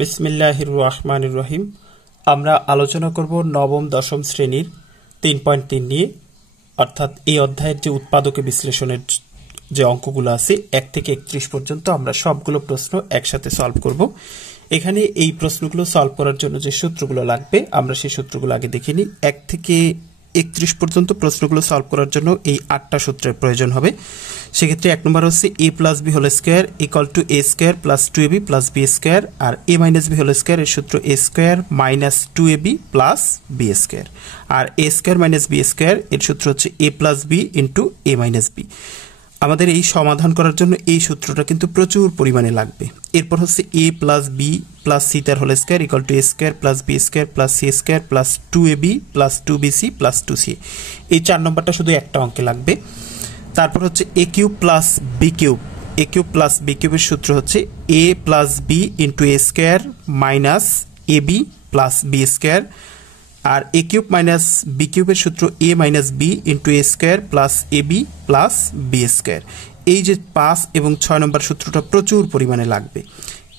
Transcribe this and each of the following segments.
বিসমিল্লাহির রহমানির রহিম। আমরা আলোচনা করব নবম দশম শ্রেণীর 3.3 নিয়ে, অর্থাৎ এই অধ্যায়ের যে উৎপাদকে বিশ্লেষণের যে অঙ্কগুলো আছে 1 থেকে 31 পর্যন্ত আমরা সবগুলো প্রশ্ন একসাথে সলভ করব। এখানে এই প্রশ্নগুলো সলভ করার জন্য যে সূত্রগুলো লাগবে আমরা সেই সূত্রগুলো আগে দেখে নিই। 1 থেকে 31 পর্যন্ত প্রশ্নগুলো সলভ করার জন্য এই 8টা সূত্রের প্রয়োজন হবে। সেক্ষেত্রে 1 নম্বর হচ্ছে a plus B whole square equal to a square plus 2ab plus b square, আর a minus b whole square এর সূত্র a square minus 2ab plus b square, আর a square minus b square এর সূত্র হচ্ছে a plus b into a minus b। আমাদের এই সমাধান করার জন্য এই সূত্রটা কিন্তু প্রচুর পরিমাণে লাগবে। এরপর হচ্ছে a plus b plus c তার whole square equal to a square plus b square plus c square plus 2ab plus 2bc plus 2c। এই 4 নম্বরটা শুধু একটা অঙ্কে লাগবে। তারপর হচ্ছে a cube plus b cube, a cube plus b কিউবের সূত্র হচ্ছে a plus b into a square minus ab plus b square, আর a কিউব মাইনাস b কিউবের সূত্র a minus b into a square plus ab plus b square. এই যে 5 এবং 6 নম্বর সূত্রটা প্রচুর পরিমাণে লাগবে।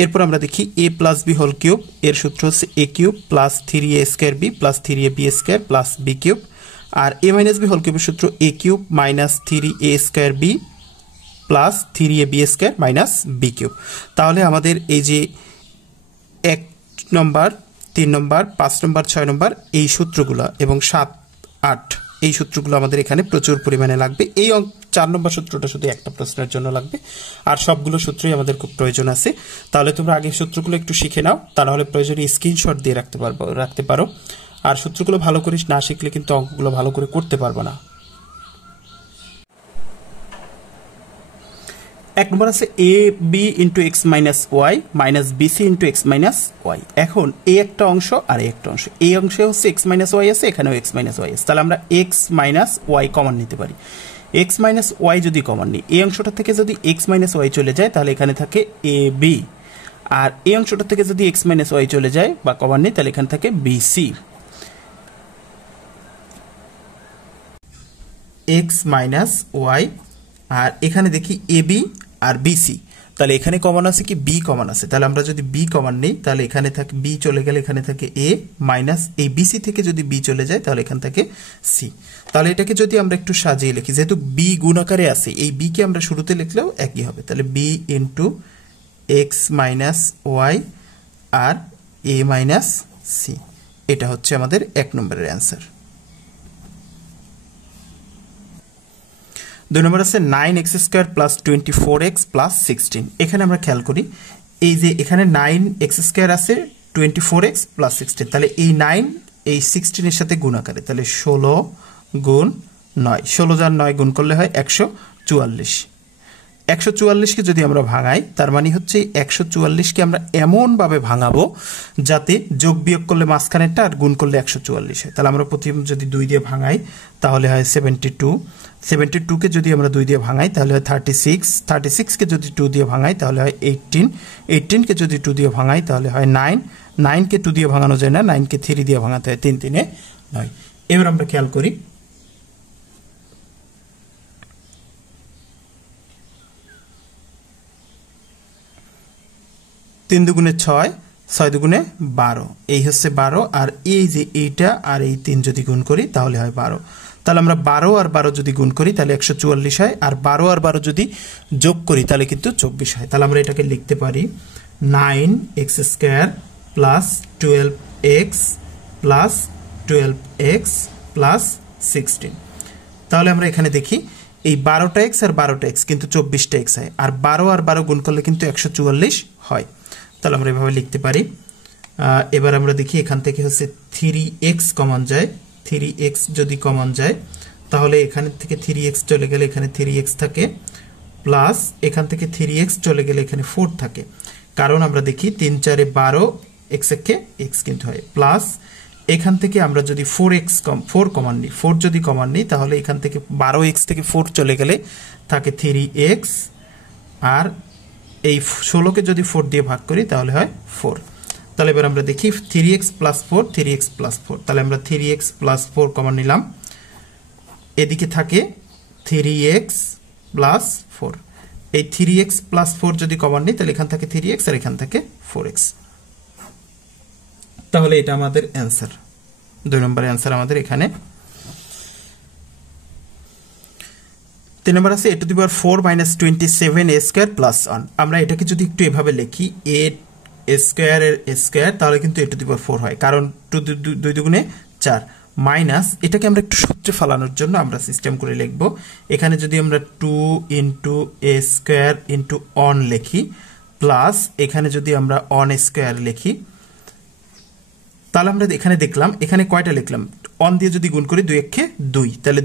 এরপর আমরা দেখি a plus b whole cube এর সূত্র হচ্ছে a cube plus 3a square b plus 3ab square plus b cube, আর a মাইনাস b হোল কিউবের সূত্র a cube minus 3a square b plus 3ab square minus b cube. তাহলে আমাদের এই যে 1 নম্বর 3 নম্বর 5 নম্বর 6 নম্বর এই সূত্রগুলো এবং 7 8 এই সূত্রগুলো আমাদের এখানে প্রচুর পরিমাণে লাগবে। এই 4 নম্বর সূত্রটা শুধু একটা প্রশ্নের জন্য লাগবে, আর সবগুলো সূত্রই আমাদের খুব প্রয়োজন আছে। তাহলে তোমরা আগে সূত্রগুলো একটু শিখে নাও, তাহলে প্রয়োজনে স্ক্রিনশট দিয়ে রাখতে পারো। আর সূত্রগুলো ভালো করে না শিখলে কিন্তু অঙ্কগুলো ভালো করে করতে পারবো না। 1 নম্বর আছে a b into x minus y minus bc into x minus y. এখন এই একটা অংশ আর এই একটা অংশ, এই অংশে হচ্ছে এক্স মাইনাস ওয়াই আছে, এখানেও এক্স মাইনাস ওয়াই আছে। তাহলে আমরা এক্স মাইনাস ওয়াই কমন নিতে পারি। এক্স মাইনাস ওয়াই যদি কমন নিই, এই অংশটা থেকে যদি এক্স মাইনাস ওয়াই চলে যায় তাহলে এখানে থাকে এ বি, আর এই অংশটা থেকে যদি এক্স মাইনাস ওয়াই চলে যায় বা কমন নিই তাহলে এখানে থাকে বিসি। এক্স মাইনাস ওয়াই, আর এখানে দেখি এ বি আর বিসি, তাহলে এখানে কমন আছে কি বি কমন আছে। তাহলে আমরা যদি বি কমন নেই তাহলে এখানে থাকে বি চলে গেলে এখানে থাকে এ মাইনাস এই বিসি থেকে যদি বি চলে যায় তাহলে এখানে থাকে সি। তাহলে এটাকে যদি আমরা একটু সাজিয়ে লিখি, যেহেতু বি গুণ আকারে আছে এই বি কে আমরা শুরুতে লিখলেও একই হবে। তাহলে b into x minus y আর এ মাইনাস সি, এটা হচ্ছে আমাদের 1 নম্বরের অ্যান্সার। 2 নম্বর আছে 9x square plus 24x plus 16। এখানে আমরা খেয়াল করি এই যে এখানে 9x স্কোয়ার আছে 24x প্লাস 16, তাহলে এই 9 এই 16 এর সাথে গুণ আকারে, তাহলে 16 গুণ 9, 16 যার 9 গুণ করলে হয় 144। 144কে যদি আমরা ভাঙাই তার মানে হচ্ছে 144কে আমরা এমনভাবে ভাঙাবো যাতে যোগ বিয়োগ করলে মাঝখানেরটা আর গুণ করলে 144 হয়। তাহলে আমরা প্রথম যদি 2 দিয়ে ভাঙাই তাহলে হয় 72, 72কে যদি আমরা 2 দিয়ে ভাঙাই তাহলে হয় 36, 36কে যদি 2 দিয়ে ভাঙাই তাহলে হয় 18, 18কে যদি 2 দিয়ে ভাঙাই তাহলে হয় 9, 9কে 2 দিয়ে ভাঙানো যায় না, 9কে 3 দিয়ে ভাঙাতে হয়, 3 3 9। এবার আমরা খেয়াল করি 3 দুগুণে 6, 6 দুগুণে 12, এই হচ্ছে 12, আর এই যে এইটা আর এই 3 যদি গুণ করি তাহলে হয় 12। তাহলে আমরা 12 আর 12 যদি গুণ করি তাহলে 144 হয়, আর 12 আর 12 যদি যোগ করি তাহলে কিন্তু 24 হয়। তাহলে আমরা এটাকে লিখতে পারি 9x square plus 12x plus 12x plus 16। তাহলে আমরা এখানে দেখি এই 12টা x আর 12টা x কিন্তু 24টা x হয়, আর 12 আর 12 গুণ করলে কিন্তু 144 হয়। তাহলে আমরা এভাবে লিখতে পারি। এবার আমরা দেখি এখান থেকে হচ্ছে 3x কমন যায়, 3x যদি কমন যায় তাহলে এখান থেকে 3x চলে গেলে এখানে 3x থাকে, প্লাস এখান থেকে 3x চলে গেলে এখানে 4 থাকে, কারণ আমরা দেখি 3 4 12 x একে x কিন্তু হয়, প্লাস এখান থেকে আমরা যদি 4 কমন নিই, 4 যদি কমন নিই তাহলে এখান থেকে 12x থেকে 4 চলে গেলে থাকে 3x, আর এই 16কে যদি 4 দিয়ে ভাগ করি তাহলে হয় 4। তাহলে এবার আমরা দেখি 3x প্লাস 4, 3x প্লাস 4, তাহলে আমরা 3x প্লাস 4 কমন নিলাম, এদিকে থাকে 3x প্লাস 4, এই 3x প্লাস 4 যদি কমন নিই তাহলে এখান থেকে 3x আর এখান থেকে 4x। তাহলে এটা আমাদের অ্যান্সার, 2 নম্বরের অ্যান্সার আমাদের এখানে। 3 নম্বর আছে a⁴ - 27a² + 1। আমরা এটাকে যদি একটু এভাবে লিখি a² এর স্কয়ার, তাহলে কিন্তু a⁴ হয়, কারণ 2 দুগুণে 4 মাইনাস, এটাকে আমরা একটু সূত্রে ফেলানোর জন্য আমরা সিস্টেম করে লিখব। এখানে যদি আমরা 2 × a² × 1 লিখি, প্লাস এখানে যদি আমরা 1² লিখি, তাহলে আমরা এখানে দেখলাম এখানে কয়টা লিখলাম, 1 দিয়ে যদি গুণ করি 2 একে 2, তাহলে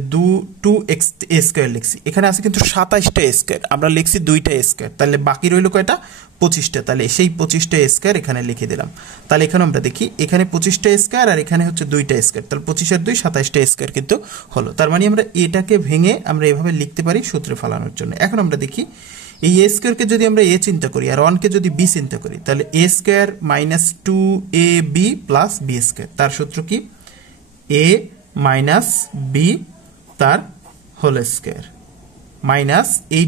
2a² লিখছি। এখানে আছে কিন্তু 27টা a², আমরা লিখছি 2টা a², তাহলে বাকি রইল কয়টা, 25টা। তাহলে সেই 25টা a² এখানে লিখে দিলাম। তাহলে এখানে আমরা দেখি এখানে 25টা a² আর এখানে হচ্ছে 2টা a², তাহলে 25 আর 2 27টা a² কিন্তু হলো। তার মানে আমরা এটাকে ভেঙে আমরা এভাবে লিখতে পারি সূত্রে ফেলানোর জন্য। এখন আমরা দেখি এই a² কে যদি আমরা a চিন্তা করি আর 1 কে যদি b চিন্তা করি, তাহলে a² - 2ab + b², তার সূত্র কি, a - b তার হোল স্কয়ার মাইনাস এই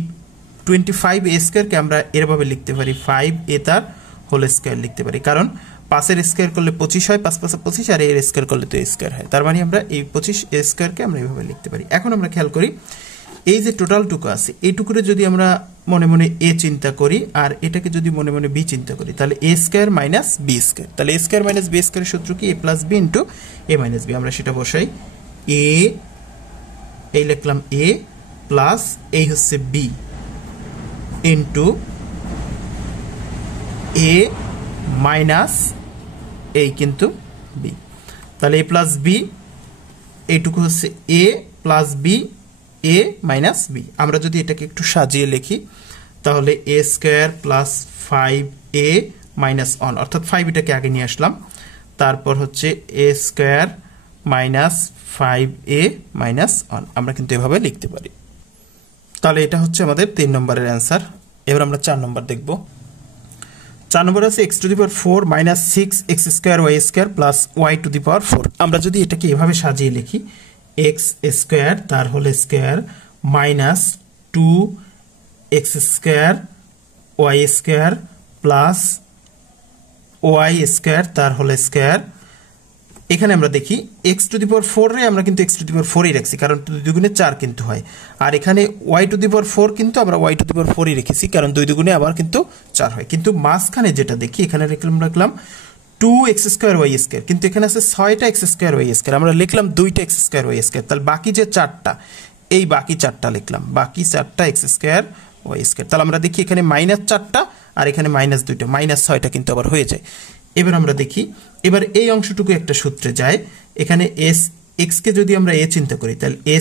25a² কে আমরা এরভাবে লিখতে পারি 5a তার হোল স্কয়ার লিখতে পারি, কারণ 5 এর স্কয়ার করলে 25 হয়, 5 × 25, আর এর স্কয়ার করলে তো স্কয়ার হয়। তার মানে আমরা এই 25a² কে আমরা এইভাবে লিখতে পারি। এখন আমরা খেয়াল করি এই যে টোটাল টুকু আছে, এইটুকুরে যদি আমরা মনে মনে a চিন্তা করি আর এটাকে যদি মনে মনে b চিন্তা করি, তাহলে a² - b², তাহলে a² - b² এর সূত্র কি, a + b × a - b। আমরা সেটা বসাই, a এই লিখলাম a প্লাস এই হচ্ছে b ইনটু a মাইনাস এই কিন্তু b, তাহলে a + b এইটুকু হচ্ছে a + b a - b। আমরা যদি এটাকে একটু সাজিয়ে লিখি, তাহলে a² + 5a - 1, অর্থাৎ 5 এটাকে আগে নিয়ে আসলাম, তারপর হচ্ছে a² - 5a - 1, আমরা কিন্তু এভাবে লিখতে পারি। তাহলে এটা হচ্ছে আমাদের 3 নম্বরের অ্যান্সার। এবার আমরা 4 নম্বর দেখব। 4 নম্বর আছে x⁴ - 6x² y² + y⁴। আমরা যদি এটাকে এভাবে সাজিয়ে লিখি, x² তার whole square minus 2x² y² plus y² তার হোল স্কয়ার। এখানে আমরা দেখি x⁴ রে আমরা কিন্তু x⁴ রাখছি, কারণ 2 দুগুণে 4 কিন্তু হয়, আর এখানে y⁴ কিন্তু আমরা y⁴ রেখেছি, কারণ 2 দুগুণে আবার কিন্তু 4 হয়। কিন্তু মাঝখানে যেটা দেখি এখানে রাখলাম 2x² y², কিন্তু এখানে আছে 6টা x² y², আমরা লিখলাম 2টা x² y², তাহলে বাকি যে 4টা, এই বাকি 4টা লিখলাম, বাকি 4টা x² y²। তাহলে আমরা দেখি এখানে -4টা আর এখানে -2টা, -6টা কিন্তু আবার হয়ে যায়। এবার আমরা দেখি, এবার এই অংশটুকু একটা সূত্রে যায়, এখানে x কে যদি আমরা a চিন্তা করি, তাহলে a²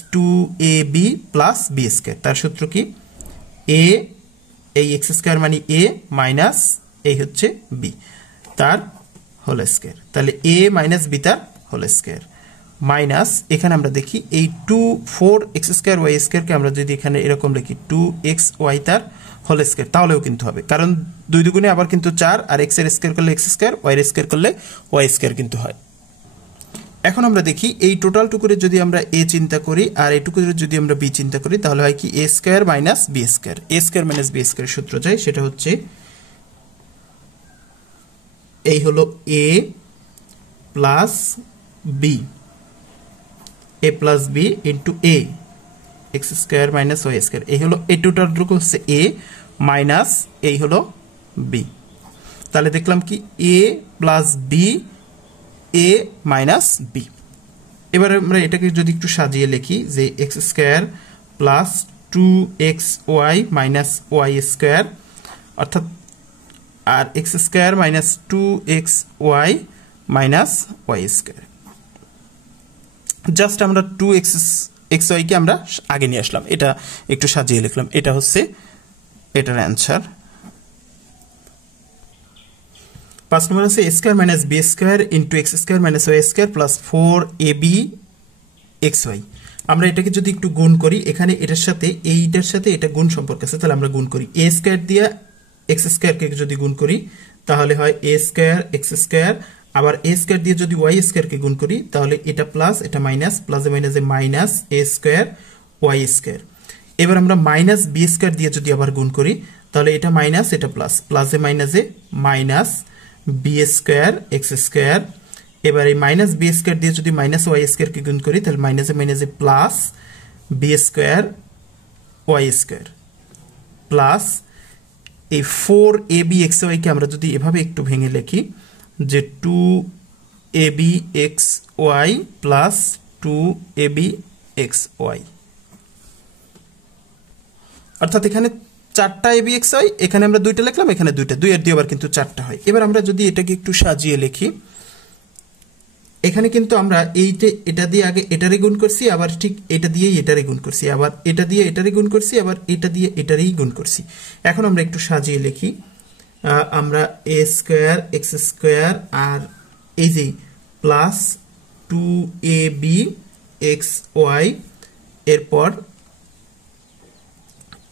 - 2ab + b², তার সূত্র কি, a এই x² মানে a মাইনাস এই হচ্ছে b তার হোল স্কয়ার, তাহলে a - b তার হোল স্কয়ার মাইনাস এখানে আমরা দেখি এই 4x² y² কে আমরা যদি এখানে এরকম লিখি 2xy তার হোল স্কয়ার, তাহলেও কিন্তু হবে, কারণ 2 দুগুণে আবার কিন্তু 4, আর x এর স্কয়ার করলে x², y এর স্কয়ার করলে y² কিন্তু হয়। এখন আমরা দেখি এই টোটাল টুকুরে যদি আমরা a চিন্তা করি আর এই টুকুরে যদি আমরা b চিন্তা করি, তাহলে হয় কি a² - b², a² - b² সূত্র যায়, সেটা হচ্ছে এই হলো a plus b, a plus b into a x² - y², এই হলো এই টোটাল টুকু হচ্ছে a মাইনাস এই হলো b। তাহলে দেখলাম কি a plus b a minus b। এবার আমরা এটাকে যদি একটু সাজিয়ে লিখি যে x² plus 2xy minus y², অর্থাৎ আর x² minus 2xy minus y², just আমরা 2xy কে আমরা আগে নিয়ে আসলাম, এটা একটু সাজিয়ে লিখলাম, এটা হচ্ছে এটার অ্যান্সার। 5 নম্বর আছে a² - b² into x² - y² plus 4ab xy। আমরা এটাকে যদি একটু গুণ করি, এখানে এটার সাথে এইটার সাথে এটা গুণ সম্পর্ক আছে, তাহলে আমরা গুণ করি a² দিয়ে x² কে যদি গুণ করি, তাহলে হয় a² x², আবার a² দিয়ে যদি y² কে গুণ করি, তাহলে এটা প্লাস এটা মাইনাস, প্লাসে মাইনাসে মাইনাস a² y²। এবার আমরা মাইনাস b² দিয়ে যদি আবার গুণ করি, তাহলে এটা মাইনাস এটা প্লাস, প্লাসে মাইনাসে minus b square x square. এবার এই মাইনাস বি স্কোয়ার দিয়ে যদি মাইনাস ওয়াই স্কোয়ারকে গুণ করি তাহলে মাইনাসে মাইনাসে plus B square y square plus এই 4ab xy কে আমরা যদি এভাবে একটু ভেঙে লিখি যে 2ab xy plus 2ab xy, অর্থাৎ এখানে 4টা ab xy, এখানে আমরা 2টা লিখলাম, এখানে 2টা, 2 এর দিয়ে আবার কিন্তু 4টা হয়। এবার আমরা যদি এটাকে একটু সাজিয়ে লিখি, এখানে কিন্তু আমরা এটা দিয়ে আগে এটারে গুণ করছি, আবার ঠিক এটা দিয়েই এটারে গুণ করছি, আবার এটা দিয়ে এটারে গুণ করছি, আবার এটা দিয়ে এটারেই গুণ করছি। এখন আমরা একটু সাজিয়ে লিখি, আমরা a স্কয়ার এক্স স্কয়ার আর এই যে প্লাস 2ab xy এরপর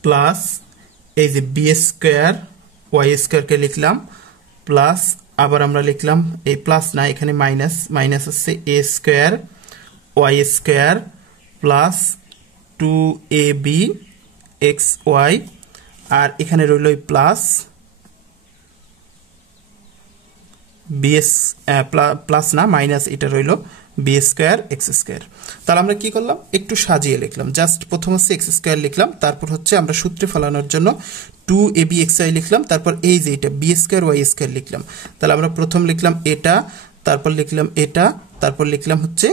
প্লাস এই যে বি স্কয়ার ওয়াই স্কয়ারকে লিখলাম প্লাস আবার আমরা লিখলাম এই প্লাস না, এখানে মাইনাস, মাইনাস হচ্ছে A square Y square plus 2ab xy আর এখানে রইল প্লাস বিএস প্লাস না মাইনাস, এটা রইল বি স্কয়ার এক্স স্কয়ার। তাহলে আমরা কি করলাম, একটু সাজিয়ে লিখলাম, জাস্ট প্রথম হচ্ছে এক্স স্কয়ার লিখলাম, তারপর হচ্ছে আমরা সূত্রে ফেলানোর জন্য 2ab xy লিখলাম, তারপর এই যে এটা বি স্কয়ার ওয়াই স্কয়ার লিখলাম। তাহলে আমরা প্রথম লিখলাম এটা, তারপর লিখলাম এটা, তারপর লিখলাম হচ্ছে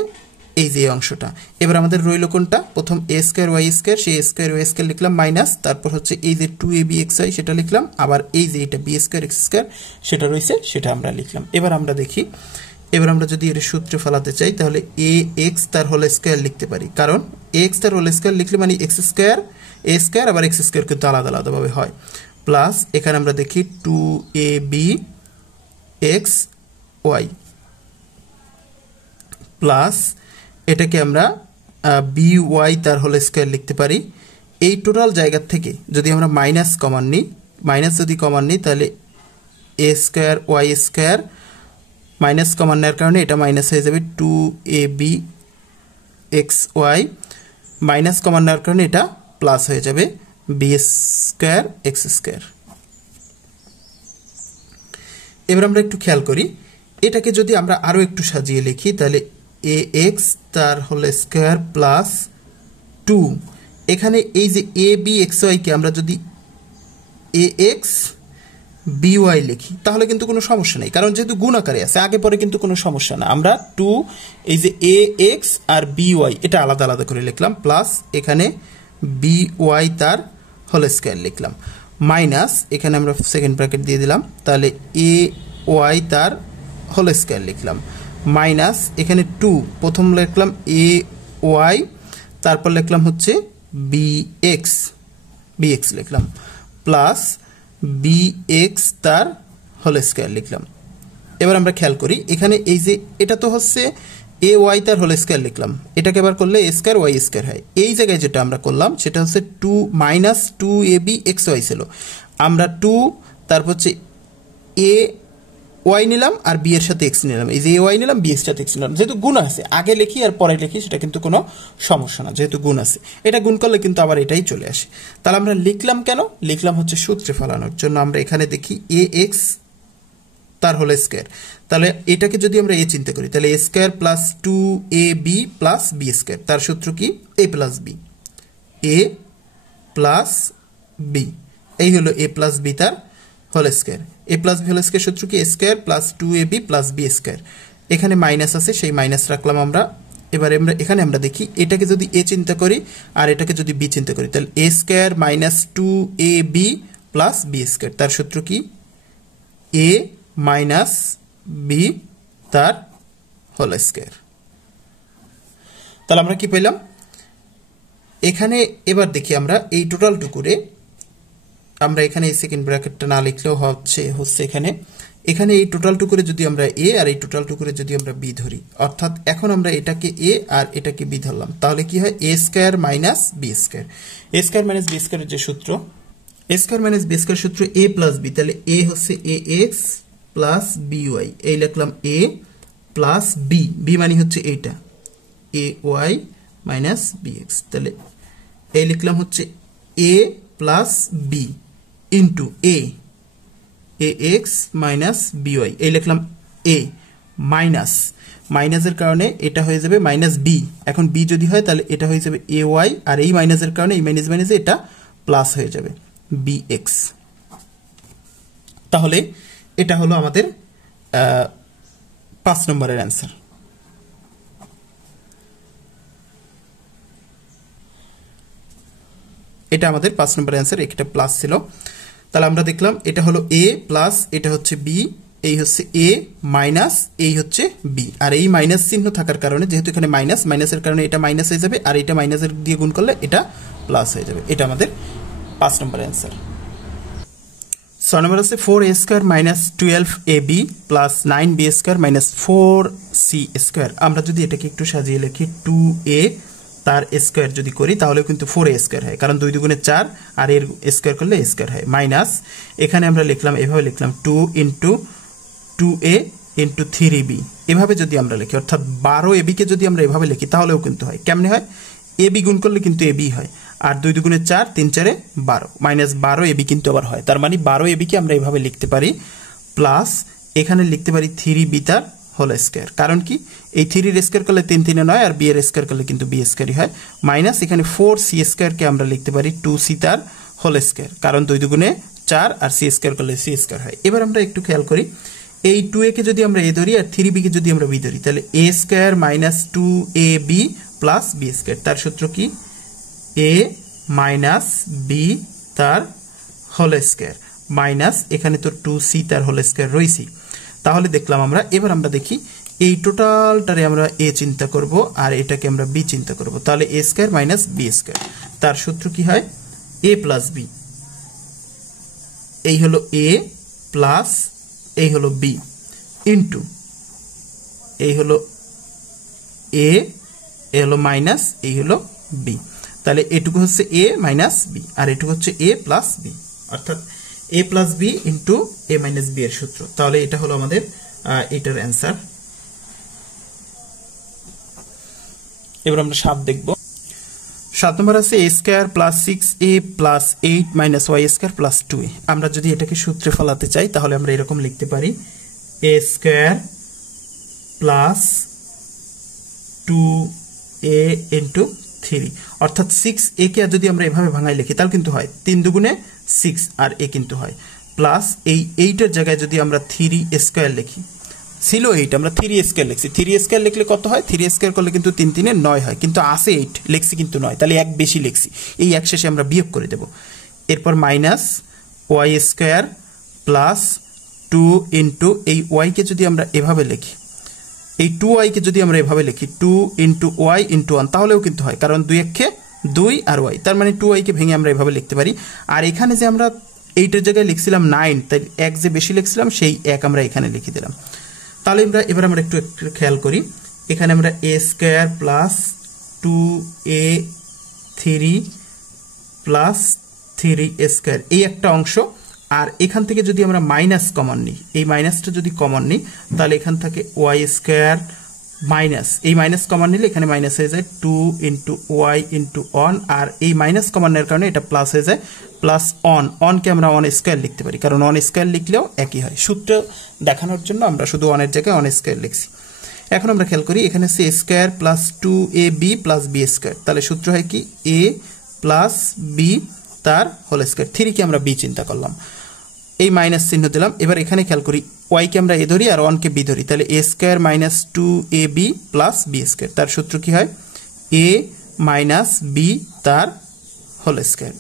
এই যে অংশটা। এবার আমাদের রইল কোনটা, প্রথম এ স্কয়ার ওয়াই স্কয়ার, সেই এ স্কয়ার ওয়াই স্কয়ার লিখলাম মাইনাস, তারপর হচ্ছে এই যে 2ab xy সেটা লিখলাম, আবার এই যে এটা বি স্কয়ার এক্স স্কয়ার সেটা রয়েছে সেটা আমরা লিখলাম। এবার আমরা দেখি, এবার আমরা যদি এর সূত্রে ফেলাতে চাই তাহলে এ এক্স তার হোল স্কয়ার লিখতে পারি, কারণ এ এক্স তার হোল স্কয়ার লিখলে মানে এক্স স্কয়ার এ স্কয়ার আবার এক্স স্কয়ার কিন্তু আলাদা আলাদাভাবে হয়, প্লাস এখানে আমরা দেখি 2ab xy প্লাস এটাকে আমরা by তার হোল স্কয়ার লিখতে পারি। এই টোটাল জায়গা থেকে যদি আমরা মাইনাস কমন নিই, মাইনাস যদি কমন নিই তাহলে এ square Y square minus common নেওয়ার কারণে এটা মাইনাস হয়ে যাবে 2ab xy, মাইনাস কমন নেওয়ার কারণে এটা প্লাস হয়ে যাবে বি স্কয়ার এক্স স্কয়ার। এবার আমরা একটু খেয়াল করি, এটাকে যদি আমরা আরো একটু সাজিয়ে লিখি তাহলে এ এক্স তার হোল স্কয়ার প্লাস 2, এখানে এই যে এ বি এক্স ওয়াই কে আমরা যদি এ এক্স বিওয়াই লিখি তাহলে কিন্তু কোনো সমস্যা নেই, কারণ যেহেতু গুণ আকারে আছে আগে পরে কিন্তু কোনো সমস্যা না। আমরা 2 এই যে এ এক্স আর বিওয়াই এটা আলাদা আলাদা করে লিখলাম, প্লাস এখানে বিওয়াই তার হোল স্কয়ার লিখলাম, মাইনাস এখানে আমরা সেকেন্ড ব্র্যাকেট দিয়ে দিলাম, তাহলে এ ওয়াই তার হোল স্কয়ার লিখলাম, মাইনাস এখানে 2 প্রথম লিখলাম এ ওয়াই, তারপর লিখলাম হচ্ছে বিএক্স লিখলাম, প্লাস বিএক্স তার হোল স্কয়ার লিখলাম। এবার আমরা খেয়াল করি, এখানে এই যে এটা তো হচ্ছে এ ওয়াই তার হোল স্কয়ার লিখলাম, এটাকে এবার করলে এ স্কয়ার ওয়াই স্কয়ার হয়। এই জায়গায় যেটা আমরা করলাম সেটা হচ্ছে 2 মাইনাস 2ab xy ছিল, আমরা 2 তারপর হচ্ছে এ ওয়াই নিলাম আর বি এর সাথে এক্স নিলাম, এই যে এ ওয়াই নিলাম বি এর সাথে এক্স নিলাম, যেহেতু গুণ আছে আগে লিখি আর পরে লিখি সেটা কিন্তু কোনো সমস্যা না, যেহেতু গুণ আছে এটা গুণ করলে কিন্তু আবার এটাই চলে আসে। তাহলে আমরা লিখলাম কেন, লিখলাম হচ্ছে সূত্রে ফেলানোর জন্য। আমরা এখানে দেখি এ এক্স তার হোল স্কয়ার, তাহলে এটাকে যদি আমরা এ চিন্তা করি তাহলে এ square plus 2ab plus B square, তার সূত্র কি a plus b, a plus B, এই হলো এ প্লাস বি তার হোল স্কয়ার। এ প্লাস বি হোল স্কয়ার সূত্র কি এ square plus 2ab plus B square, এখানে মাইনাস আছে সেই মাইনাস রাখলাম আমরা। এবারে আমরা এখানে আমরা দেখি এটাকে যদি এ চিন্তা করি আর এটাকে যদি বি চিন্তা করি তাহলে এ square minus 2ab plus B square, তার সূত্র কি এ মাইনাস বি তার হোল স্কয়ার। তাহলে আমরা কি পেলাম এখানে। এবার দেখি আমরা এই টোটাল টুকুরে, আমরা এখানে এই সেকেন্ড ব্র্যাকেটটা না লিখলেও হচ্ছে এখানে এই টোটাল টুকুরে যদি আমরা এ আর এই টোটাল টুকুরে যদি আমরা বি ধরি, অর্থাৎ এখন আমরা এটাকে এ আর এটাকে বি ধরলাম, তাহলে কি হয় এ স্কয়ার মাইনাস বি স্কয়ার। এ স্কয়ার মাইনাস বি স্কয়ারের যে সূত্র, A square minus B square সূত্র এ প্লাস বি, তাহলে এ হচ্ছে এ এক্স প্লাস বিওয়াই, এই লিখলাম এ প্লাস বি, বি মানে হচ্ছে এইটা a y minus b x, তাহলে এই লিখলাম হচ্ছে এ plus B into a ax minus by, এই লিখলাম a মাইনাস, মাইনাসের কারণে এটা হয়ে যাবে মাইনাস b, এখন b যদি হয় তাহলে এটা হয়ে যাবে ay, আর এই মাইনাসের কারণে এই মাইনাস মাইনাসে এটা প্লাস হয়ে যাবে bx। তাহলে এটা হলো আমাদের 5 নম্বরের অ্যান্সার। এটা আমাদের 5 নম্বরের অ্যান্সার, একটা প্লাস ছিল। তাহলে আমরা দেখলাম এটা হলো a প্লাস, এটা হচ্ছে b, এই হচ্ছে a মাইনাস, এই হচ্ছে b, আর এই মাইনাস চিহ্ন থাকার কারণে যেহেতু এখানে মাইনাস, মাইনাসের কারণে এটা মাইনাস হয়ে যাবে, আর এটা মাইনাসের দিয়ে গুণ করলে এটা প্লাস হয়ে যাবে। এটা আমাদের 5 নম্বরের অ্যান্সার। 6 নম্বর আছে 4a square minus 12ab plus 9b square minus 4c square. আমরা যদি এটাকে একটু সাজিয়ে লিখি 2a তার স্কয়ার যদি করি তাহলে কিন্তু 4a স্কয়ার হয়, কারণ 2 দুগুণে 4 আর এর স্কয়ার করলে স্কয়ার হয়, মাইনাস এখানে আমরা লিখলাম এভাবে লিখলাম 2 ইন্টু 2a ইন্টু 3b, এভাবে যদি আমরা লিখি অর্থাৎ 12ab কে যদি আমরা এভাবে লিখি তাহলেও কিন্তু হয়। কেমনে হয়? ab গুণ করলে কিন্তু ab হয়, আর 2 দুগুণে 4 3 4 12 মাইনাস 12ab কিন্তু আবার হয়, তার মানে 12ab কে আমরা এভাবে লিখতে পারি, প্লাস এখানে লিখতে পারি 3b তার হোল স্কয়ার। কারণ কি? এই 3 এর স্কয়ার করলে 3 3 9, আর b এর স্কয়ার করলে কিন্তু b স্কয়ারই হয়, মাইনাস এখানে 4c স্কয়ার কে আমরা লিখতে পারি 2c তার হোল স্কয়ার, কারণ 2 দুগুণে 4 আর c স্কয়ার করলে c স্কয়ার হয়। এবার আমরা একটু খেয়াল করি, এই 2a কে যদি আমরা a ধরি আর 3b কে যদি আমরা b ধরি তাহলে a square minus 2ab plus b square, তার সূত্র কি? a মাইনাস b তার হোল স্কয়ার মাইনাস এখানে তো 2c তার হোল স্কয়ার রয়েছে। তাহলে দেখলাম আমরা, এবার আমরা দেখি এই টোটালটারে আমরা a চিন্তা করব আর এটাকে আমরা b চিন্তা করব, তাহলে a square minus b square, তার সূত্র কি হয়? a প্লাস b, এই হলো a প্লাস এই হলো b ইন্টু এই হলো a, এই হলো মাইনাস, এই হলো b, তাহলে এটুকু হচ্ছে a মাইনাস b আর এটুকু হচ্ছে a প্লাস b, অর্থাৎ a plus b into a minus b এর সূত্র। তাহলে এটা হলো আমাদের এটার অ্যান্সার। এবার আমরা 7 দেখব। 7 নম্বর আছে a square plus 6a plus 8 minus y square plus 2a। আমরা যদি এটাকে সূত্রে ফলাতে চাই তাহলে আমরা এরকম লিখতে পারি a square plus 2a into 3, অর্থাৎ 6a কে যদি আমরা এভাবে ভাঙাই লিখি তাহলে কিন্তু হয় 3 দুগুণে 6 আর a কিন্তু হয়, প্লাস এই 8 এর জায়গায় যদি আমরা 3 স্কয়ার লিখি, ছিল 8 আমরা 3 স্কয়ার লিখছি, 3 স্কয়ার লিখলে কত হয়? 3 স্কয়ার করলে কিন্তু 3 3 9 হয়, কিন্তু আসে 8 লিখছি কিন্তু 9, তাহলে এক বেশি লিখছি, এই এক শেষে আমরা বিয়োগ করে দেব। এরপর minus y square plus 2 into এই y কে যদি আমরা এভাবে লিখি, এই 2y কে যদি আমরা এভাবে লিখি 2 ইন্টু y ইন্টু 1 তাহলেও কিন্তু হয়, কারণ 2 একে 2 আর y, তার মানে 2y কে ভেঙে আমরা এভাবে লিখতে পারি। আর এখানে যে আমরা 8 এর জায়গায় লিখছিলাম 9, তাই এক যে বেশি লিখছিলাম সেই এক আমরা এখানে লিখে দিলাম। তাহলে এবার আমরা একটু খেয়াল করি, এখানে আমরা a square plus 2a 3 plus 3a square এই একটা অংশ, আর এখান থেকে যদি আমরা মাইনাস কমন নিই, এই মাইনাসটা যদি কমন নিই তাহলে এখান থেকে y স্কয়ার মাইনাস, এই মাইনাস কমন নিলে এখানে মাইনাস হয়ে যায় 2 ইন্টু y ইন্টু 1, আর এই মাইনাস কমন নেওয়ার কারণে এটা প্লাস হয়ে যায়, প্লাস অন কে আমরা 1 স্কয়ার লিখতে পারি, কারণ 1 স্কয়ার লিখলেও একই হয়। সূত্র দেখানোর জন্য আমরা শুধু 1 এর জায়গায় 1 স্কয়ার লিখছি। এখন আমরা খেয়াল করি এখানে আছে a square plus 2ab plus b square, তাহলে সূত্র হয় কি a প্লাস b তার হোল স্কয়ার, 3 কে আমরা b চিন্তা করলাম, এই মাইনাস চিহ্ন দিলাম। এবার এখানে খেয়াল করি y কে আমরা a ধরি আর 1 কে b ধরি, তাহলে a square minus 2ab plus b square, তার সূত্র কি হয়? a মাইনাস b তার হোল স্কয়ার।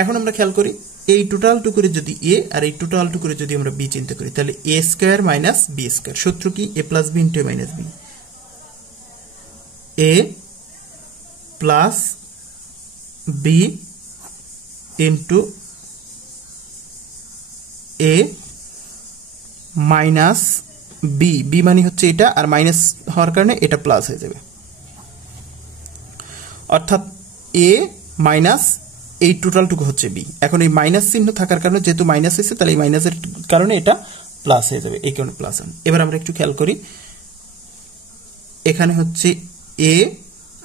এখন আমরা খেয়াল করি এই টোটাল টুকুরে যদি a আর এই টোটাল টুকুরে যদি আমরা b চিন্তা করি তাহলে a square minus b square, সূত্র কি? a plus b into a minus b, a plus b into a minus b, b মানে হচ্ছে এটা, আর মাইনাস হওয়ার কারণে এটা প্লাস হয়ে যাবে, অর্থাৎ a মাইনাস এই টোটালটুকু হচ্ছে b। এখন এই মাইনাস চিহ্ন থাকার কারণে যেহেতু মাইনাস হয়েছে তাহলে এই মাইনাসের কারণে এটা প্লাস হয়ে যাবে, এই কারণে প্লাস। এবার আমরা একটু খেয়াল করি এখানে হচ্ছে a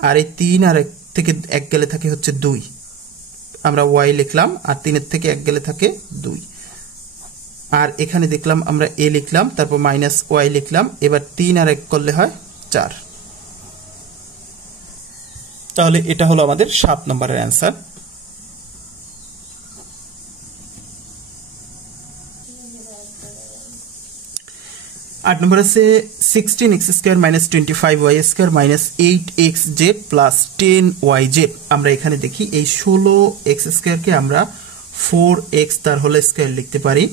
আর এই 3 আর 1 থেকে 1 গেলে থাকে হচ্ছে 2, আমরা y লিখলাম আর 3 এর থেকে 1 গেলে থাকে 2, আর এখানে দেখলাম আমরা a লিখলাম, তারপর মাইনাস ওয়াই লিখলাম, এবার 3 আর 1 করলে হয় 4। তাহলে এটা হলো আমাদের 7 নম্বরের অ্যান্সার। 8 নম্বর আছে 16x² minus 25y² minus 8xz plus 10yz। আমরা এখানে দেখি এই 16x² কে আমরা 4x তার হোল স্কয়ার লিখতে পারি,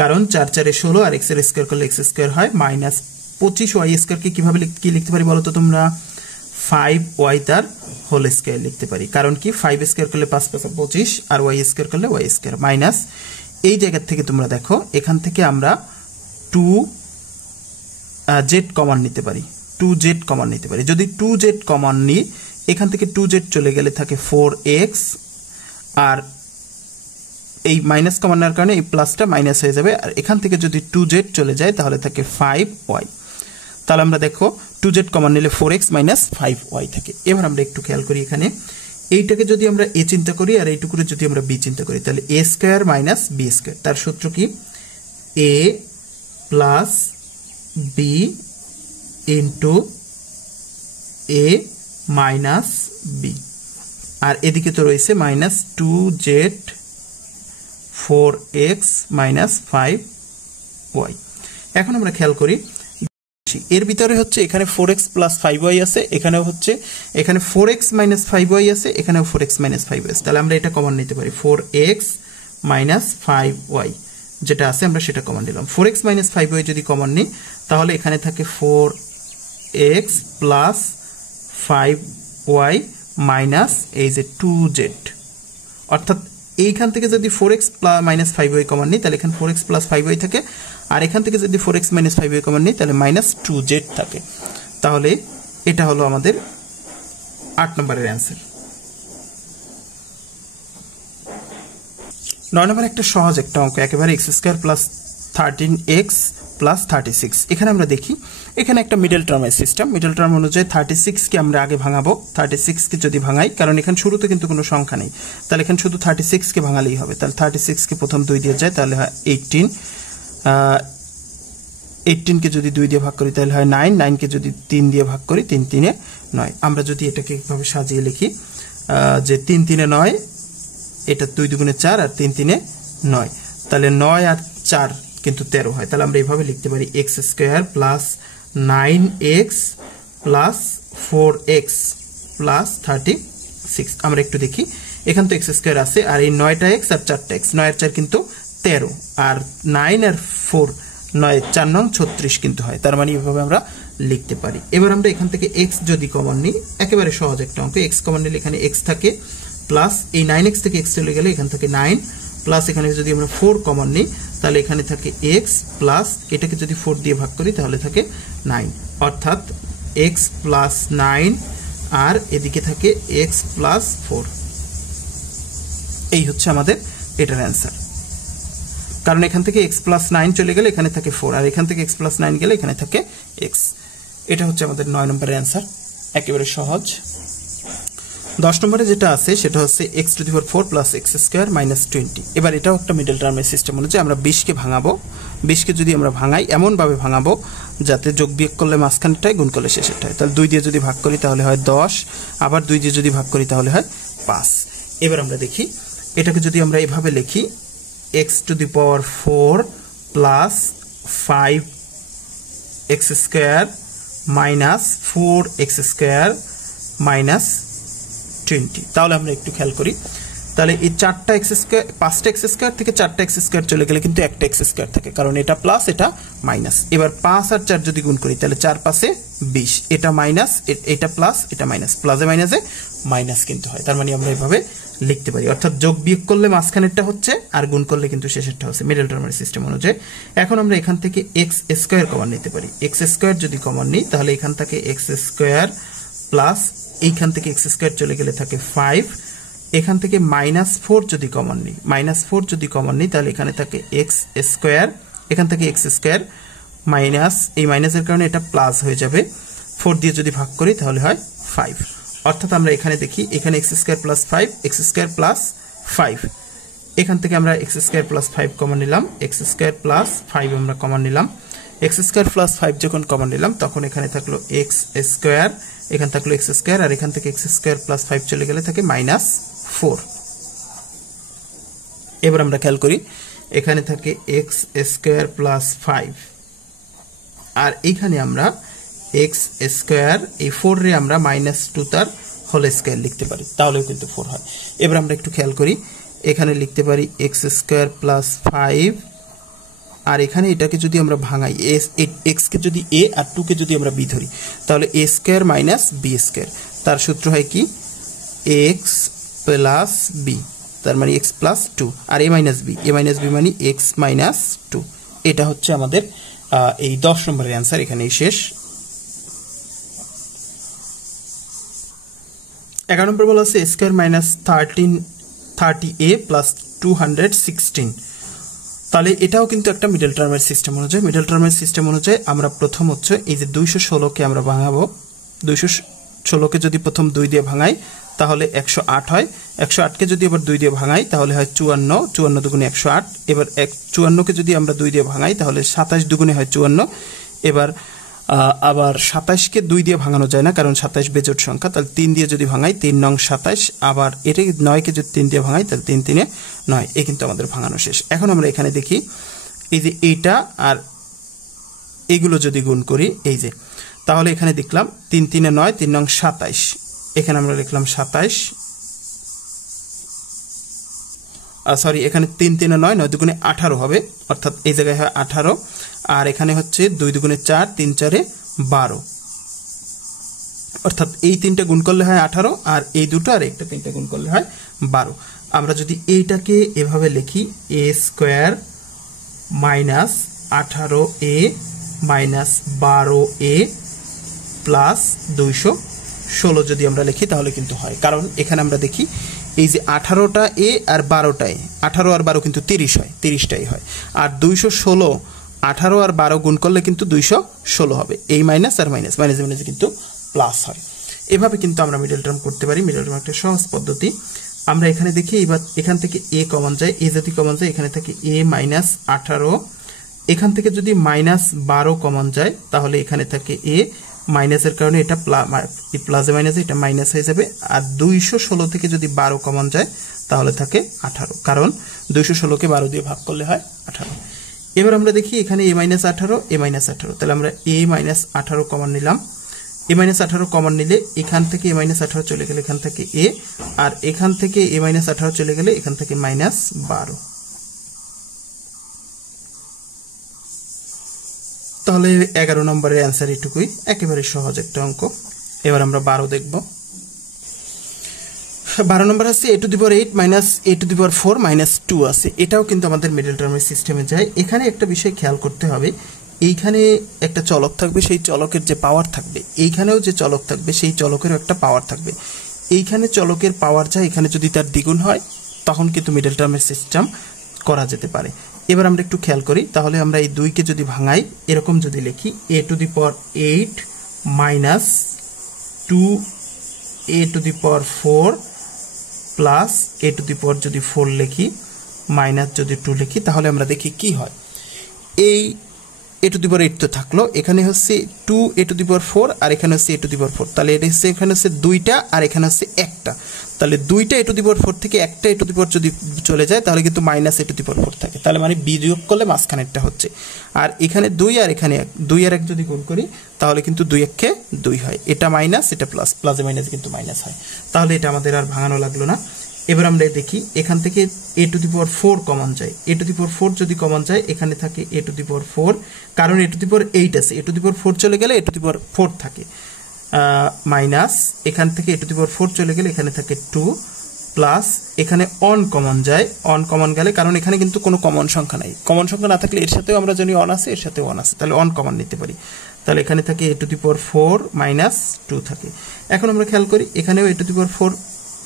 কারণ 4 4 এ 16 আর x এর স্কয়ার করলে x² হয়, মাইনাস 25y² কে কিভাবে লিখতে পারি বলো তো তোমরা? 5y তার হোল স্কয়ার লিখতে পারি, কারণ কি 5² করলে 5 5 25 আর y² করলে y² মাইনাস এই জায়গা থেকে তোমরা দেখো এখান থেকে আমরা 2z কমন নিতে পারি, 2z কমন নিতে পারি। যদি 2z কমন নিই এখান থেকে 2z চলে গেলে থাকে 4x, আর এই মাইনাস কমন নেওয়ার কারণে এই প্লাসটা মাইনাস হয়ে যাবে, আর এখান থেকে যদি 2z চলে যায় তাহলে থাকে 5y। তাহলে আমরা দেখো 2z কমন নিলে 4x মাইনাস 5y থাকে। এবার আমরা একটু খেয়াল করি, এখানে এইটাকে যদি আমরা a চিন্তা করি আর এইটুকুরে যদি আমরা b চিন্তা করি, তাহলে a² মাইনাস b², তার সূত্র কি? a plus b into a minus b, আর এদিকে তো রয়েছে minus 2z 4x minus 5y। এখন আমরা খেয়াল করি এর ভিতরে হচ্ছে এখানে 4x প্লাস 5y আছে, এখানেও হচ্ছে এখানে 4x মাইনাস 5y আছে, এখানেও 4x মাইনাস 5y আছে। তাহলে আমরা এটা কমন নিতে পারি, 4x মাইনাস 5y যেটা আছে আমরা সেটা কমন নিলাম। 4x মাইনাস 5y যদি কমন নিই তাহলে এখানে থাকে 4x প্লাস 5y মাইনাস এই যে 2z, অর্থাৎ এইখান থেকে যদি 4x মাইনাস 5y কমন নিই তাহলে এখানে 4x প্লাস 5y থাকে, আর এখান থেকে যদি 4x মাইনাস 5y কমন নিই তাহলে মাইনাস 2z থাকে। তাহলে এটা হলো আমাদের 8 নম্বরের অ্যান্সার। 9 নম্বর একটা সহজ একটা অঙ্ক, একেবারে x² প্লাস 13x প্লাস 36। এখানে আমরা দেখি এখানে একটা মিডল টার্মের সিস্টেম, মিডল টার্ম অনুযায়ী 36 কে আমরা আগে ভাঙাবো। 36 কে যদি ভাঙাই, কারণ এখানে শুরুতে কিন্তু কোনো সংখ্যা নেই, তাহলে এখানে শুধু 36 কে ভাঙালেই হবে। তাহলে 36 কে প্রথম 2 দিয়ে যায় তাহলে হয় 18, 18 কে যদি 2 দিয়ে ভাগ করি তাহলে হয় 9, 9 কে যদি 3 দিয়ে ভাগ করি 3 3 এ 9। আমরা যদি এটাকে এইভাবে সাজিয়ে লিখি যে 3 3 এ 9, এটা 2 2 4 আর 3 3 এ 9, তাহলে 9 আর 4 কিন্তু 13 হয়। তাহলে আমরা এইভাবে লিখতে পারি x² plus 9x plus 4x plus 36। আমরা একটু দেখি এখান তো x² আছে, আর এই 9টা x আর 4টা x, 9 আর 4 কিন্তু 13, আর 9 আর 4 9 4 নং 36 কিন্তু হয়। তার মানে এইভাবে আমরা লিখতে পারি। এবার আমরা এখান থেকে x যদি কমন নিই, একেবারে সহজ একটা অঙ্ক, x কমন নিলে এখানে x থাকে প্লাস এই 9x থেকে x চলে গেলে এখান থেকে 9, প্লাস এখানে যদি আমরা 4 কমন নিই তাহলে এখানে থাকে x প্লাস এটাকে যদি 4 দিয়ে ভাগ করি তাহলে থাকে 9, অর্থাৎ x প্লাস 9 আর এদিকে থাকে x প্লাস 4। এই হচ্ছে আমাদের এটার অ্যান্সার, কারণ এখান থেকে x প্লাস 9 চলে গেলে এখানে থাকে 4, আর এখান থেকে x প্লাস 9 গেলে এখানে থাকে x। এটা হচ্ছে আমাদের 9 নম্বরের অ্যান্সার, একেবারে সহজ। 10 নম্বরে যেটা আছে সেটা হচ্ছে x⁴ প্লাস x² মাইনাস 20। এবার এটাও একটা মিডল টার্মের সিস্টেম অনুযায়ী আমরা 20 কে ভাঙাবো। 20 কে যদি আমরা ভাঙাই এমনভাবে ভাঙাবো যাতে যোগ বিয়োগ করলে মাঝখানটায়, গুণ করলে শেষেরটায়। তাহলে 2 দিয়ে যদি ভাগ করি তাহলে হয় 10, আবার 2 দিয়ে যদি ভাগ করি তাহলে হয় 5। এবার আমরা দেখি এটাকে যদি আমরা এভাবে লিখি x⁴ plus 5x² minus 4x² minus 20। তাহলে আমরা একটু খেয়াল করি, তাহলে এই 4টা x² 5টা x² থেকে 4টা x² চলে গেলে কিন্তু একটা x² থাকে, কারণ এটা প্লাস এটা মাইনাস। এবার 5 আর 4 যদি গুণ করি তাহলে 4 5 এ 20, এটা মাইনাস এটা প্লাস এটা মাইনাস, প্লাসে মাইনাসে মাইনাস কিন্তু হয়। তার মানে আমরা এইভাবে লিখতে পারি, অর্থাৎ যোগ বিয়োগ করলে মাঝখানেরটা হচ্ছে আর গুণ করলে কিন্তু শেষেরটা হচ্ছে, মিডল টার্মের সিস্টেম অনুযায়ী। এখন আমরা এখান থেকে x² কমন নিতে পারি। x² যদি কমন নিই তাহলে এখান থেকে x² প্লাস এইখান থেকে x² চলে গেলে থাকে 5, এখান থেকে -4 যদি কমন নিই, -4 যদি কমন নিই তাহলে এখানে থাকে x², এখান থেকে x² মাইনাস এই মাইনাসের কারণে এটা প্লাস হয়ে যাবে, 4 দিয়ে যদি ভাগ করি তাহলে হয় 5। অর্থাৎ আমরা এখানে দেখি এখানে x² প্লাস 5, x² প্লাস 5, এখান থেকে আমরা এক্স স্কোয়ার প্লাস 5 কমন নিলাম, এক্স স্কোয়ার প্লাস 5 আমরা কমন নিলাম। এক্স স্কোয়ার প্লাস 5 যখন কমন নিলাম তখন এখানে থাকলো এক্স স্কোয়ার, এখানে থাকলো এক্স স্কোয়ার, আর এখান থেকে এক্স স্কোয়ার প্লাস 5 চলে গেলে থাকে -4। এবার আমরা খেয়াল করি এখানে থাকে এক্স স্কোয়ার প্লাস 5, আর এইখানে আমরা এক্স স্কোয়ার এই 4 রে আমরা -2 তার হোল স্কোয়ার লিখতে পারি, তাহলেও কিন্তু 4 হয়। এবার আমরা একটু খেয়াল করি এখানে লিখতে পারি এক্স স্কোয়ার প্লাস 5, আর এখানে এটাকে যদি আমরা ভাঙাই এক্স কে যদি এ আর 2 কে যদি আমরা বি ধরি তাহলে এ স্কোয়ার মাইনাস বি স্কোয়ার, তার সূত্র হয় কি এক্স প্লাস বি, তার মানে x plus 2, R a minus B মানে এক্স মাইনাস 2। এটা হচ্ছে আমাদের এই 10 নম্বরের অ্যান্সার, এখানেই শেষ। 11 নম্বর বলা আছে স্কোয়ার মাইনাস 30a প্লাস 216। তাহলে এটাও কিন্তু একটা মিডল টার্মের সিস্টেম অনুযায়ী, মিডল টার্মের সিস্টেম অনুযায়ী আমরা প্রথম হচ্ছে এই যে 216কে আমরা ভাঙাবো, 216কে যদি প্রথম 2 দিয়ে ভাঙাই তাহলে 108 হয়, 108কে যদি আবার 2 দিয়ে ভাঙাই তাহলে হয় 54, 54 দুগুণে 108। এবার 54কে যদি আমরা 2 দিয়ে ভাঙাই তাহলে 27 দুগুণে হয় 54। এবার আবার 27কে 2 দিয়ে ভাঙানো যায় না, কারণ 27 বেজোট সংখ্যা, তাহলে 3 দিয়ে যদি ভাঙাই 3 নং 27, আবার এটা 9কে যদি 3 দিয়ে ভাঙাই তাহলে 3 3 9। এই কিন্তু আমাদের ভাঙানো শেষ। এখন আমরা এখানে দেখি এই যে এইটা আর এগুলো যদি গুণ করি এই যে, তাহলে এখানে দেখলাম 3 3 9, 3 নং 27, এখানে আমরা লিখলাম 27, সরি এখানে 3 3 9, 9 দুগুণে 18 হবে, অর্থাৎ এই জায়গায় হয় 18, আর এখানে হচ্ছে 2 দুগুণে 4, 3 4 12, অর্থাৎ এই 3টা গুণ করলে হয় 18, আর এই দুটো আর একটা 3টা গুণ করলে হয় 12। আমরা যদি এইটাকে এভাবে লিখি a square minus 18a minus 12a plus 216 যদি আমরা লিখি তাহলে কিন্তু হয়, কারণ এখানে আমরা দেখি এই যে 18টা এ আর 12টা এ, 18 আর 12 কিন্তু 30 হয়, 30টাই হয়, আর 216 18 আর 12 গুণ করলে কিন্তু 216 হবে, এই মাইনাস আর মাইনাস, মাইনাসে মাইনাসে কিন্তু প্লাস হয়। এভাবে কিন্তু আমরা মিডল টার্ম করতে পারি। মিডল টার্ম একটা সহজ পদ্ধতি। আমরা এখানে দেখি এবার এখান থেকে এ কমন যায়, এ যদি কমন যায় এখানে থেকে এ মাইনাস 18, এখান থেকে যদি মাইনাস 12 কমন যায় তাহলে এখানে থাকে এ, মাইনাসের কারণে এটা প্লাসে মাইনাসে এটা মাইনাস হয়ে যাবে, আর 216 থেকে যদি 12 কমন যায় তাহলে থাকে 18, কারণ 216কে 12 দিয়ে ভাগ করলে হয় 18। এবার আমরা দেখি এখানে এ মাইনাস 18, এ মাইনাস 18, তাহলে আমরা এ মাইনাস 18 কমন নিলাম, এ মাইনাস 18 কমন নিলে এখান থেকে এ মাইনাস 18 চলে গেলে এখান থেকে এ, আর এখান থেকে এ মাইনাস 18 চলে গেলে এখান থেকে মাইনাস 12। তাহলে 11 নম্বরের অ্যান্সার এটুকুই, একেবারে সহজ একটা অঙ্ক। এবার আমরা 12 দেখব। 12 নম্বর আছে a to the power 8 minus a to the power 4 minus 2 আছে, এটাও কিন্তু আমাদের মিডল টার্মের সিস্টেমে যায়। এখানে একটা বিষয় খেয়াল করতে হবে, এইখানে একটা চলক থাকবে, সেই চলকের যে পাওয়ার থাকবে, এইখানেও যে চলক থাকবে সেই চলকেরও একটা পাওয়ার থাকবে। এইখানে চলকের পাওয়ার যা, এখানে যদি তার দ্বিগুণ হয় তখন কিন্তু মিডল টার্মের সিস্টেম করা যেতে পারে। এবার আমরা একটু খেয়াল করি, তাহলে আমরা এই 2কে যদি ভাঙাই এরকম যদি লিখি a to the power 8 minus 2a to the power 4 plus a to the power যদি 4 লিখি মাইনাস যদি 2 লিখি তাহলে আমরা দেখি কি হয়। এই a টু দি পাওয়ার 8 তো থাকলো, এখানে হচ্ছে 2a টু দি পাওয়ার 4 আর এখানে হচ্ছে a টু দি পাওয়ার 4, তাহলে এটা হচ্ছে এখানে হচ্ছে 2টা আর এখানে হচ্ছে 1টা, তাহলে 2টা a টু দি পাওয়ার 4 থেকে 1টা a টু দি পাওয়ার যদি চলে যায় তাহলে কিন্তু minus a to the power 4 থাকে, তাহলে মানে বিয়োগ করলে মাঝখানেরটা হচ্ছে, আর এখানে 2 আর এখানে 1, 2 আর 1 যদি গুণ করি তাহলে কিন্তু 2 1 কে 2 হয়, এটা মাইনাস এটা প্লাস, প্লাসে মাইনাসে কিন্তু মাইনাস হয়, তাহলে এটা আমাদের আর ভাঙানো লাগলো না। এবার আমরা দেখি এখান থেকে a to the power 4 common যায়, a টু দি পাওয়ার 4 যদি কমন যায় এখানে থাকে a টু দি পাওয়ার 4, কারণ a টু দি পাওয়ার 8 আছে, a টু দি পাওয়ার 4 চলে গেলে a টু দি পাওয়ার 4 থাকে, মাইনাস এখান থেকে a টু দি পাওয়ার 4 চলে গেলে এখানে থাকে 2 প্লাস এখানে অন কমন যায়, অন কমন গেলে কারণ এখানে কিন্তু কোনো কমন সংখ্যা নাই, কমন সংখ্যা না থাকলে এর সাথেও আমরা জানি অন আছে, এর সাথেও অন আছে, তাহলে অন কমন নিতে পারি, তাহলে এখানে থাকে a to the power 4 minus 2 থাকে। এখন আমরা খেয়াল করি এখানেও a to the power 4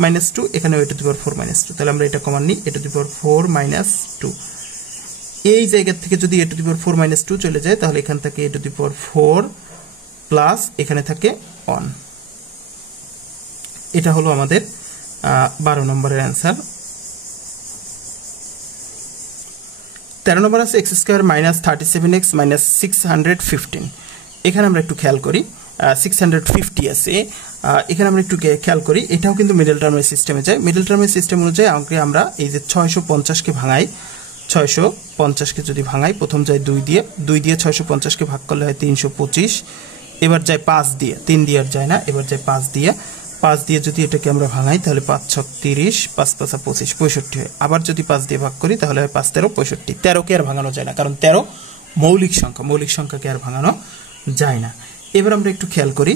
minus 2, এখানেও a to the power 4 minus 2, তাহলে আমরা এটা কমন নিই a to the power 4 minus 2, এই জায়গা থেকে যদি a to the power 4 minus 2 চলে যায় তাহলে এখান থেকে a to the power 4 plus এখানে থাকে 1। এটা হলো আমাদের 12 নম্বরের অ্যান্সার। 13 নম্বর আছে x square minus 37x minus 615। এখানে আমরা একটু খেয়াল করি 650 আছে, এখানে আমরা একটু খেয়াল করি, এটাও কিন্তু মিডল টার্মের সিস্টেমে যায়। মিডল টার্মের সিস্টেম অনুযায়ী আমরা এই যে 650কে ভাঙাই, 650কে যদি ভাঙাই, প্রথম যায় 2 দিয়ে 650কে ভাগ করলে হয় 325, এবার যায় 5 দিয়ে, 3 দিয়ে আর যায় না, এবার যায় 5 দিয়ে যদি এটাকে আমরা ভাঙাই তাহলে 5 6 30, 5 5 25, 65 হয়। আবার যদি 5 দিয়ে ভাগ করি তাহলে হয় 5 13 65। 13কে আর ভাঙানো যায় না, কারণ 13 মৌলিক সংখ্যাকে আর ভাঙানো যায় না। এবার আমরা একটু খেয়াল করি,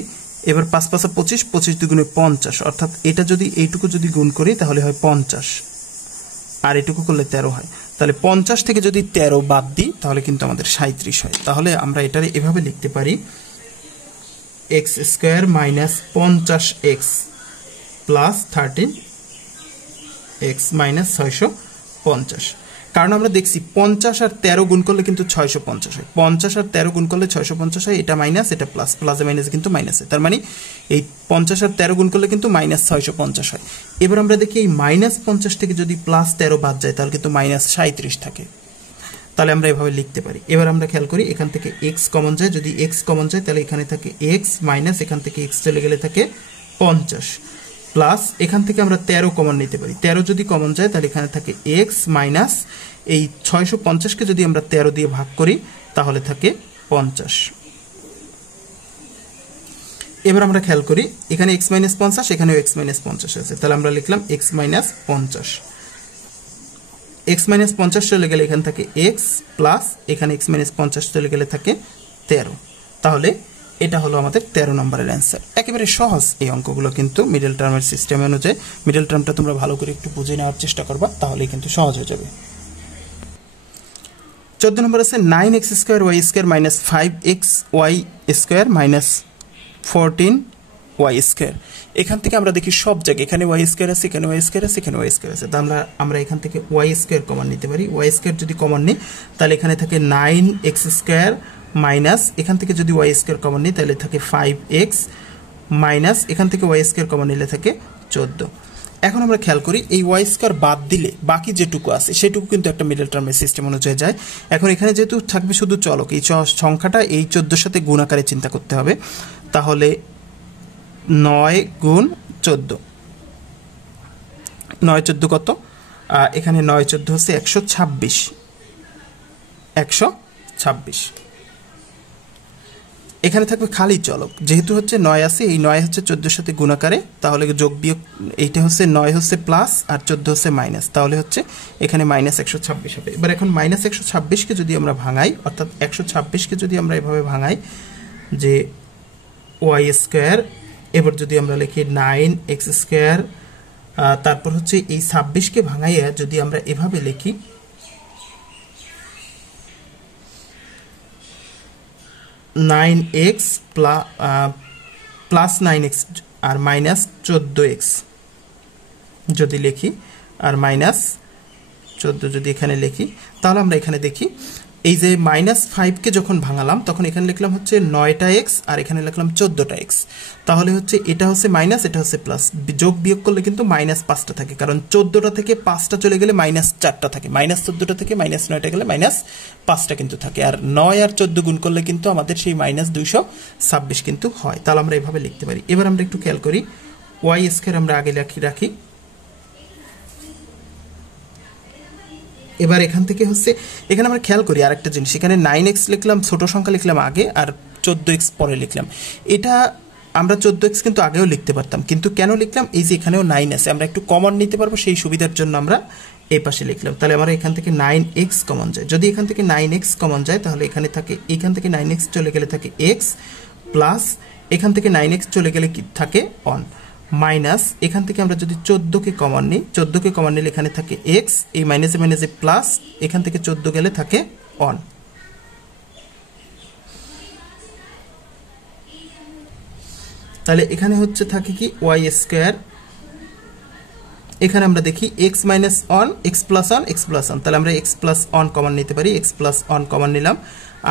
এবার 5 5 25, 25 দুগুণে 50, অর্থাৎ এটা যদি এইটুকু যদি গুণ করি তাহলে হয় 50, আর এটুকু করলে 13 হয়। তাহলে 50 থেকে যদি 13 বাদ দিই তাহলে কিন্তু আমাদের 37 হয়। তাহলে আমরা এটারে এভাবে লিখতে পারি, x square minus 50x plus 13x minus 650। কারণ আমরা দেখছি 50 আর 13 গুণ করলে কিন্তু 650 হয়, 50 আর 13 গুণ করলে 650 হয়, এটা মাইনাস এটা প্লাস, প্লাসে মাইনাসে কিন্তু মাইনাসে, তার মানে এই 50 আর 13 গুণ করলে কিন্তু মাইনাস 650 হয়। এবার আমরা দেখি এই মাইনাস 50 থেকে যদি প্লাস 13 বাদ যায় তাহলে কিন্তু মাইনাস 37 থাকে। তাহলে আমরা এভাবে লিখতে পারি। এবার আমরা খেয়াল করি, এখান থেকে x কমন যায়, যদি x কমন যায় তাহলে এখানে থাকে x মাইনাস এখান থেকে x চলে গেলে থাকে 50 প্লাস এখান থেকে আমরা 13 কমন নিতে পারি, 13 যদি কমন যায় তাহলে এখানে থাকে x মাইনাস এই 650কে যদি আমরা 13 দিয়ে ভাগ করি তাহলে থাকে 50। এবার আমরা খেয়াল করি, এখানে x মাইনাস 50, এখানেও x মাইনাস 50 আছে, তাহলে আমরা লিখলাম x মাইনাস 50। x মাইনাস 50 চলে গেলে এখানে থাকে x প্লাস এখানে x মাইনাস 50 চলে গেলে থাকে 13। তাহলে এটা হলো আমাদের 13 নম্বরের অ্যান্সার। একেবারে সহজ এই অঙ্কগুলো কিন্তু মিডল টার্মের সিস্টেম অনুযায়ী। মিডল টার্মটা তোমরা ভালো করে একটু বুঝে নেওয়ার চেষ্টা করবা, তাহলেই কিন্তু সহজ হয়ে যাবে। 14 নম্বর আছে 9x square y square minus 5x y square minus 14y square. এখান থেকে আমরা দেখি সব জায়গায় এখানে ওয়াই স্কোয়ার আছে, এখানে ওয়াই স্কোয়ার আছে, এখানে ওয়াই স্কোয়ার আছে, তাহলে আমরা এখান থেকে ওয়াই স্কোয়ার কমন নিতে পারি। ওয়াই স্কোয়ার যদি কমন নিই তাহলে এখানে থাকে 9x স্কোয়ার মাইনাস এখান থেকে যদি ওয়াই স্কোয়ার কমন নিই তাহলে থাকে 5x মাইনাস এখান থেকে ওয়াই স্কোয়ার কমন নিলে থাকে 14। এখন আমরা খেয়াল করি, এই ওয়াই স্কোয়ার বাদ দিলে বাকি যেটুকু আছে সেটুকু কিন্তু একটা মিডল টার্মের সিস্টেম অনুযায়ী যায়। এখন এখানে যেহেতু থাকবে শুধু চলক, এই সংখ্যাটা এই 14 সাথে গুণ আকারে চিন্তা করতে হবে, তাহলে 9 গুণ 14, 9 14 কত, এখানে 9 14 হচ্ছে 126, 126। এখানে থাকবে খালি চলক, যেহেতু হচ্ছে 9 আছে, এই 9 হচ্ছে 14 সাথে গুণ আকারে, তাহলে যোগ বিয়োগ এইটা হচ্ছে 9 হচ্ছে প্লাস আর 14 হচ্ছে মাইনাস, তাহলে হচ্ছে এখানে মাইনাস 126 হবে। এবার এখন মাইনাস 126কে যদি আমরা ভাঙাই, অর্থাৎ 126কে যদি আমরা এভাবে ভাঙাই যে ওয়াই স্কোয়ার, এবার যদি আমরা লিখি 9x স্কোয়ার, তারপর হচ্ছে এই 26কে ভাঙাইয়া যদি আমরা এভাবে লিখি 9x প্লাস 9x আর মাইনাস 14x যদি লিখি, আর মাইনাস 14 যদি এখানে লিখি, তাহলে আমরা এখানে দেখি এই যে মাইনাস 5কে যখন ভাঙালাম তখন এখানে লিখলাম হচ্ছে 9টা x আর এখানে লিখলাম 14টা x, তাহলে হচ্ছে এটা হচ্ছে মাইনাস এটা হচ্ছে প্লাস, যোগ বিয়োগ করলে কিন্তু মাইনাস 5টা থাকে, কারণ 14টা থেকে 5টা চলে গেলে মাইনাস 4টা থাকে, মাইনাস 14টা থেকে মাইনাস 9টা গেলে মাইনাস 5টা কিন্তু থাকে, আর 9 আর 14 গুণ করলে কিন্তু আমাদের সেই মাইনাস 226 কিন্তু হয়। তাহলে আমরা এভাবে লিখতে পারি। এবার আমরা একটু খেয়াল করি, ওয়াই স্কয়ার আমরা আগে রাখি, এবার এখান থেকে হচ্ছে এখানে আমরা খেয়াল করি আরেকটা জিনিস, এখানে 9x লিখলাম, ছোট সংখ্যা লিখলাম আগে আর 14x পরে লিখলাম, এটা আমরা 14x কিন্তু আগেও লিখতে পারতাম, কিন্তু কেন লিখলাম, এই যে এখানেও 9 আছে, আমরা একটু কমন নিতে পারবো সেই সুবিধার জন্য আমরা এই পাশে লিখলাম। তাহলে আমরা এখান থেকে 9x কমন যায়, যদি এখান থেকে 9x কমন যায় তাহলে এখানে থাকে, এখান থেকে 9x চলে গেলে থাকে x প্লাস এখান থেকে 9x চলে গেলে কি থাকে 1 মাইনাস এখান থেকে আমরা যদি 14কে কমন নিই, 14কে কমন নিলে এখানে থাকে x, এই মাইনাসে মাইনাসে প্লাস এখান থেকে 14 গেলে থাকে 1। তাহলে এখানে হচ্ছে থাকে কি ওয়াই স্কয়ার, এখানে আমরা দেখি x minus 1 x plus 1 x plus 1, তাহলে আমরা x প্লাস 1 কমন নিতে পারি, x প্লাস 1 কমন নিলাম,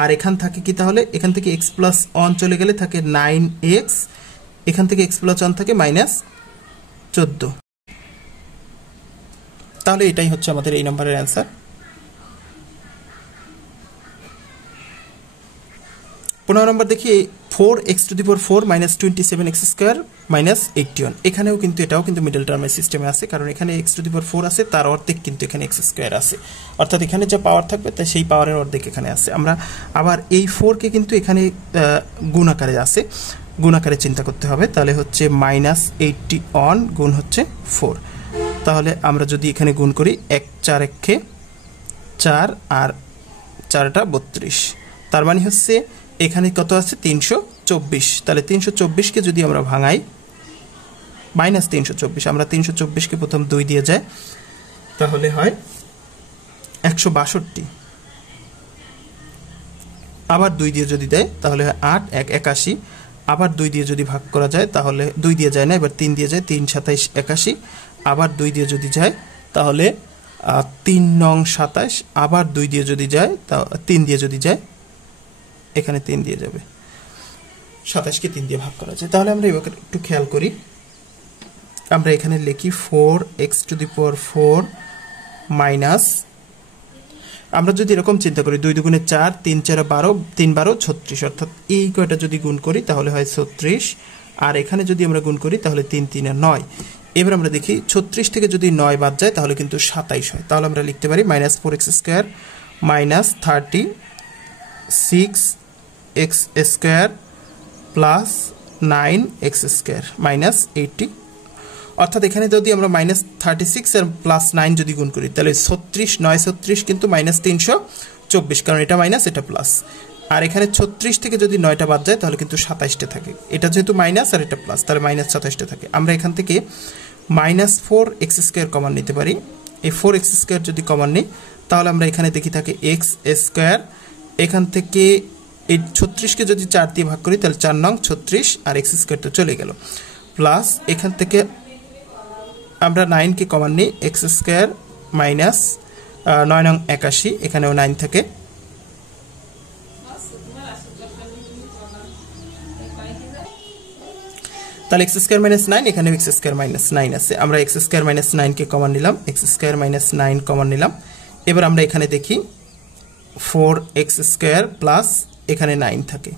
আর এখান থাকে কি, তাহলে এখান থেকে x প্লাস 1 চলে গেলে থাকে 9x, এখান থেকে x প্লাস 1 থাকে মাইনাস 14। তাহলে এটাই হচ্ছে আমাদের এই নম্বরের অ্যান্সার। 15 নম্বর দেখি 4x⁴ minus 27x square minus 81, এখানেও কিন্তু এটাও কিন্তু মিডল টার্মের সিস্টেমে আছে, কারণ এখানে x⁴ আছে, তার অর্ধেক কিন্তু এখানে x স্কোয়ার আছে, অর্থাৎ এখানে যা পাওয়ার থাকবে তাই সেই পাওয়ারের অর্ধেক এখানে আছে। আমরা আবার এই 4কে কিন্তু এখানে গুণ আকারে আছে, গুণ আকারে চিন্তা করতে হবে, তাহলে হচ্ছে -81 গুণ হচ্ছে 4, তাহলে আমরা যদি এখানে গুণ করি 1 4 1 4 আর 4টা 32, তার মানে হচ্ছে এখানে কত আছে 324, তাহলে 324কে যদি আমরা ভাঙাই -324, আমরা 324কে প্রথম 2 দিয়ে যায় তাহলে হয় 162, আবার 2 দিয়ে যদি দেয় তাহলে হয় 8 1 81, আবার 2 দিয়ে যদি ভাগ করা যায় তাহলে 2 দিয়ে যায় না, এবার 3 দিয়ে যায়, 3 27 81, আবার 2 দিয়ে যদি যায় তাহলে 3 নং 27, আবার 2 দিয়ে যদি যায়, 3 দিয়ে যদি যায় এখানে 3 দিয়ে যাবে, 27কে 3 দিয়ে ভাগ করা যায়। তাহলে আমরা এবার একটু খেয়াল করি, আমরা এখানে লিখি 4x⁴ মাইনাস, আমরা যদি এরকম চিন্তা করি 2 দুগুণে 4 3 4 12 3 12 36, অর্থাৎ এই কয়টা যদি গুণ করি তাহলে হয় 36, আর এখানে যদি আমরা গুণ করি তাহলে 3 3 9। এবার আমরা দেখি 36 থেকে যদি 9 বাদ যায় তাহলে কিন্তু 27 হয়, তাহলে আমরা লিখতে পারি -4x² minus 36x² plus 9x² minus 80, অর্থাৎ এখানে যদি আমরা -36 আর +9 যদি গুণ করি তাহলে 36 9 36 কিন্তু -324, কারণ এটা মাইনাস এটা প্লাস, আর এখানে 36 থেকে যদি 9টা বাদ যায় তাহলে কিন্তু 27টা থাকে, এটা যেহেতু মাইনাস আর এটা প্লাস তাহলে -27টা থাকে। আমরা এখান থেকে -4x² কমন নিতে পারি, এই 4x² যদি কমন নিই তাহলে আমরা এখানে দেখি থাকে x², এখান থেকে এই 36কে যদি 4 দিয়ে ভাগ করি তাহলে 4 নং 36 আর x² তো চলে গেল, প্লাস এখান থেকে আমরা 9কে কমন নিই, x² মাইনাস 9 নং 81, এখানেও 9 থাকে, তাহলে x² মাইনাস 9, এখানে x² মাইনাস 9 আছে, আমরা x² মাইনাস 9কে কমন নিলাম, x² মাইনাস 9 কমন নিলাম। এবার আমরা এখানে দেখি 4x² প্লাস এখানে 9 থাকে,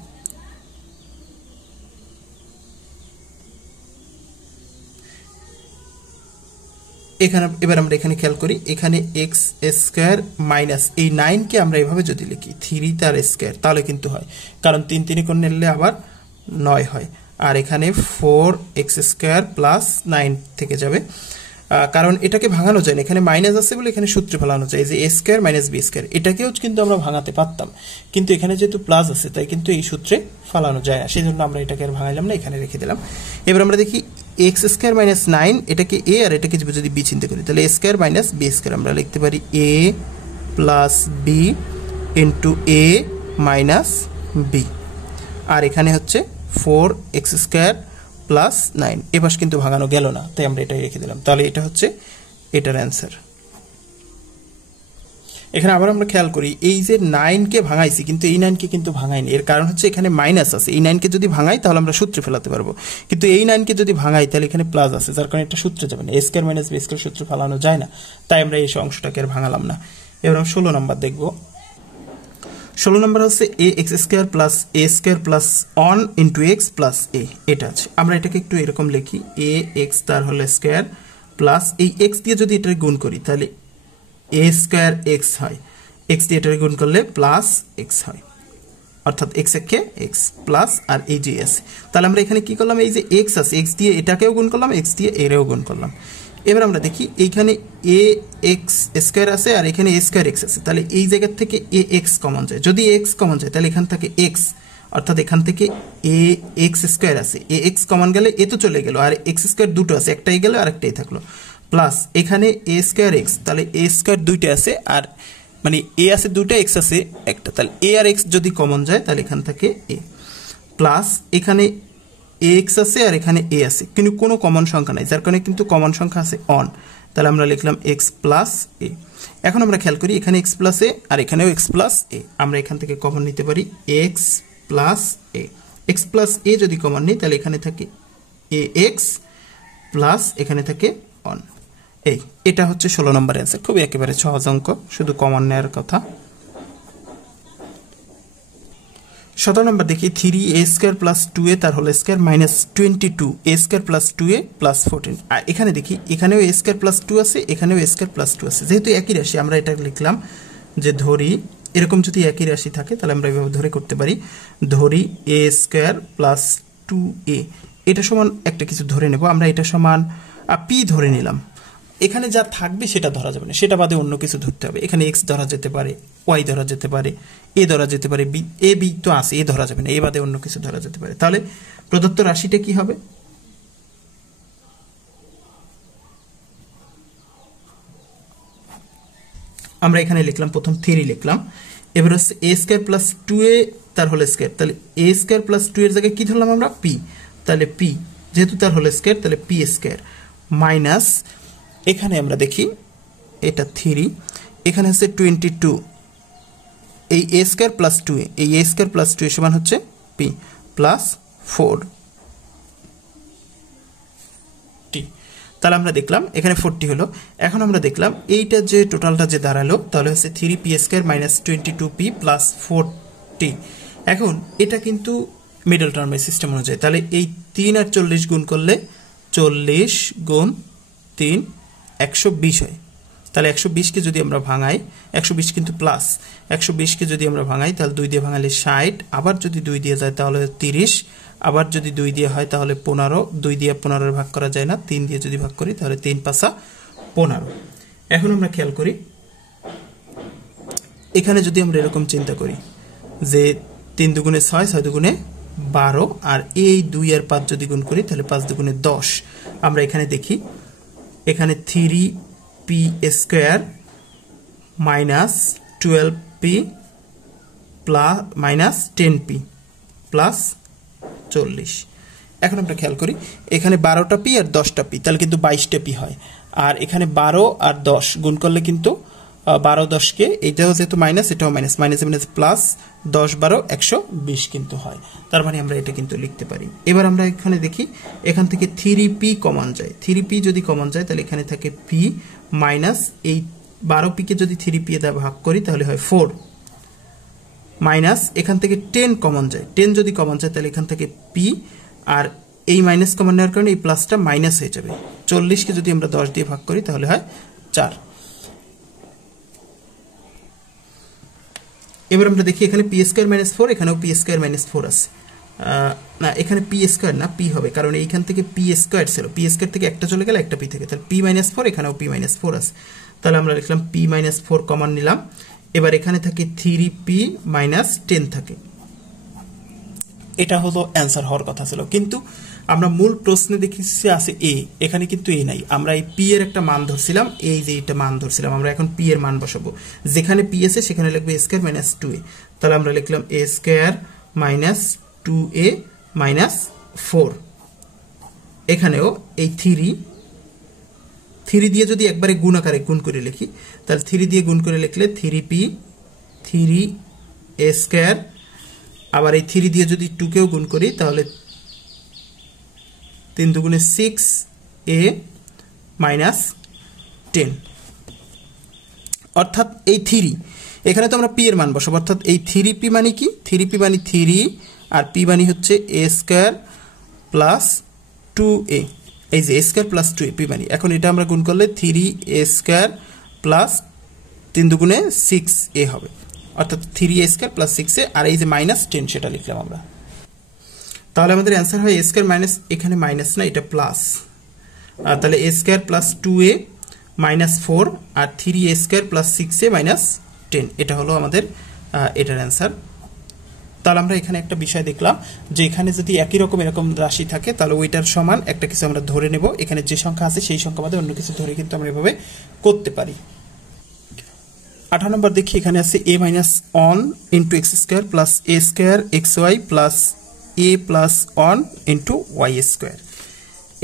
এখানে এবার আমরা এখানে খেয়াল করি, এখানে x² মাইনাস এই 9কে আমরা এভাবে যদি লিখি 3 তার স্কয়ার তাহলে কিন্তু হয়, কারণ 3 3 করে নিলে আবার 9 হয়, আর এখানে 4x² প্লাস 9 থেকে যাবে, কারণ এটাকে ভাঙানো যায় না, এখানে মাইনাস আছে বলে এখানে সূত্রে ফেলানো যায়, যে a² মাইনাস b², এটাকেও কিন্তু আমরা ভাঙাতে পারতাম, কিন্তু এখানে যেহেতু প্লাস আছে তাই কিন্তু এই সূত্রে ফেলানো যায় না, সেই জন্য আমরা এটাকে আর ভাঙাইলাম না, এখানে রেখে দিলাম। এবার আমরা দেখি x² মাইনাস 9, এটাকে a আর এটাকে যদি b চিন্তা করি তাহলে a² মাইনাস b², আমরা লিখতে পারি a plus b into a minus b, আর এখানে হচ্ছে 4x² প্লাস 9, এবার কিন্তু ভাঙানো গেল না তাই আমরা এটাই রেখে দিলাম, তাহলে এটা হচ্ছে এটার অ্যান্সার। এখানে আবার আমরা খেয়াল করি, এই যে 9কে ভাঙাইছি কিন্তু এই 9কে কিন্তু ভাঙাইনি, এর কারণ হচ্ছে এখানে মাইনাস আছে, এই 9কে যদি ভাঙাই তাহলে আমরা সূত্রে ফেলাতে পারবো, কিন্তু এই 9কে যদি ভাঙাই তাহলে এখানে প্লাস আছে, যার কারণে এটা সূত্রে যাবে না, a² মাইনাস b² সূত্রে ফেলানো যায় না, তাই আমরা এই অংশটাকে আর ভাঙালাম না। এবার আমরা 16 নম্বর দেখব। 16 নম্বর হচ্ছে ax² plus a² plus 1 into x plus a, এটা আছে, আমরা এটাকে একটু এরকম লিখি, ax তার হোল স্কয়ার প্লাস এই x দিয়ে যদি এটা গুণ করি তাহলে a² x হয়, x দিয়ে এটা গুণ করলে প্লাস x হয়, অর্থাৎ x একে x প্লাস আর এই যে আছে, তাহলে আমরা এখানে কি করলাম, এই যে x আছে x দিয়ে এটাকেও গুণ করলাম, x দিয়ে এরও গুণ করলাম। এবার আমরা দেখি এইখানে ax² আছে আর এখানে a² x আছে, তাহলে এই জায়গা থেকে ax কমন যায়, যদি x কমন যায় তাহলে এখান থেকে x, অর্থাৎ এখান থেকে ax² আছে, ax কমন গেলে এ তো চলে গেল, আর x² দুটো আছে, একটাই গেল আর একটাই থাকলো, প্লাস এখানে a² x, তাহলে a² দুইটা আছে, আর মানে a আছে দুইটা, x আছে একটা, তাহলে a আর x যদি কমন যায় তাহলে এখান থেকে a, প্লাস এখানে ax আছে আর এখানে a আছে, কিন্তু কোনো কমন সংখ্যা নাই, যার কারণে কিন্তু কমন সংখ্যা আছে 1, তাহলে আমরা লিখলাম x প্লাস a। এখন আমরা খেয়াল করি এখানে x প্লাস a আর এখানেও x প্লাস a, আমরা এখান থেকে কমন নিতে পারি x plus a, x plus a যদি কমন নিই তাহলে এখানে থাকে ax প্লাস এখানে থাকে 1, এটা হচ্ছে 16 নম্বর অ্যান্সার, খুবই একেবারে সহজ অঙ্ক, শুধু কমন নেওয়ার কথা। 17 নম্বর দেখি 3a² প্লাস 2a তার whole square minus 22a² plus 2a plus 14। আর এখানে দেখি এখানেও a² প্লাস 2 আছে, এখানেও a² প্লাস 2 আছে। যেহেতু একই রাশি আমরা এটা লিখলাম যে ধরি এরকম যদি একই রাশি থাকে তাহলে আমরা এভাবে ধরে করতে পারি, ধরি a² প্লাস 2a এটা সমান একটা কিছু ধরে নেব আমরা, এটা সমান p ধরে নিলাম। এখানে যা থাকবে সেটা ধরা যাবে না, সেটা বাদে অন্য কিছু ধরতে হবে। এখানে x ধরা যেতে পারে, y ধরা যেতে পারে, a ধরা যেতে পারে, b তো আছে, a ধরা যাবে না, a বাদে অন্য কিছু ধরা যেতে পারে। তাহলে প্রদত্ত রাশিটা কি হবে? আমরা এখানে লিখলাম প্রথম 3 লিখলাম, এবার হচ্ছে a² প্লাস 2a তার হোল স্কয়ার। তাহলে a² প্লাস 2 এর জায়গায় কি ধরলাম আমরা? p। তাহলে p যেহেতু তার হোল স্কয়ার তাহলে p² মাইনাস এখানে আমরা দেখি এটা 3, এখানে হচ্ছে 22, এই a² প্লাস 2a, এই a² প্লাস 2a সমান হচ্ছে p প্লাস 4t। তাহলে আমরা দেখলাম এখানে 40 হলো। এখন আমরা দেখলাম এইটা যে টোটালটা যে দাঁড়ালো তাহলে হচ্ছে 3p² minus 22p plus 4t। এখন এটা কিন্তু মিডল টার্মের সিস্টেম অনুযায়ী, তাহলে এই 3 আর 40 গুণ করলে 40 গুণ 3 120 হয়। তাহলে 120কে যদি আমরা ভাঙাই, 120 কিন্তু প্লাস, 120কে যদি আমরা ভাঙাই তাহলে 2 দিয়ে ভাঙালে 60, আবার যদি 2 দিয়ে যায় তাহলে 30, আবার যদি 2 দিয়ে হয় তাহলে 15, 2 দিয়ে 15 ভাগ করা যায় না, 3 দিয়ে যদি ভাগ করি তাহলে 3 5 15। এখন আমরা খেয়াল করি এখানে যদি আমরা এরকম চিন্তা করি যে 3 দুগুণে 6, 6 দুগুণে 12, আর এই 2 আর 5 যদি গুণ করি তাহলে 5 দুগুণে 10। আমরা এখানে দেখি এখানে 3p² minus 12p plus minus 10p plus 40। এখন আমরা খেয়াল করি এখানে 12টা p আর 10টা p, তাহলে কিন্তু 22টা p হয়। আর এখানে 12 আর 10 গুণ করলে কিন্তু 12 10কে, এইটাও যেহেতু মাইনাস এটাও মাইনাস, মাইনাস মাইনাস প্লাস 10 12 120 কিন্তু হয়। তার মানে আমরা এটা কিন্তু লিখতে পারি। এবার আমরা এখানে দেখি এখান থেকে 3p কমন যায়, 3p যদি কমন যায় তাহলে এখানে থাকে p মাইনাস এই 12p কে যদি 3p দ্বারা ভাগ করি তাহলে হয় 4 মাইনাস এখান থেকে 10 কমন যায়, 10 যদি কমন যায় তাহলে এখান থেকে p, আর এই মাইনাস কমন নেওয়ার কারণে এই প্লাসটা মাইনাস হয়ে যাবে। 40 কে যদি আমরা 10 দিয়ে ভাগ করি তাহলে হয় 4। এবার আমরা দেখি এখানে p² মাইনাস 4, এখানেও p² মাইনাস 4 আছে। না এখানে p² না p হবে, কারণ এইখান থেকে p² ছিল, p² থেকে একটা চলে গেলে একটা p থেকে, তাহলে p মাইনাস 4, এখানেও p মাইনাস 4 আছে। তাহলে আমরা লিখলাম p মাইনাস 4 কমন নিলাম। এবার এখানে থাকে 3p মাইনাস 10 থাকে। এটা হলো অ্যান্সার হওয়ার কথা ছিল, কিন্তু আমরা মূল প্রশ্নে দেখেছি আছে a, এখানে কিন্তু a নাই। আমরা এই p এর একটা মান ধরছিলাম, এই যে এটা মান ধরছিলাম, আমরা এখন p এর মান বসাবো। যেখানে p আছে সেখানে লিখবো a² মাইনাস 2a। তাহলে আমরা লিখলাম a² মাইনাস 2a মাইনাস 4। এখানেও এই 3 দিয়ে যদি একবারে গুণ আকারে গুণ করে লিখি তাহলে 3 দিয়ে গুণ করে লিখলে 3p 3a², আবার এই 3 দিয়ে যদি 2 কেও গুণ করি তাহলে 3 দুগুণে 6a মাইনাস 10। অর্থাৎ এই 3 এখানে তো আমরা p এর মান বসাবো, অর্থাৎ এই 3p মানে কি, 3p মানে 3 আর p মানে হচ্ছে a² প্লাস 2a, এই যে a² প্লাস 2a p মানে। এখন এটা আমরা গুণ করলে 3a² প্লাস 3 দুগুণে 6a হবে, অর্থাৎ 3a² প্লাস 6a, আর এই যে মাইনাস 10 সেটা লিখলাম আমরা। তাহলে আমাদের অ্যান্সার হয় a² মাইনাস, এখানে মাইনাস না এটা প্লাস, তাহলে a² প্লাস 2a মাইনাস 4 আর 3a² প্লাস 6a মাইনাস 10, এটা হলো আমাদের এটার অ্যান্সার। তাহলে আমরা এখানে একটা বিষয় দেখলাম যে এখানে যদি একই রকম এরকম রাশি থাকে তাহলে ওইটার সমান একটা কিছু আমরা ধরে নেব, এখানে যে সংখ্যা আছে সেই সংখ্যা বাদে অন্য কিছু ধরে কিন্তু আমরা এভাবে করতে পারি। 18 নম্বর দেখি এখানে আছে a minus 1 into x² plus a² xy plus a plus 1 into y²।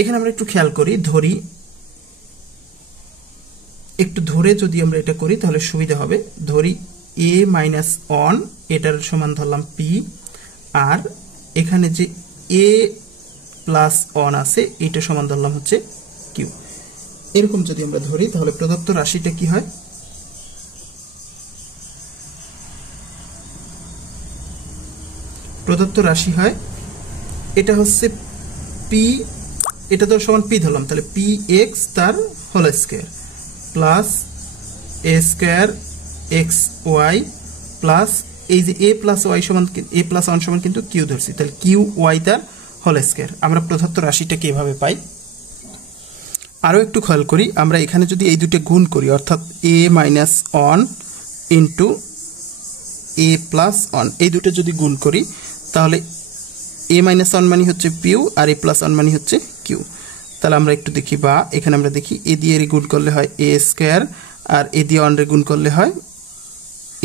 এখানে আমরা একটু খেয়াল করি, ধরি একটু ধরে যদি আমরা এটা করি তাহলে সুবিধা হবে। ধরি a মাইনাস 1 এটার সমান ধরলাম p, আর এখানে যে a প্লাস 1 আছে এটা সমান ধরলাম হচ্ছে q। এরকম যদি আমরা ধরি তাহলে প্রদত্ত রাশিটা কি হয়? প্রদত্ত রাশি হয়, এটা হচ্ছে পি, এটা তো সমান পি ধরলাম, তাহলে পি এক্স তার whole square plus A square x y plus এই যে এ প্লাস ওয়াই সমান এ প্লাস ওয়ান সমান কিন্তু কিউ ধরছি, তাহলে কিউ ওয়াই তার হোল স্কয়ার। আমরা প্রদত্ত রাশিটাকে এভাবে পাই। আরও একটু খেয়াল করি, আমরা এখানে যদি এই দুটো গুণ করি অর্থাৎ a minus on into A plus on, এই দুটো যদি গুণ করি তাহলে এ মাইনাস ওয়ান মানে হচ্ছে পিউ আর এ প্লাস ওয়ান মানে হচ্ছে কিউ। তাহলে আমরা একটু দেখি, বা এখানে আমরা দেখি এ দিয়ে গুণ করলে হয় এ স্কয়ার আর এ দিয়ে অন রে গুণ করলে হয়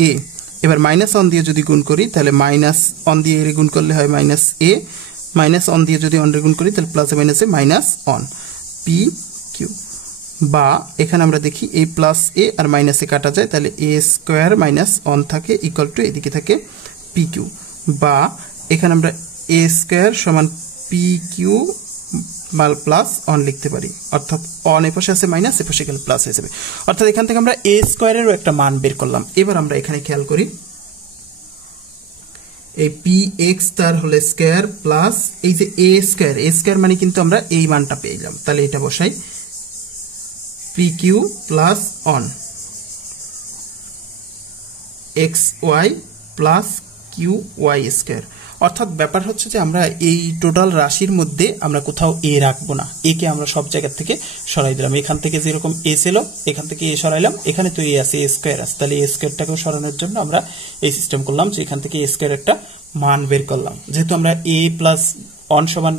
এ। এবার মাইনাস অন দিয়ে যদি গুণ করি তাহলে মাইনাস অন দিয়ে এ গুণ করলে হয় মাইনাস এ, মাইনাস অন দিয়ে যদি অন রে গুণ করি তাহলে প্লাসে মাইনাসে মাইনাস অন পি কিউ। বা এখানে আমরা দেখি এ প্লাস এ আর মাইনাসে কাটা যায়, তাহলে এ স্কোয়ার মাইনাস অন থাকে ইকুয়াল টু এদিকে থাকে পি কিউ। বা এখানে আমরা এ স্কোয়ার সমান পি কিউ প্লাস অন লিখতে পারি, অর্থাৎ অন এপাশে আছে মাইনাস, এপাশে গেলে প্লাস হয়ে যাবে। অর্থাৎ এখান থেকে আমরা এ স্কোয়ারেরও একটা মান বের করলাম। এবার আমরা এখানে খেয়াল করি, এই পি এক্স তার হোল স্কয়ার প্লাস এই যে এ স্কয়ার মানে কিন্তু আমরা এই মানটা পেয়ে গেলাম, তাহলে এটা বসাই p q plus one x y plus q y square. অর্থাৎ ব্যাপার হচ্ছে যে আমরা এই টোটাল রাশির মধ্যে আমরা কোথাও এ রাখবো না, এ কে আমরা সব জায়গা থেকে সরাই দিলাম। এখান থেকে যেরকম এ ছিল এখান থেকে এ সরাইলাম, এখানে তো এ আছে, এ স্কয়ার আছে, তাহলে এ স্কয়ারটাকেও সরানোর জন্য আমরা এই সিস্টেম করলাম যে এখান থেকে এ স্কয়ার একটা মান বের করলাম। যেহেতু আমরা এ প্লাস অন সমান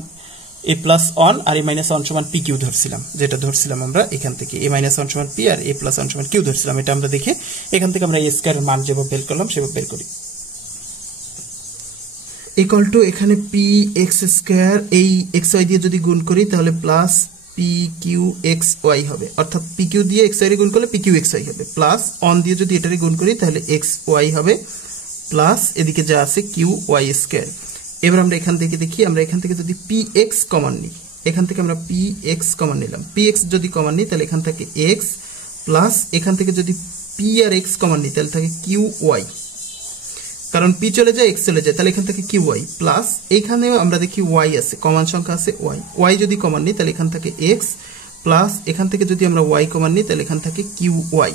এ প্লাস অন আর এ মাইনাস অন সমান পি কিউ ধরছিলাম, যেটা ধরছিলাম আমরা এখান থেকে এ মাইনাস অন সমান পি আর এ প্লাস অন সমান কিউ ধরছিলাম, এটা আমরা দেখে এখান থেকে আমরা এ স্কয়ারের মান যেভাবে বের করলাম সেভাবে বের করি। ইকুয়াল টু এখানে পি এক্স স্কয়ার এই এক্স ওয়াই দিয়ে যদি গুণ করি তাহলে plus p q x y হবে, অর্থাৎ পি কিউ দিয়ে এক্স ওয়াই গুণ করলে পি কিউ এক্স ওয়াই হবে, প্লাস অন দিয়ে যদি এটারে গুণ করি তাহলে এক্স ওয়াই হবে, প্লাস এদিকে যা আছে কিউ ওয়াই স্কয়ার। এবার আমরা এখান থেকে দেখি, আমরা এখান থেকে যদি পি এক্স কমন নিই, এখান থেকে আমরা পি এক্স কমন নিলাম, পি এক্স যদি কমন নিই তাহলে এখান থেকে এক্স প্লাস এখান থেকে যদি পি আর এক্স কমন নিই তাহলে থাকে কিউ ওয়াই, কারণ পি চলে যায় এক্স চলে যায়, তাহলে এখান থেকে কিউ ওয়াই প্লাস এইখানেও আমরা দেখি ওয়াই আছে, কমন সংখ্যা আছে ওয়াই, ওয়াই যদি কমন নিই তাহলে এখান থেকে এক্স প্লাস এখান থেকে যদি আমরা ওয়াই কমন নিই তাহলে এখান থেকে কিউ ওয়াই।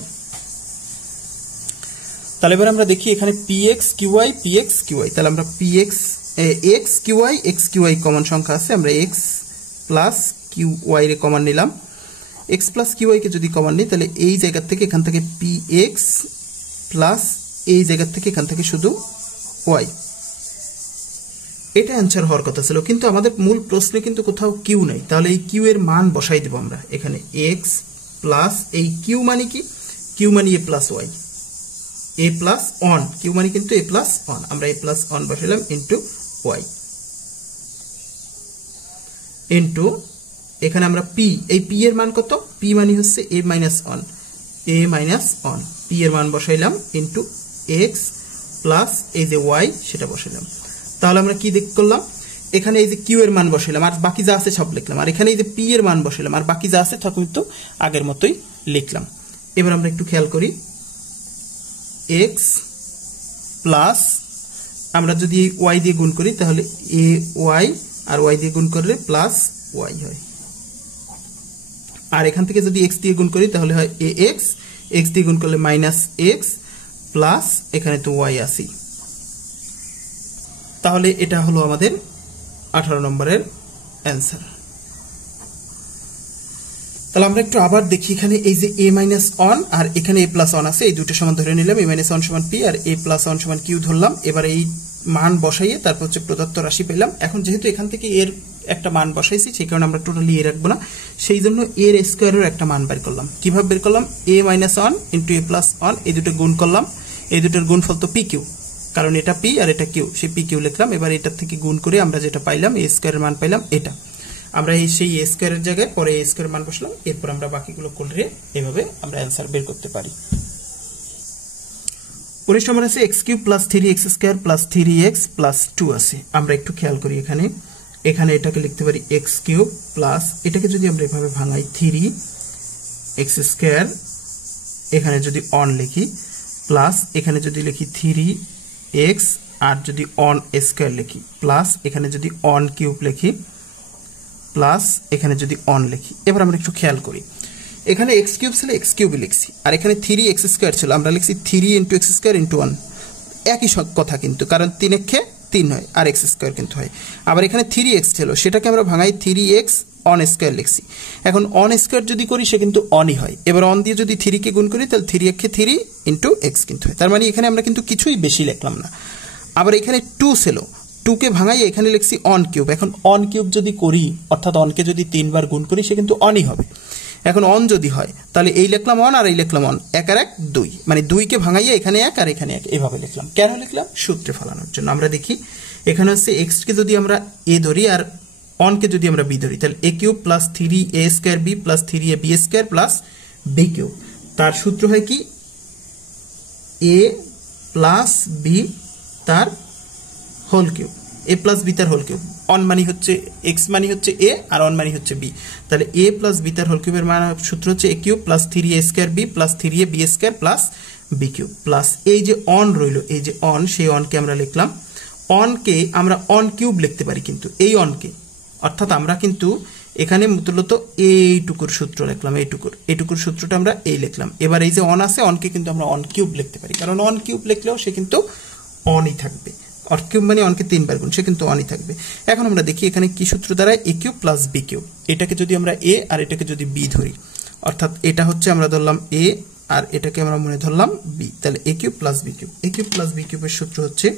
তাহলে এবার আমরা দেখি এখানে p x q y, p x q y, তাহলে আমরা p x x q y common সংখ্যা আছে, আমরা এক্স প্লাস কিউ ওয়াই রে কমন নিলাম, এক্স প্লাস কিউ ওয়াই কে যদি কমন নিই তাহলে এই জায়গা থেকে এখান থেকে পি এক্স প্লাস এই জায়গা থেকে এখান থেকে শুধু ওয়াই, এটা অ্যান্সার হওয়ার কথা ছিল, কিন্তু আমাদের মূল প্রশ্নে কিন্তু কোথাও কিউ নেই, তাহলে এই কিউ এর মান বসাই দেব আমরা এখানে এক্স প্লাস এই কিউ মানে কি, কিউ মানে A plus Y, A plus one, Q মানে কিন্তু এ প্লাস অন, আমরা এ প্লাস অন বসাইলাম ইন্টু ওয়াই ইন্টু এখানে আমরা পি, এই পি এর মান কত, পি মানে হচ্ছে এ minus on, A minus on, P এর মান বসাইলাম ইন্টু এক্স প্লাস এই যে ওয়াই সেটা বসাইলাম। তাহলে আমরা কি দেখ করলাম, এখানে এই যে কিউ এর মান বসাইলাম আর বাকি যা আছে সব লিখলাম, আর এখানে এই যে পি এর মান বসাইলাম আর বাকি যা আছে তা কিন্তু আগের মতোই লিখলাম। এবার আমরা একটু খেয়াল করি, এক্স প্লাস আমরা যদি ওয়াই দিয়ে গুণ করি তাহলে এ ওয়াই আর ওয়াই দিয়ে গুণ করলে প্লাস ওয়াই হয়, আর এখান থেকে যদি এক্স দিয়ে গুণ করি তাহলে হয় এ এক্স, এক্স দিয়ে গুণ করলে মাইনাস এক্স প্লাস এখানে তো ওয়াই আসি। তাহলে এটা হলো আমাদের 18 নম্বরের অ্যান্সার। তাহলে আমরা একটু আবার দেখি, এখানে এই যে এ মাইনাস অন আর এখানে এ প্লাস অন আছে, এই দুটো সমান ধরে নিলাম, এ মাইনাস অন সমান পি আর এ প্লাস অন সমান কিউ ধরলাম। এবার এই মান বসাইয়ে তারপর হচ্ছে প্রদত্ত রাশি পেলাম। এখন যেহেতু এখান থেকে এর একটা মান বসাইছি সেই কারণে আমরা টোটালি এ রাখবো না, সেই জন্য এর স্কোয়ারের একটা মান বের করলাম। কিভাবে বের করলাম, A minus on into A plus on, এই দুটো গুণ করলাম, এই দুটোর গুণফল তো পি কিউ, কারণ এটা পি আর এটা কিউ, সেই পি কিউ লিখলাম। এবার এটার থেকে গুণ করে আমরা যেটা পাইলাম এ স্কোয়ারের মান পাইলাম, এটা আমরা সেই এ স্কোয়ারের জায়গায় পরে এ স্কোয়ারের মান বসলাম, এরপর আমরা বাকিগুলো করে এভাবে আমরা অ্যান্সার বের করতে পারি। 19 নম্বর আছে x cube plus 3x square plus 3x plus 2 আছে। আমরা একটু খেয়াল করি, এখানে এটাকে লিখতে পারি এক্স কিউব প্লাস এটাকে যদি আমরা এভাবে ভাঙাই 3x স্কোয়ার, এখানে যদি অন লিখি প্লাস এখানে যদি লিখি 3x আর যদি অন স্কয়ার লিখি প্লাস এখানে যদি অন কিউব লিখি প্লাস এখানে যদি অন লিখি। এবার আমরা একটু খেয়াল করি, এখানে এক্স কিউব ছিল এক্স কিউবই লিখছি, আর এখানে 3x স্কয়ার ছিল আমরা লিখছি 3 × x স্কয়ার × 1, একই কথা কিন্তু, কারণ 3 একে 3 হয় আর x স্কয়ার কিন্তু হয়। আবার এখানে 3x ছিল সেটাকে আমরা ভাঙাই 3x অন স্কয়ার লিখছি। এখন অন স্কয়ার যদি করি সে কিন্তু অনই হয়। এবার অন দিয়ে যদি 3 কে গুণ করি তাহলে 3 একে 3 × x কিন্তু হয়। তার মানে এখানে আমরা কিন্তু কিছুই বেশি লিখলাম না। আবার এখানে 2 ছিল, 2 কে ভাঙাই এখানে লিখছি অন কিউব। এখন অন কিউব যদি করি অর্থাৎ অনকে যদি 3 বার গুণ করি সে কিন্তু অনই হবে। এখন অন যদি হয় তাহলে এই লিখলাম অন আর এই লিখলাম অন, 1 আর 1 2, মানে 2 কে ভাঙাইয়া এখানে 1 আর এখানে 1 এভাবে লিখলাম। কেন লিখলাম? সূত্রে ফলানোর জন্য। আমরা দেখি এখানে হচ্ছে x কে যদি আমরা a ধরি আর অন কে যদি আমরা b ধরি তাহলে a cube plus 3a square b plus 3ab square plus b cube. তার সূত্র হয় কি a প্লাস b তার whole cube, a plus b তার হোল কিউব। অন মানে হচ্ছে x মানে হচ্ছে a আর অন মানে হচ্ছে b, তাহলে a প্লাস b তার হোল কিউবের মান সূত্র হচ্ছে a cube plus 3a square b plus 3ab square plus b cube plus এই যে অন রইল, এই যে অন, সেই অনকে আমরা লিখলাম। অনকে আমরা অন কিউব লিখতে পারি কিন্তু এই অনকে, অর্থাৎ আমরা কিন্তু এখানে মূলত এইটুকুর সূত্র লিখলাম, এইটুকুর সূত্রটা আমরা এই লিখলাম। এবার এই যে অন আছে অনকে কিন্তু আমরা অন কিউব লিখতে পারি, কারণ অন কিউব লিখলেও সে কিন্তু অনই থাকবে। অন কিউব মানে অনকে 3 বার গুণ, সে কিন্তু অনই থাকবে। এখন আমরা দেখি এখানে কি সূত্র দাঁড়ায়, a cube plus b cube. এটাকে যদি আমরা a আর এটাকে যদি b ধরি, অর্থাৎ এটা হচ্ছে আমরা ধরলাম a আর এটাকে আমরা মনে ধরলাম b, তাহলে a cube plus b cube. a cube plus b কিউবের সূত্র হচ্ছে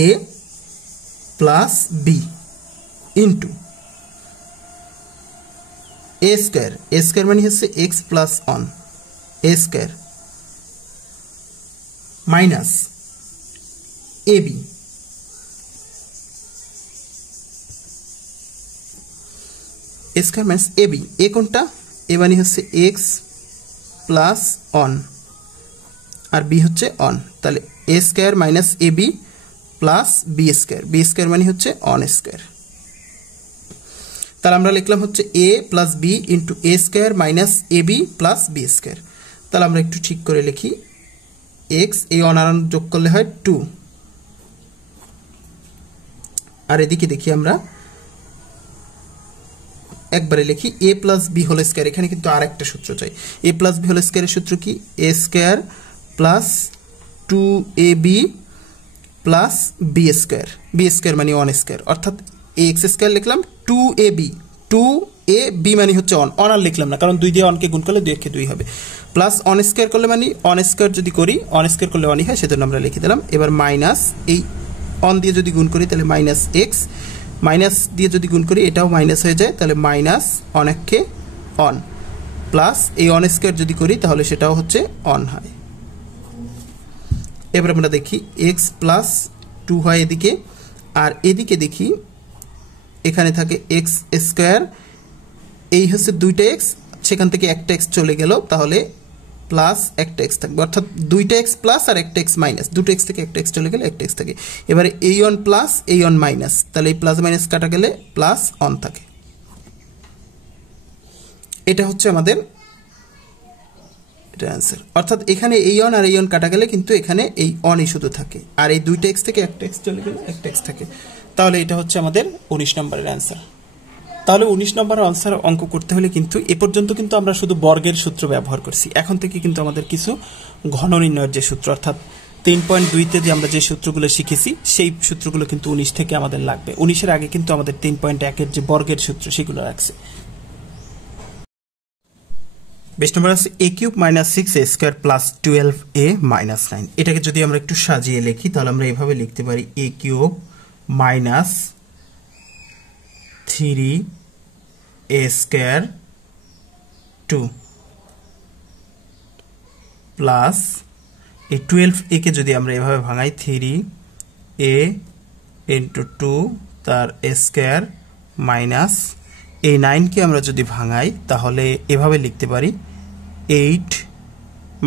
a plus b into a square. a square মানে হচ্ছে x plus one a square minus ab a square minus ab। a কোনটা? a মানে হচ্ছে x plus on আর b হচ্ছে অন, তাহলে a square minus ab plus b square. b square মানে হচ্ছে অন স্কয়ার। তাহলে আমরা লিখলাম হচ্ছে a plus b into a square minus ab plus b square. তাহলে আমরা একটু ঠিক করে লিখি, x এই অন আর যোগ করলে হয় 2, আর এদিকে দেখি আমরা একবারে লিখি a plus b whole square. এখানে কিন্তু আর একটা সূত্র চাই। a প্লাস b হোল স্কয়ারের সূত্র কি? a square plus 2ab plus b square. b square মানে অন স্কয়ার, অর্থাৎ x স্কয়ার লিখলাম 2ab, 2ab মানে হচ্ছে অন, অন আর লিখলাম না কারণ 2 দিয়ে অনকে গুণ করলে 2 একে 2 হবে, প্লাস অন স্কয়ার করলে মানে অন স্কয়ার যদি করি অন স্কয়ার করলে অনই হয়, সেজন্য আমরা লিখে দিলাম। এবার মাইনাস এই অন দিয়ে যদি গুণ করি তাহলে মাইনাস x, মাইনাস দিয়ে যদি গুণ করি এটাও মাইনাস হয়ে যায়, তাহলে মাইনাস অনেককে অন, প্লাস এই অন স্কয়ার যদি করি তাহলে সেটাও হচ্ছে অন হয়। এবার আমরা দেখি x প্লাস 2 হয় এদিকে, আর এদিকে দেখি এখানে থাকে x স্কয়ার, এই হচ্ছে 2টা x, সেখান থেকে একটা x চলে গেল, তাহলে প্লাস একটা x থাকবে, অর্থাৎ 2টা x প্লাস আর একটা x মাইনাস, 2টা x থেকে একটা x চলে গেলে একটা x থাকে। এবারে এই অন প্লাস এই অন মাইনাস, তাহলে এই প্লাস মাইনাস কাটা গেলে প্লাস অন থাকে। এটা হচ্ছে আমাদের এটা आंसर, অর্থাৎ এখানে এই অন আর এই অন কাটা গেলে কিন্তু এখানে এই অনই শুধু থাকে, আর এই 2টা x থেকে একটা x চলে গেলে একটা x থাকে। তাহলে এটা হচ্ছে আমাদের 19 নম্বরের आंसर। তাহলে 19 নম্বরের आंसर অঙ্ক করতে হলে কিন্তু এ পর্যন্ত কিন্তু আমরা শুধু বর্গের সূত্র ব্যবহার করছি। এখন থেকে কিন্তু আমাদের কিছু ঘন নির্ণয়ের যে সূত্র, অর্থাৎ 3.2 তে যে আমরা যে সূত্রগুলো শিখেছি সেই সূত্রগুলো কিন্তু 19 থেকে আমাদের লাগবে। 19 এর আগে কিন্তু আমাদের 3.1 এর যে বর্গের সূত্র সেগুলো রাখছে। 20 নম্বর আছে a cube minus 6a square plus 12a minus 9। এটাকে যদি আমরা একটু সাজিয়ে লিখি তাহলে আমরা এভাবে লিখতে পারি a cube minus 3a square 2 plus এই 12a কে যদি আমরা এভাবে ভাঙাই 3a ইনটু 2 তার a স্কয়ার মাইনাস এই 9 কে আমরা যদি ভাঙাই তাহলে এভাবে লিখতে পারি 8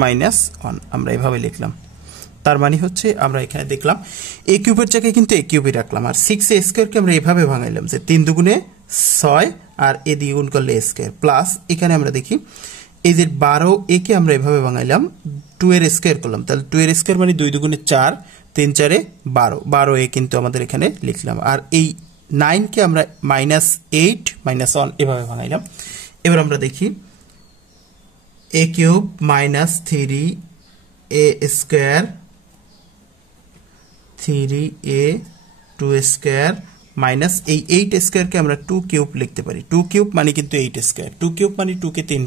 মাইনাস 1, আমরা এভাবে লিখলাম। তার মানে হচ্ছে আমরা এখানে দেখলাম a কিউবের জায়গায় কিন্তু a কিউবই রাখলাম, আর 6a স্কয়ারকে আমরা এভাবে ভাঙাইলাম যে 3 দুগুণে 6 আর a দিয়ে গুণ করলে a স্কয়ার, প্লাস এখানে আমরা দেখি এই যে 12a কে আমরা এভাবে ভাঙাইলাম 2 এর স্কয়ার করলাম, তাহলে 2 এর স্কয়ার মানে 2 দুগুণে 4, 3 4 12, 12 এ কিন্তু আমাদের এখানে লিখলাম। আর এই 9 কে আমরা -8 -1 এভাবে ভাঙাইলাম। এবার আমরা দেখি a cube -3a square 3a 2 square minus এই 8 স্কয়ারকে আমরা 2 কিউব লিখতে পারি। 2 কিউব মানে কিন্তু 8 স্কয়ার, 2 কিউব মানে 2 কে 3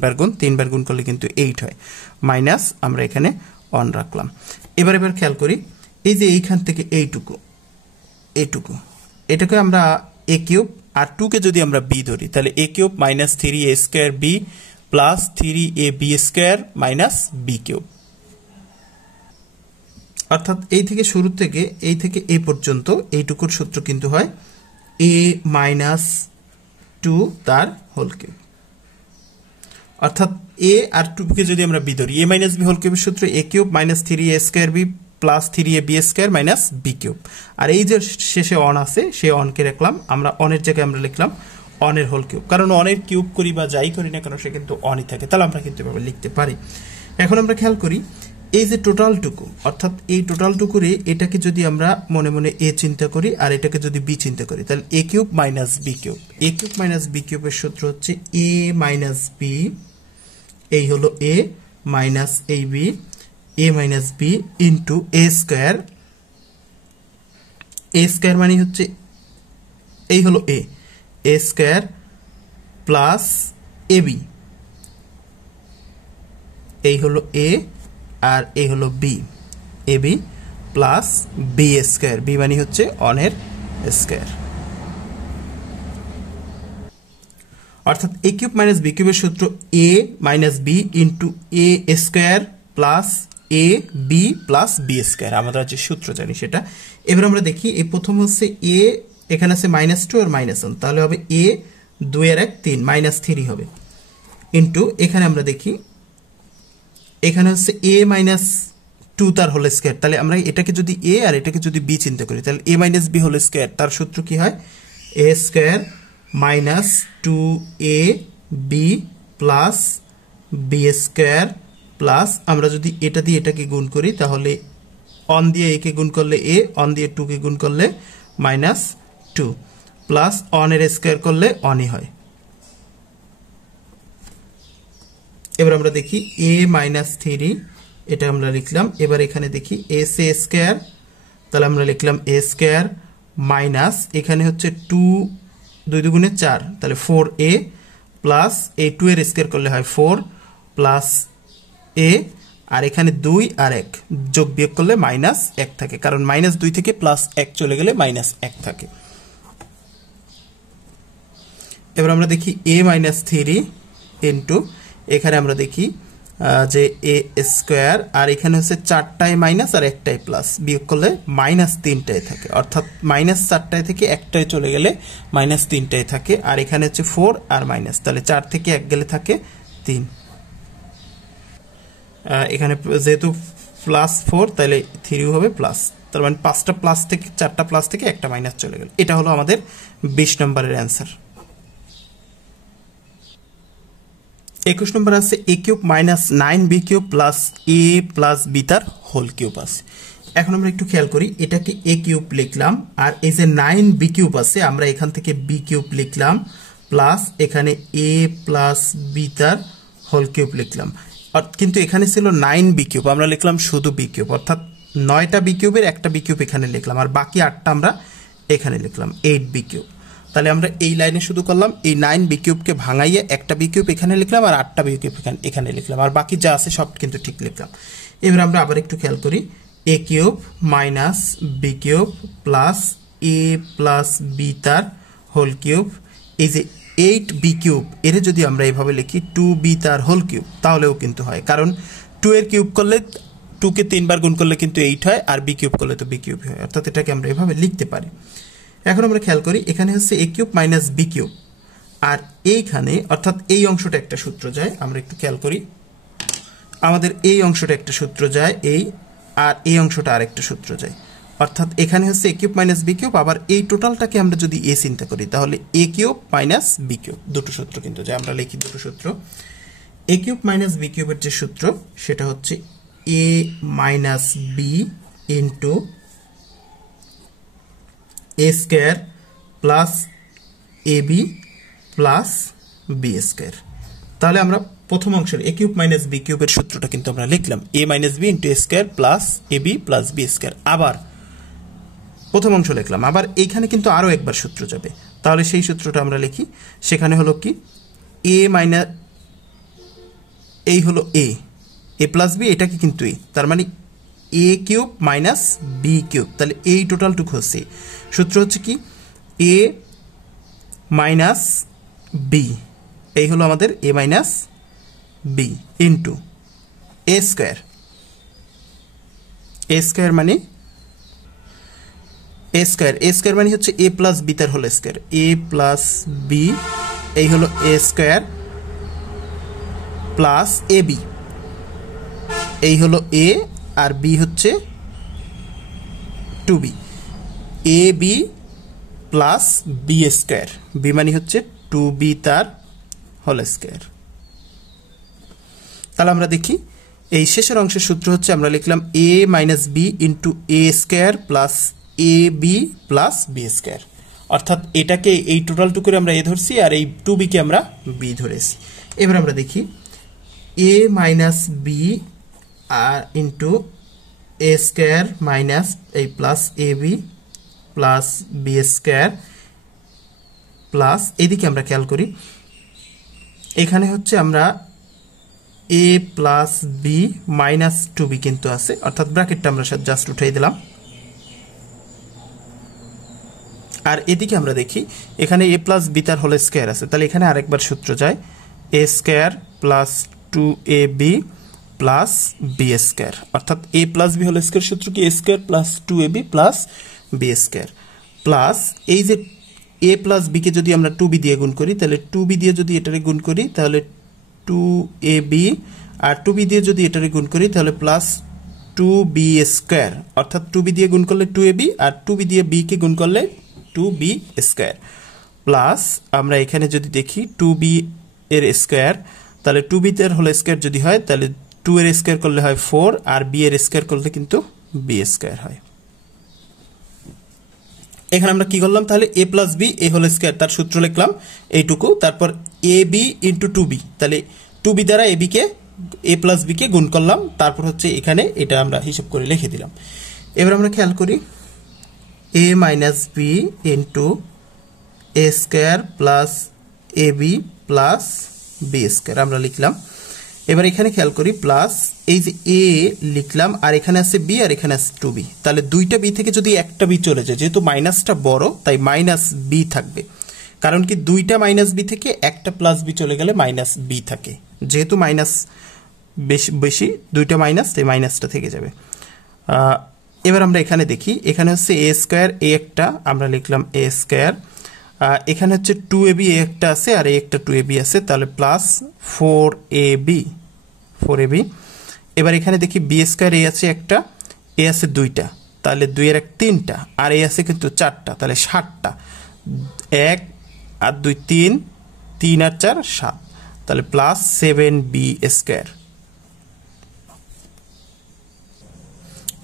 বার গুণ করলে কিন্তু 8 হয়, মাইনাস আমরা এখানে 1 রাখলাম। এবার খেয়াল করি, এই যে এইখান থেকে এইটুকু এটাকে আমরা a কিউব, আর 2 কে যদি আমরা b ধরি তাহলে a cube -3a square b plus 3ab square minus b cube. অর্থাৎ এই থেকে শুরু থেকে এই থেকে এ পর্যন্ত এইটুকুর সূত্র কিন্তু হয় a - 2 তার হোল কিউব। অর্থাৎ a আর 2 কে যদি আমরা b ধরি, a - b হোল কিউবের সূত্র a cube -3a square b plus 3ab square minus b cube. আর এই যে শেষে অন আছে সেই অনকে রাখলাম আমরা, অনের জায়গায় আমরা লিখলাম অনের হোল কিউব, কারণ অনের কিউব করি বা যাই করি না কেন সে কিন্তু অনই থাকে, তাহলে আমরা কিন্তু এভাবে লিখতে পারি। এখন আমরা খেয়াল করি এই যে টোটালটুকু, অর্থাৎ এই টোটালটুকুরে এটাকে যদি আমরা মনে মনে a চিন্তা করি আর এটাকে যদি b চিন্তা করি, তাহলে a cube minus b cube, a cube minus b কিউবের সূত্র হচ্ছে a মাইনাস b, এই হলো a মাইনাস এই b, a minus b into a square মানে হচ্ছে এই হলো a স্কয়ার প্লাস ab, এই হলো a আর এই হলো b, ab plus b square, b মানে হচ্ছে অনের স্কয়ার। অর্থাৎ a কিউব মাইনাস b কিউবের সূত্র a minus b into a square plus a b plus b square, আমরা যে সূত্র জানি সেটা। এবার আমরা দেখি এই প্রথম হচ্ছে a, এখানে আছে -2 আর -1, তাহলে হবে a 2 আর 1 3 -3 হবে, ইন্টু এখানে আমরা দেখি এখানে হচ্ছে a -2 তার হোল স্কয়ার, তাহলে আমরা এটাকে যদি a আর এটাকে যদি b চিন্তা করি তাহলে a - b হোল স্কয়ার, তার সূত্র কি হয় a square minus 2ab plus b square plus, আমরা যদি এটা দিয়ে এটাকে গুণ করি তাহলে অন দিয়ে a কে গুণ করলে a, অন দিয়ে 2 কে গুণ করলে -2 প্লাস অন এর স্কয়ার করলে অনই হয়। এবার আমরা দেখি a -3 এটা আমরা লিখলাম। এবার এখানে দেখি a স্কয়ার, তাহলে আমরা লিখলাম a স্কয়ার মাইনাস এখানে হচ্ছে 2 2 দুগুণে 4, তাহলে 4a প্লাস এই 2 এর স্কয়ার করলে হয় 4 প্লাস a, আর এখানে 2 আর 1 যোগ বিয়োগ করলে -1 থাকে, কারণ -2 থেকে +1 চলে গেলে -1 থাকে। এবার আমরা দেখি a -3 ইন্টু এখানে আমরা দেখি যে a স্কয়ার, আর এখানে হচ্ছে 4টায় মাইনাস আর 1টায় প্লাস, বিয়োগ করলে -3টায় থাকে, অর্থাৎ -4টায় থেকে 1টায় চলে গেলে -3টায় থাকে, আর এখানে হচ্ছে 4 আর মাইনাস, তাহলে 4 থেকে 1 গেলে থাকে 3। এখানে যেহেতু +4 তাহলে 3 হবে প্লাস, তার মানে 5টা প্লাস থেকে 4টা প্লাস থেকে 1টা মাইনাস চলে গেল। এটা হলো আমাদের 20 নম্বরের অ্যান্সার। 21 নম্বর আছে a cube -9b cube plus a plus b তার হোল কিউব আছে। এখন আমরা একটু খেয়াল করি, এটাকে a কিউব লিখলাম, আর এই যে 9b কিউব আছে আমরা এখান থেকে b কিউব লিখলাম, প্লাস এখানে a প্লাস b তার হোল কিউব লিখলাম, কিন্তু এখানে ছিল 9b কিউব, আমরা লিখলাম শুধু b কিউব, অর্থাৎ 9টা b কিউবের একটা b কিউব এখানে লিখলাম, আর বাকি 8টা আমরা এখানে লিখলাম 8b কিউব। তাহলে আমরা এই লাইনে শুধু করলাম এই 9b কিউবকে ভাঙাইয়ে একটা b কিউব এখানে লিখলাম আর 8টা b কিউব এখানে লিখলাম, আর বাকি যা আছে সব কিন্তু ঠিক লিখলাম। এবার আমরা আবার একটু খেয়াল করি, a cube minus b cube plus a plus b তার হোল কিউব, এই যে 8b কিউব এর যদি আমরা এইভাবে লিখি 2b তার হোল কিউব তাহলেও কিন্তু হয়, কারণ 2 এর কিউব করলে 2 কে 3 বার গুণ করলে কিন্তু 8 হয়, আর b কিউব করলে তো b কিউব হয়, অর্থাৎ এটাকে আমরা এইভাবে লিখতে পারি। এখন আমরা খেয়াল করি এখানে হচ্ছে a cube minus b cube, আর এইখানে অর্থাৎ এই অংশটা একটা সূত্র যায়, আমরা একটু খেয়াল করি আমাদের এই অংশটা একটা সূত্র যায় এই, আর এই অংশটা আরেকটা সূত্র যায়, অর্থাৎ এখানে হচ্ছে a cube minus b cube, আবার এই টোটালটাকে আমরা যদি a চিন্তা করি তাহলে a cube minus b cube, দুটো সূত্র কিন্তু যায়, আমরা লিখি দুটো সূত্র। a কিউব মাইনাস b কিউবের যে সূত্র সেটা হচ্ছে a minus B into A square plus A B plus B square. তাহলে আমরা প্রথম অংশের এ কিউব মাইনাস বি কিউবের সূত্রটা কিন্তু আমরা লিখলাম, এ minus B into A square plus A B plus B square. আবার প্রথম অংশ লিখলাম, আবার এইখানে কিন্তু আরও একবার সূত্র যাবে, তাহলে সেই সূত্রটা আমরা লিখি। সেখানে হলো কি এ মাইনাস, এই হলো এ প্লাস বি, এটাকে কিন্তু এ, তার মানে এ কিউব মাইনাস বি কিউব, তাহলে এই টোটালটুকু হচ্ছে সূত্র হচ্ছে কি এ মাইনাস বি, এই হলো আমাদের A minus B into A square, A square মানে এ স্কোয়ার মানে হচ্ছে এ প্লাস বি তার whole square, A plus B, এই হলো A square plus A B, এই হলো এ আর বি হচ্ছে 2b, A B plus B square, B মানে হচ্ছে 2b তার হোল স্কোয়ার। তাহলে আমরা দেখি এই শেষের অংশের সূত্র হচ্ছে আমরা লিখলাম এ minus B into A square plus A B plus B square, অর্থাৎ এটাকে এই টোটালটুকু আমরা এ ধরছি আর এই 2b কে আমরা বি ধরেছি। এবার আমরা দেখি এ মাইনাস বি আর ইন্টু এ স্কোয়ার মাইনাস এই plus A B plus B square plus, এদিকে আমরা খেয়াল করি এখানে হচ্ছে আমরা A plus B minus 2b কিন্তু আছে, অর্থাৎ ব্র্যাকেটটা আমরা জাস্ট উঠাই দিলাম। আর এদিকে আমরা দেখি এখানে এ প্লাস বি তার হোল স্কোয়ার আছে, তাহলে এখানে আরেকবার সূত্র যায় A square plus 2ab plus B square, অর্থাৎ A plus B whole square সূত্র কি A square plus 2ab plus B square plus এই যে এ প্লাস বি কে যদি আমরা 2b দিয়ে গুণ করি, তাহলে 2b দিয়ে যদি এটারে গুণ করি তাহলে 2ab, আর 2b দিয়ে যদি এটারে গুণ করি তাহলে প্লাস 2b স্কোয়ার, অর্থাৎ 2b দিয়ে গুণ করলে 2ab আর 2b দিয়ে b কে গুণ করলে 2b স্কোয়ার প্লাস আমরা এখানে যদি দেখি 2b এর স্কোয়ার, তাহলে 2b এর হোল স্কোয়ার যদি হয় তাহলে 2 এর স্কোয়ার করলে হয় 4 আর b এর স্কোয়ার করলে কিন্তু b স্কোয়ার হয়। এখানে আমরা কি করলাম তাহলে এ প্লাস বি এ হোল স্কোয়ার তার সূত্র লিখলাম এইটুকু, তারপর এ বি ইন্টু 2b, তাহলে 2b দ্বারা A B K A plus B কে গুণ করলাম, তারপর হচ্ছে এখানে এটা আমরা হিসাব করে লিখে দিলাম। এবার আমরা খেয়াল করি এ minus B into A square plus A B plus B square আমরা লিখলাম। এবার এখানে খেয়াল করি প্লাস এই যে এ লিখলাম আর এখানে আছে বি আর এখানে আছে 2b, তাহলে দুইটা বি থেকে যদি একটা বি চলে যায়, যেহেতু মাইনাসটা বড় তাই মাইনাস বি থাকবে, কারণ কি দুইটা মাইনাস বি থেকে একটা প্লাস বি চলে গেলে মাইনাস বি থাকে, যেহেতু মাইনাস বেশি দুইটা মাইনাস তাই মাইনাসটা থেকে যাবে। এবার আমরা এখানে দেখি এখানে হচ্ছে এ স্কোয়ার এ একটা আমরা লিখলাম এ স্কোয়ার, এখানে হচ্ছে 2ab এ একটা আছে আর একটা 2ab আছে, তাহলে প্লাস 4ab। এবার এখানে দেখি বি স্কোয়ার এ আছে একটা, এ আছে দুইটা, তাহলে 2 এর 1 3টা আর এ আছে কিন্তু 4টা, তাহলে 7টা, 1 আর 2 3, 3 আর 4 7, তাহলে প্লাস 7b স্কোয়ার।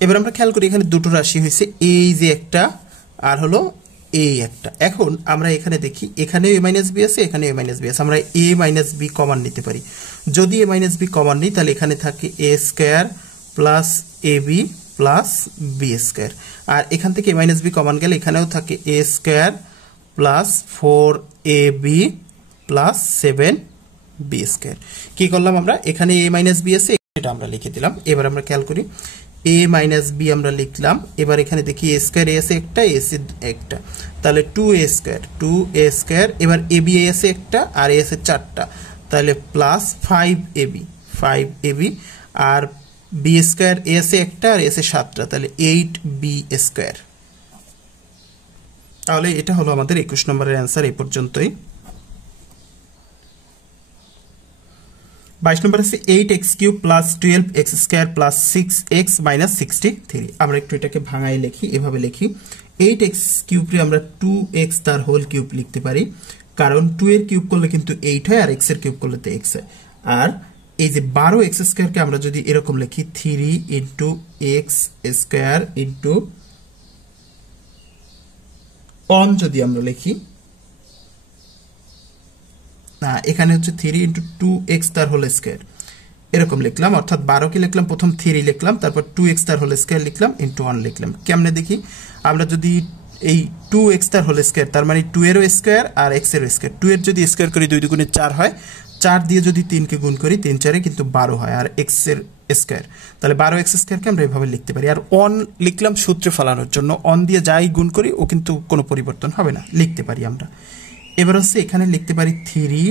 এবার আমরা খেয়াল করি এখানে দুটো রাশি হয়েছে, এই যে একটা আর হলো এই একটা। এখন আমরা এখানে দেখি এখানে এ মাইনাস বি আছে এখানে এ মাইনাস বি আছে, আমরা এ মাইনাস বি কমন নিতে পারি। যদি এ মাইনাস বি কমন নিই তাহলে এখানে থাকে A square plus A B plus B square, আর এখান থেকে এ মাইনাস বি কমন গেলে এখানেও থাকে A square plus 4ab plus 7b square. কি করলাম আমরা এখানে এ মাইনাস বি আছে এটা আমরা লিখে দিলাম। এবার আমরা খেয়াল করি এ মাইনাস বি আমরা লিখলাম, এবার এখানে দেখি এ স্কোয়ার এ আছে একটা এ আছে একটা, তাহলে 2a স্কোয়ার, এবার এ বি এ আছে একটা আর এ আছে 4টা, তাহলে প্লাস 5ab, আর বি স্কোয়ার এ আছে একটা আর এ আছে 7টা, তাহলে 8b স্কোয়ার। তাহলে এটা হলো আমাদের 21 নম্বরের অ্যান্সার এই পর্যন্তই। 22 নম্বর আছে 8x³ plus 12x square plus 6x minus 63। আমরা একটু এটাকে ভাঙাই লিখি, এভাবে লিখি 8x³ রে আমরা 2x তার হোল কিউব লিখতে পারি, কারণ 2 এর কিউব করলে কিন্তু 8 হয় আর x এর কিউব করলে তো x হয়, আর এই যে 12x স্কয়ারকে আমরা যদি এরকম লিখি 3 into x square into on যদি আমরা লিখি, না এখানে হচ্ছে 3 ইন্টু 2x তার হোল স্কয়ার এরকম লিখলাম, অর্থাৎ 12 কে লিখলাম, প্রথম 3 লিখলাম, তারপর 2x তার হোল স্কয়ার লিখলাম ইন্টু 1 লিখলাম। কেমনে দেখি, আমরা যদি এই 2x তার হোল স্কয়ার তার মানে 2 এরও স্কয়ার আর x এরও স্কয়ার, 2 এর যদি স্কয়ার করি 2 দুগুণে 4 হয়, 4 দিয়ে যদি 3 কে গুণ করি 3 4 কিন্তু 12 হয়, আর x এর স্কয়ার, তাহলে 12x স্কয়ারকে আমরা এভাবে লিখতে পারি। আর অন লিখলাম সূত্রে ফেলানোর জন্য, অন দিয়ে যাই গুণ করি ও কিন্তু কোনো পরিবর্তন হবে না, লিখতে পারি আমরা। এবার হচ্ছে এখানে লিখতে পারি 3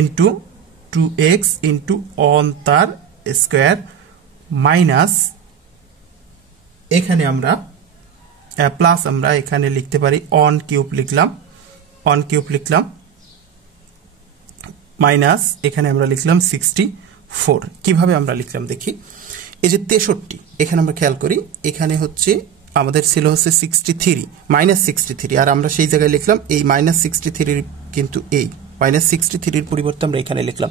ইন্টু 2x ইন্টু অন তার স্কয়ার মাইনাস, এখানে আমরা প্লাস আমরা এখানে লিখতে পারি অন কিউব লিখলাম, অন কিউব লিখলাম মাইনাস এখানে আমরা লিখলাম 64। কিভাবে আমরা লিখলাম দেখি, এই যে 63 এখানে আমরা খেয়াল করি, এখানে হচ্ছে আমাদের ছিল হচ্ছে 63 মাইনাস 63, আর আমরা সেই জায়গায় লিখলাম এই মাইনাস 63 কিন্তু এই মাইনাস 63 এর পরিবর্তে আমরা এখানে লিখলাম,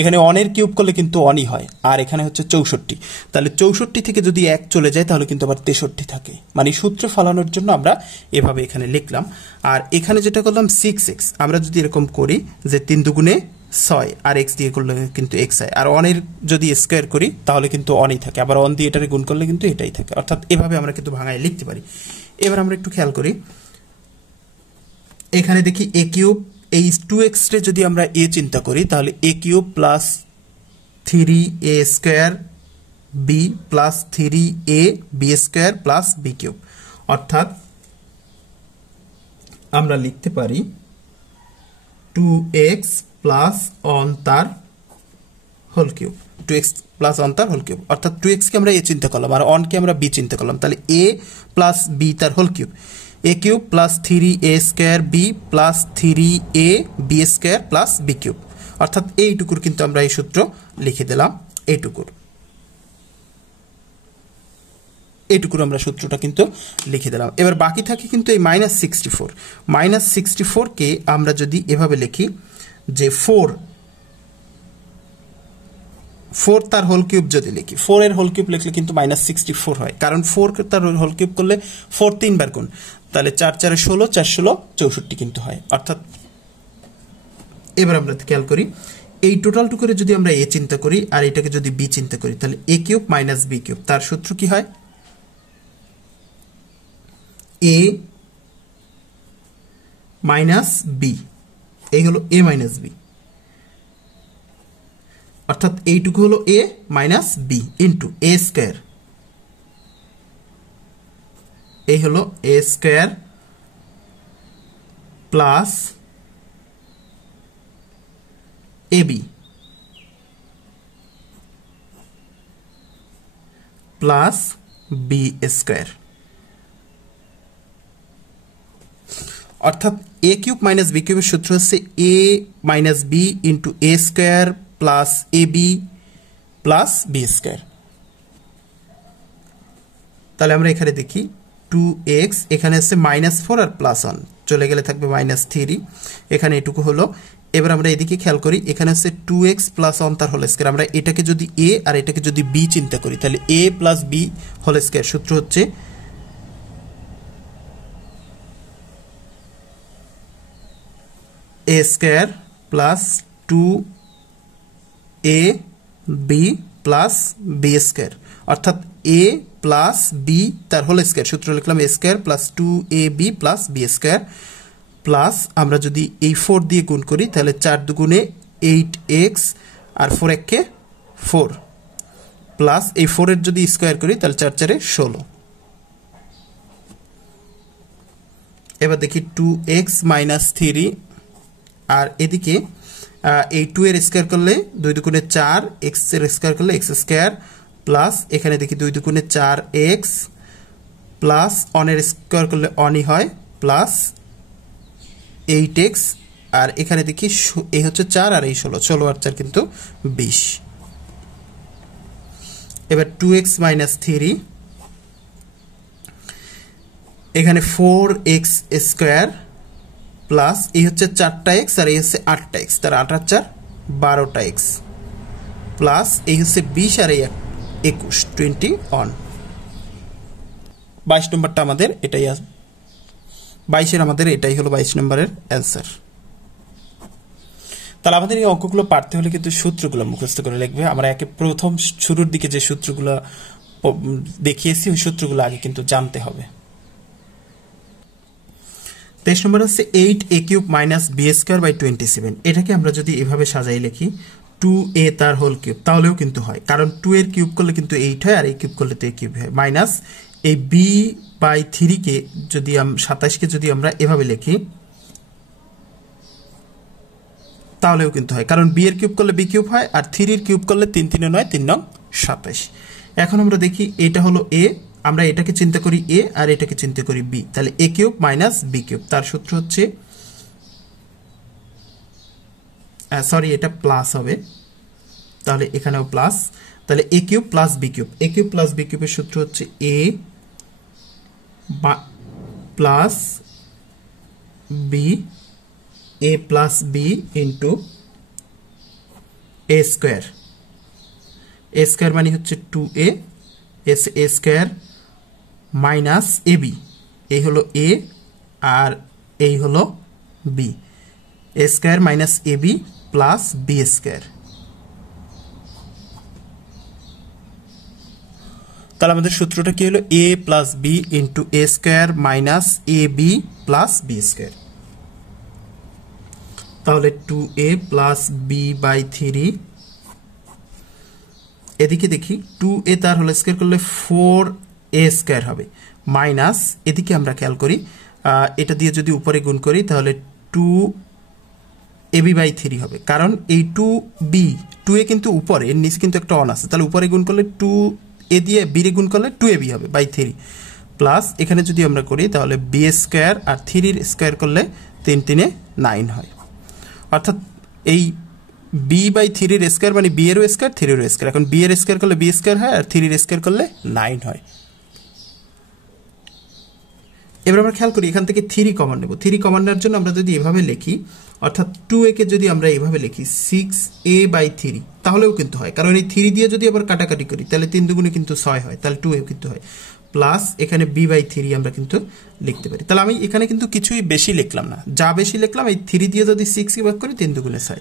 এখানে অনের কিউব করলে কিন্তু অনই হয়, আর এখানে হচ্ছে 64, তাহলে 64 থেকে যদি 1 চলে যায় তাহলে কিন্তু আবার 63 থাকে, মানে সূত্র ফলানোর জন্য আমরা এভাবে এখানে লিখলাম। আর এখানে যেটা করলাম 6x, আমরা যদি এরকম করি যে 3 দুগুণে 6 আর x দিয়ে করলে কিন্তু x হয়, আর অনের যদি স্কয়ার করি তাহলে কিন্তু অনই থাকে, আবার অন দিয়ে এটারে গুণ করলে কিন্তু এটাই থাকে, অর্থাৎ এভাবে আমরা কিন্তু ভাঙায় লিখতে পারি। এবার আমরা একটু খেয়াল করি, এখানে দেখি a কিউব, এই 2x রে যদি আমরা a চিন্তা করি তাহলে a cube plus 3a square b plus 3a b square plus b cube, অর্থাৎ আমরা লিখতে পারি 2x প্লাস অন তার whole cube, 2x plus one তার হোল কিউব, অর্থাৎ 2x কে আমরা a চিন্তা করলাম আর অন কে আমরা b চিন্তা করলাম, তাহলে a প্লাস b তার whole cube, a cube plus 3a square b plus 3a b square plus b cube, অর্থাৎ এইটুকুর কিন্তু আমরা এই সূত্র লিখে দিলাম, এইটুকুর আমরা সূত্রটা কিন্তু লিখে দিলাম। এবার বাকি থাকে কিন্তু এই মাইনাস 64 কে আমরা যদি এভাবে লিখি যে 4 তার হোল কিউব যদি লিখি, 4 এর হোল কিউব লিখলে কিন্তু মাইনাস 64 হয়, কারণ 4 তার হোল কিউব করলে 4 3 বার গুণ, তাহলে 4 4 16 4 16 64 কিন্তু হয়, অর্থাৎ এবার আমরা খেয়াল করি এই টোটালটু করে যদি আমরা a চিন্তা করি আর এটাকে যদি b চিন্তা করি তাহলে a cube minus b cube, তার সূত্র কি হয় a মাইনাস b, এই হলো a মাইনাস b, অর্থাৎ এইটুকু হলো a minus b into a square, এই হলো a square plus ab plus b square, অর্থাৎ a কিউব মাইনাস b কিউবের সূত্র হচ্ছে a minus b into a square plus ab plus b square. তাহলে আমরা এখানে দেখি 2x, এখানে আছে -4 আর +1 চলে গেলে থাকবে -3, এখানে এটুকু হলো। এবার আমরা এদিকে খেয়াল করি, এখানে আছে 2x প্লাস 1 তার হোল স্কয়ার, আমরা এটাকে যদি a আর এটাকে যদি b চিন্তা করি তাহলে a plus b whole square, সূত্র হচ্ছে a square plus 2ab plus b square, অর্থাৎ a প্লাস b তার হোল স্কয়ার, সূত্র লিখলাম a square plus 2ab plus b square, plus আমরা যদি এই 4 দিয়ে গুণ করি তাহলে 4 দুগুণে 8x আর 4 একে 4, প্লাস এই 4 এর যদি স্কয়ার করি তাহলে 4 4 এ 16। এবার দেখি 2x মাইনাস 3, আর এদিকে এই 2 এর স্কয়ার করলে 2 দুগুণে 4, x এর স্কয়ার করলে x স্কয়ার, প্লাস এখানে দেখি 2 দুগুণে 4x প্লাস 1 এর স্কয়ার করলে 1ই হয়, প্লাস 8x, আর এখানে দেখি এই হচ্ছে 4 আর এই 16 আর 4 কিন্তু 20। এবার 2x মাইনাস 3, এখানে 4x স্কয়ার প্লাস এই হচ্ছে 4টা x আর এই হচ্ছে 8টা x, তার 8 আর 4 12টা x প্লাস এই হচ্ছে 20 আর এই 21 21 22 নম্বরটা আমাদের এটাই আসবে 22 এর আমাদের এটাই হলো 22 নম্বরের অ্যান্সার। তাহলে আমাদের এই অঙ্কগুলো পারতে হলে কিন্তু সূত্রগুলো মুখস্থ করে লিখবে। আমরা একে প্রথম শুরুর দিকে যে সূত্রগুলো দেখিয়েছি ওই সূত্রগুলো আগে কিন্তু জানতে হবে। 23 নম্বর হচ্ছে 8a³ - b²/27। এটাকে আমরা যদি এভাবে সাজাই লিখি 2a তার হোল কিউব, তাহলেও কিন্তু হয়, কারণ 2 এর কিউব করলে কিন্তু 8 হয়, আর এই কিউব করলে তো এই কিউব হয়, মাইনাস এই b/3 কে যদি 27 কে যদি আমরা এভাবে লিখি তাহলেও কিন্তু হয়, কারণ b এর কিউব করলে b কিউব হয়, আর 3 এর কিউব করলে 3 3 9 3 9 27। এখন আমরা দেখি এটা হলো a, আমরা এটাকে চিন্তা করি a আর এটাকে চিন্তা করি b, তাহলে a³ - b³। তার সূত্র হচ্ছে সরি এটা প্লাস হবে, তাহলে এখানেও প্লাস, তাহলে a³ + b³ a³ + b³ এর সূত্র হচ্ছে a plus b a plus b into a square. a square মানে হচ্ছে 2a a square minus ab, এই হলো a আর এই হলো b, a square minus ab plus b square. তাহলে আমাদের সূত্রটা কি হলো a plus b into a square minus ab plus b square. তাহলে 2a প্লাস b/3, এদিকে দেখি 2a তার হোল স্কোয়ার করলে 4a স্কোয়ার হবে, মাইনাস এদিকে আমরা খেয়াল করি এটা দিয়ে যদি উপরে গুণ করি তাহলে 2ab/3 হবে, কারণ এই 2a কিন্তু উপরে, এর নিচে কিন্তু একটা অন আছে, তাহলে উপরে গুণ করলে 2a দিয়ে b রে গুণ করলে 2ab হবে বাই 3, প্লাস এখানে যদি আমরা করি তাহলে b স্কোয়ার আর 3 এর স্কোয়ার করলে 3 3 9 হয়, অর্থাৎ এই b/3 এর স্কোয়ার মানে b এর স্কোয়ার 3 এর স্কোয়ার, এখন b এর স্কোয়ার করলে b স্কোয়ার হয় আর 3 এর স্কোয়ার করলে 9 হয়। এবার আমরা খেয়াল করি এখান থেকে 3 কমন নেব, 3 কমন নেওয়ার জন্য আমরা যদি এভাবে লিখি, অর্থাৎ 2a কে যদি আমরা এভাবে লিখি 6a/3, তাহলেও কিন্তু হয়, কারণ এই 3 দিয়ে যদি আবার কাটাকাটি করি তাহলে 3 দুগুণে কিন্তু 6 হয়, তাহলে 2a কিন্তু হয়, প্লাস এখানে b/3 আমরা কিন্তু লিখতে পারি। তাহলে আমি এখানে কিন্তু কিছুই বেশি লিখলাম না, যা বেশি লিখলাম এই 3 দিয়ে যদি 6 কে ভাগ করি 3 দুগুণে 6।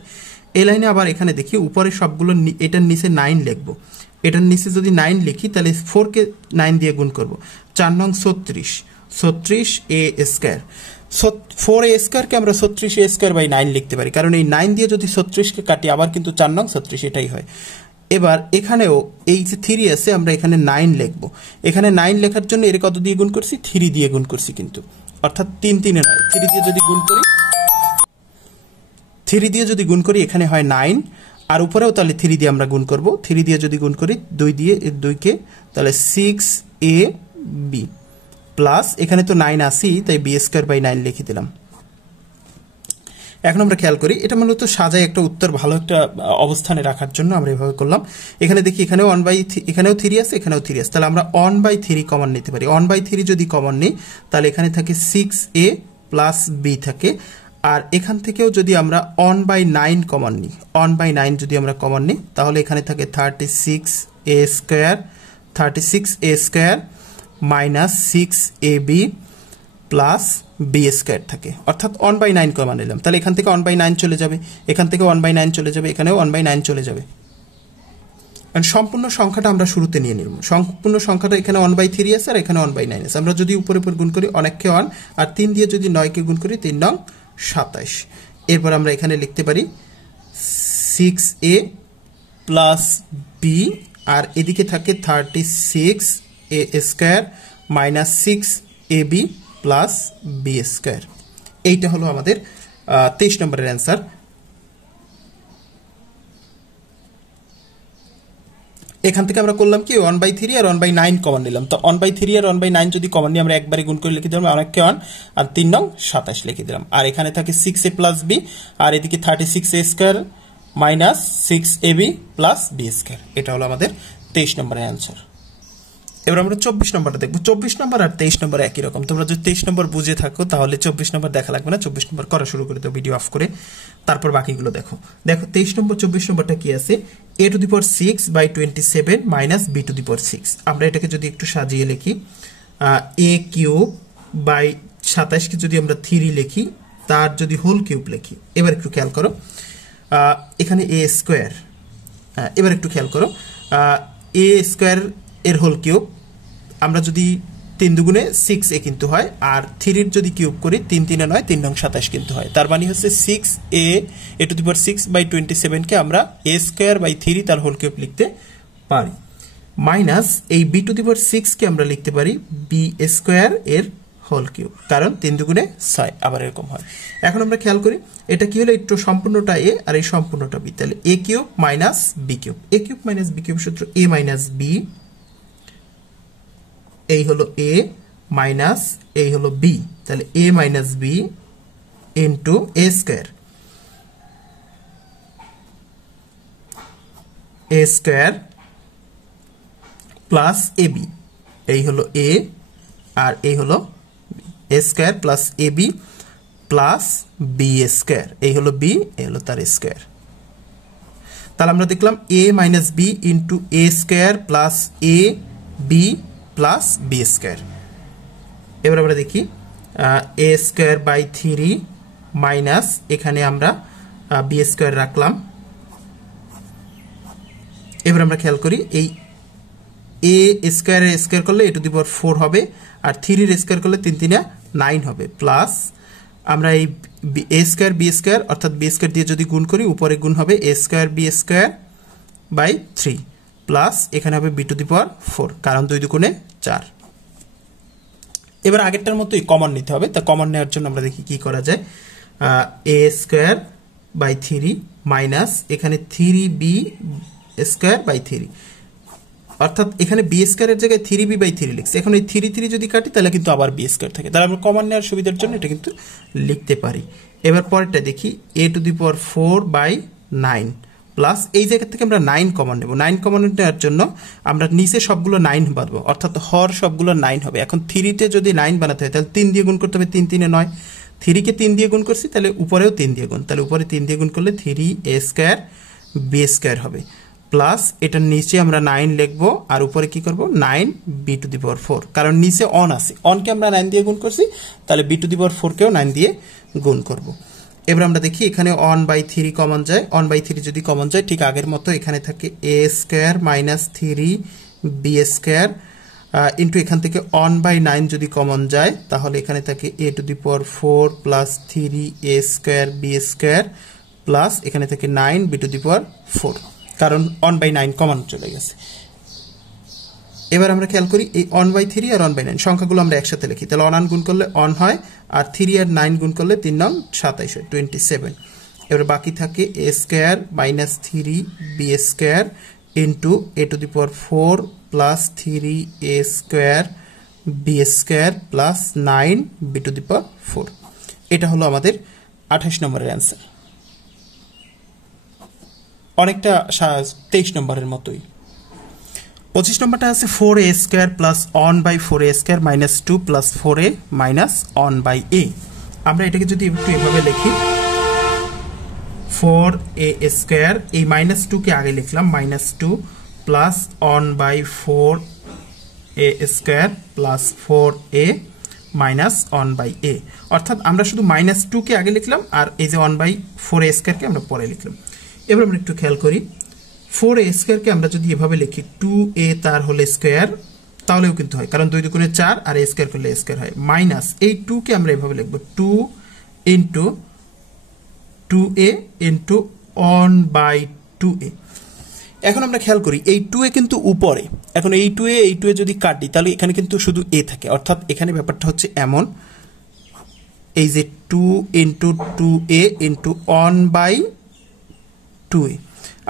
এই লাইনে আবার এখানে দেখি উপরে সবগুলো এটার নিচে 9 লিখবো, এটার নিচে যদি 9 লিখি তাহলে 4 কে 9 দিয়ে গুণ করব, 4 নং 36a স্কোয়ার, 4a স্কোয়ারকে আমরা 36a স্কোয়ার বাই 9 লিখতে পারি, কারণ এই 9 দিয়ে যদি 36 কে কাটি আবার কিন্তু 4 নং 36 এটাই হয়। এবার এখানেও এই যে 3 আছে আমরা এখানে 9 লিখবো, এখানে 9 লেখার জন্য এর কত দিয়ে গুণ করছি 3 দিয়ে গুণ করছি, কিন্তু অর্থাৎ 3 3 9, 3 দিয়ে যদি গুণ করি 3 দিয়ে যদি গুণ করি এখানে হয় 9, আর উপরেও তাহলে 3 দিয়ে আমরা গুণ করব, 3 দিয়ে যদি গুণ করি 2 দিয়ে 2 কে তাহলে 6ab প্লাস এখানে তো 9 আসি তাই b²/9 লিখে দিলাম। এখন আমরা খেয়াল করি এটা মূলত সাজায় একটা উত্তর ভালো একটা অবস্থানে রাখার জন্য আমরা এভাবে করলাম। এখানে দেখি এখানেও 1/3, এখানেও 3 আছে এখানেও 3 আছে, তাহলে আমরা 1/3 কমন নিতে পারি। 1/3 যদি কমন নিই তাহলে এখানে থাকে 6a প্লাস b থাকে, আর এখান থেকেও যদি আমরা 1/9 কমন নিই, 1/9 যদি আমরা কমন নিই তাহলে এখানে থাকে 36a square minus 6ab plus b square থাকে, অর্থাৎ 1/9 কমন নিলাম, তাহলে এখান থেকে 1/9 চলে যাবে, এখান থেকে 1/9 চলে যাবে, এখানেও 1/9 চলে যাবে। সম্পূর্ণ সংখ্যাটা আমরা শুরুতে নিয়ে নিব, সম্পূর্ণ সংখ্যাটা এখানে 1/3 আছে আর এখানে 1/9 আছে, আমরা যদি উপরে উপর গুণ করি অনেককে 1 আর 3 দিয়ে যদি 9 কে গুণ করি 3 নং 27। এরপর আমরা এখানে লিখতে পারি 6a প্লাস b, আর এদিকে থাকে 36a square minus 6ab plus b square. এইটা হলো আমাদের 23 নম্বরের অ্যান্সার। এখান থেকে আমরা করলাম কি 1/3 আর 1/9 কমন নিলাম, তো 1/3 আর 1/9 যদি কমন নিই আমরা একবারে গুণ করে লিখে দিলাম অনেককে 1 আর 3 নং 27 লিখে দিলাম, আর এখানে থাকে 6a প্লাস b আর এদিকে 36a square minus 6ab plus b square. এটা হলো আমাদের 23 নম্বরের অ্যান্সার। এবার আমরা 24 নম্বরটা দেখবো। 24 নম্বর আর 23 নম্বর একই রকম। তোমরা যদি 23 নম্বর বুঝে থাকো তাহলে 24 নম্বর দেখা লাগবে না, 24 নম্বর করা শুরু করে দাও ভিডিও অফ করে, তারপর বাকিগুলো দেখো। দেখো 23 নম্বর 24 নম্বরটা কি আছে, a to the power 6/27 minus b to the power 6। আমরা এটাকে যদি একটু সাজিয়ে লিখি, a কিউব বাই 27 কে যদি আমরা 3 লিখি, তার যদি হোল কিউব লিখি, এবার একটু খেয়াল করো এখানে a স্কয়ার, এবার একটু খেয়াল করো a স্কয়ার এর হোল কিউব আমরা যদি 3 দুগুণে 6a কিন্তু হয়, আর 3 এর যদি কিউব করি 3 3 9 3 9 27 কিন্তু হয়। তার মানে হচ্ছে 6a টু দি পাওয়ার 6/27 কে আমরা a স্কয়ার বাই 3 তার হোল কিউব লিখতে পারি, মাইনাস এই b টু দি পাওয়ার 6 কে আমরা লিখতে পারি b স্কয়ার এর হোল কিউব, কারণ 3 দুগুণে 6 আবার এরকম হয়। এখন আমরা খেয়াল করি এটা কি হলো, একটু সম্পূর্ণটা a আর এই সম্পূর্ণটা b, তাহলে a cube minus b cube, a cube minus b cube সূত্র a মাইনাস b, এই হলো a মাইনাস এই হলো b, তাহলে a minus b into a square, a square plus ab, এই হলো a আর এই হলো a square plus ab plus b square, এই হলো b, এই হলো তার স্কয়ার। তাহলে আমরা দেখলাম a minus b into a square plus a b plus b square. এবার আমরা দেখি a স্কয়ার বাই 3 মাইনাস এখানে আমরা b স্কয়ার রাখলাম। এবার আমরা খেয়াল করি এই a স্কয়ার এর স্কয়ার করলে a টু দি পাওয়ার 4 হবে, আর 3 এর স্কয়ার করলে 3 3 9 হবে, প্লাস আমরা এই a স্কয়ার b স্কয়ার অর্থাৎ b স্কয়ার দিয়ে যদি গুণ করি উপরে গুণ হবে a square b square by 3, plus এখানে হবে b টু দি পাওয়ার 4, কারণ 2 দুগুণে 4। এবার আগেরটার মতোই কমন নিতে হবে, তা কমন নেওয়ার জন্য আমরা দেখি কি করা যায়, a স্কয়ার বাই 3 মাইনাস এখানে 3b স্কয়ার বাই 3, অর্থাৎ এখানে b স্কয়ারের জায়গায় 3b বাই 3 লিখছি, এখন এই 3 3 যদি কাটি তাহলে কিন্তু আবার b স্কয়ার থাকে, তাহলে আমরা কমন নেওয়ার সুবিধার জন্য এটা কিন্তু লিখতে পারি। এবার পরেরটা দেখি a to the power 4/9 plus এই জায়গা থেকে আমরা 9 কমন নেব। 9 কমন নেওয়ার জন্য আমরা নিচে সবগুলো 9 বাঁধবো, অর্থাৎ হর সবগুলো 9 হবে। এখন 3 তে যদি 9 বানাতে হয় তাহলে 3 দিয়ে গুণ করতে হবে, 3 3 9, 3 কে 3 দিয়ে গুণ করছি তাহলে উপরেও 3 দিয়ে গুণ, তাহলে উপরে 3 দিয়ে গুণ করলে 3a স্কয়ার b স্কয়ার হবে, প্লাস এটার নিচে আমরা 9 লিখবো আর উপরে কি করব 9b টু দি পাওয়ার 4, কারণ নিচে অন আছে, অনকে আমরা 9 দিয়ে গুণ করছি, তাহলে b টু দি পাওয়ার 4 কেও 9 দিয়ে গুণ করব। এবার আমরা দেখি এখানে 1/3 কমন যায়, 1/3 যদি কমন যায় ঠিক আগের মতো এখানে থাকে a square minus 3b square into এখান থেকে 1/9 যদি কমন যায় তাহলে এখানে থাকে a to the power 4 plus 3a square b square plus এখানে থাকে 9b টু দি পাওয়ার 4, কারণ 1/9 কমন চলে গেছে। এবার আমরা খেয়াল করি এই 1/3 আর 1/9 সংখ্যাগুলো আমরা একসাথে লিখি, তাহলে 1 গুণ করলে 1 হয়, আর 3 আর 9 গুণ করলে 3 9 27 হয়, 27। এবার বাকি থাকে a square minus 3b square into a to the power 4 plus 3a square b square plus 9b to the power 4। এটা হলো আমাদের 28 নম্বরের অ্যান্সার, অনেকটা 23 নম্বরের মতোই। 25 নম্বরটা আছে 4a square plus 1/4a square minus 2 plus 4a minus 1/a। আমরা এটাকে যদি একটু এভাবে লিখি 4a স্কয়ার, এই মাইনাস 2 কে আগে লিখলাম minus 2 plus 1/4a square plus 4a minus 1/a, অর্থাৎ আমরা শুধু মাইনাস 2 কে আগে লিখলাম আর এই যে 1/4a স্কয়ার কে আমরা পরে লিখলাম। এবার আমরা একটু খেয়াল করি 4a স্কয়ার কে আমরা যদি এভাবে লিখি 2a তার হোল স্কয়ার তাহলেও কিন্তু হয়, কারণ 2 দুগুণে 4 আর a স্কয়ার করলে a স্কয়ার হয়, মাইনাস এই 2 কে আমরা এভাবে লিখব 2 ইনটু 2a ইনটু 1/2a। এখন আমরা খেয়াল করি এই 2a কিন্তু উপরে, এখন এই 2a যদি কাটি তাহলে এখানে কিন্তু শুধু a থাকে, অর্থাৎ এখানে ব্যাপারটা হচ্ছে এমন এই যে 2 ইনটু 2a ইনটু 1/2a,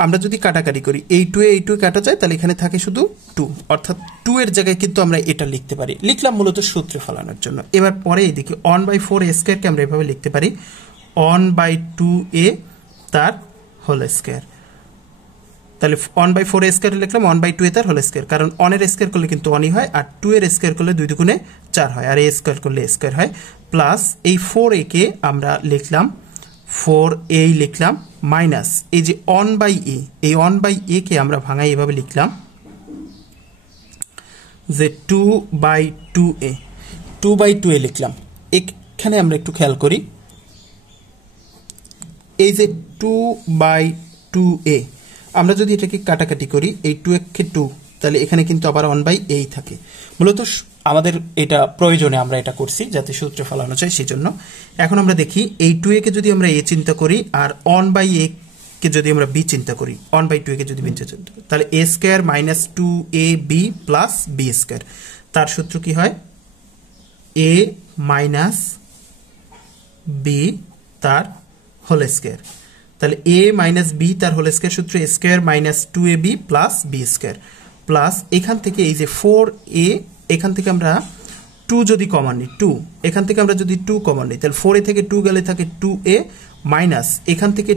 আমরা যদি কাটাকাটি করি এই 2 কাটা যায় তাহলে এখানে থাকে শুধু 2, অর্থাৎ 2 এর জায়গায় কিন্তু আমরা এটা লিখতে পারি, লিখলাম মূলত সূত্রে ফলানোর জন্য। এবার পরে এইদিকে 1/4a স্কয়ার কে আমরা এভাবে লিখতে পারি 1/2a তার হোল স্কয়ার তাহলে 1/4 এর স্কয়ার লিখলাম 1/2 এ তার হোল স্কয়ার, কারণ 1 এর স্কয়ার করলে কিন্তু 1ই হয়, আর 2 এর স্কয়ার করলে 2 দুগুণে 4 হয়, আর a স্কয়ার করলে a স্কয়ার হয়, প্লাস এই 4a কে আমরা লিখলাম 4a লিখলাম, মাইনাস এই যে 1/a, এই 1/a কে আমরা ভাঙাই এভাবে লিখলাম যে 2/2a, 2/2a লিখলাম। এখানে আমরা একটু খেয়াল করি, এই যে 2/2a, আমরা যদি এটাকে কাটাকাটি করি, এই 2 কে 2, তাহলে এখানে কিন্তু আবার 1/a থাকে। মূলত আমাদের এটা প্রয়োজনে আমরা এটা করছি, যাতে সূত্রে ফলানো যায়, সেই জন্য। এখন আমরা দেখি এই 2a কে যদি আমরা a চিন্তা করি, আর 1/a কে যদি আমরা b চিন্তা করি, 1/2 কে যদি b চিন্তা করি, তাহলে a square minus 2ab plus b square, তার সূত্র কি হয় a মাইনাস b তার হোল স্কয়ার। তাহলে a মাইনাস b তার হোল স্কয়ার সূত্র a square minus 2ab plus b square, plus এখান থেকে এই যে 4a, এখান থেকে আমরা 2 যদি কমন নিই, 2 এখান থেকে আমরা যদি 2 কমন নিই, তাহলে 4a থেকে 2 গেলে থাকে 2a, মাইনাস এখান থেকে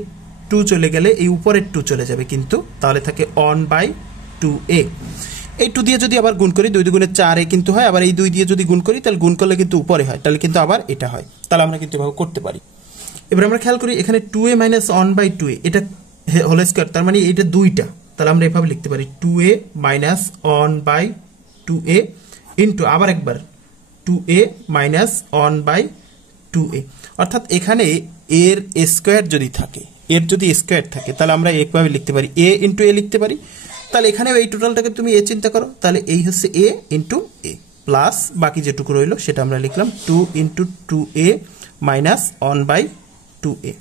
2 চলে গেলে এই উপরের 2 চলে যাবে কিন্তু, তাহলে থাকে 1/2a। এই 2 দিয়ে যদি আবার গুণ করি, 2 দুগুণে 4a কিন্তু হয়, আবার এই 2 দিয়ে যদি গুণ করি, তাহলে গুণ করলে কিন্তু উপরে হয়, তাহলে কিন্তু আবার এটা হয়। তাহলে আমরা কিন্তু এভাবে করতে পারি। এবার আমরা খেয়াল করি, এখানে 2a মাইনাস 1/2a, এটা হোল স্কয়ার, তার মানে এটা 2টা, তাহলে আমরা এভাবে লিখতে পারি 2a মাইনাস 1/2a ইন্টু আবার একবার 2a মাইনাস 1/2a, অর্থাৎ এখানে এর স্কয়ার যদি থাকে, এর যদি স্কয়ার থাকে, তাহলে আমরা একভাবে লিখতে পারি a ইন্টু a লিখতে পারি। তাহলে এখানে এই টোটালটাকে তুমি a চিন্তা করো, তাহলে এই হচ্ছে a ইন্টু a, প্লাস বাকি যেটুকু রইলো সেটা আমরা লিখলাম 2 ইন্টু 2a মাইনাস 1/2a।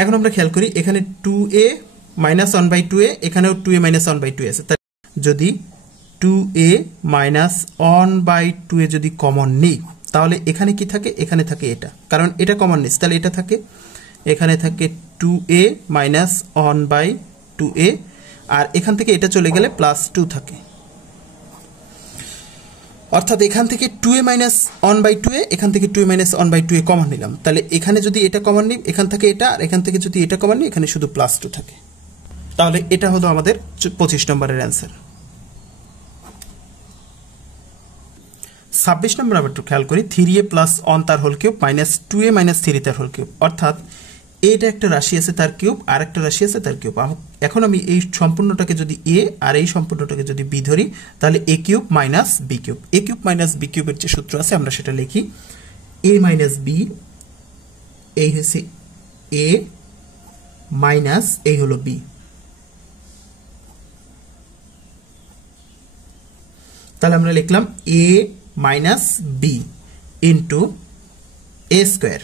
এখন আমরা খেয়াল করি, এখানে 2a মাইনাস 1/2a, এখানেও 2a মাইনাস 1/2a আছে, তাহলে যদি 2a মাইনাস 1/2a যদি কমন নিই, তাহলে এখানে কি থাকে, এখানে থাকে এটা, কারণ এটা কমন নিস, তাহলে এটা থাকে, এখানে থাকে 2a মাইনাস 1/2a, আর এখান থেকে এটা চলে গেলে প্লাস 2 থাকে, অর্থাৎ এখান থেকে 2a মাইনাস 1/2a, এখান থেকে 2a মাইনাস 1/2a কমন নিলাম, তাহলে এখানে যদি এটা কমন নিই, এখান থেকে এটা, আর এখান থেকে যদি এটা কমন নিই, এখানে শুধু প্লাস 2 থাকে। তাহলে এটা হলো আমাদের 25 নম্বরের অ্যান্সার। 26 নম্বর আবার একটু খেয়াল করি, 3a প্লাস 1 তার whole cube minus 2a minus 3 তার হোল কিউব, অর্থাৎ এটা একটা রাশি আছে তার কিউব, আর একটা রাশি আছে তার কিউব। এখন আমি এই সম্পূর্ণটাকে যদি a আর এই সম্পূর্ণটাকে যদি b ধরি, তাহলে a cube minus b cube, a cube minus b কিউবের যে সূত্র আছে আমরা সেটা লিখি, a মাইনাস b, এই হচ্ছে a মাইনাস এই হলো b, তাহলে আমরা লিখলাম a minus b into a square,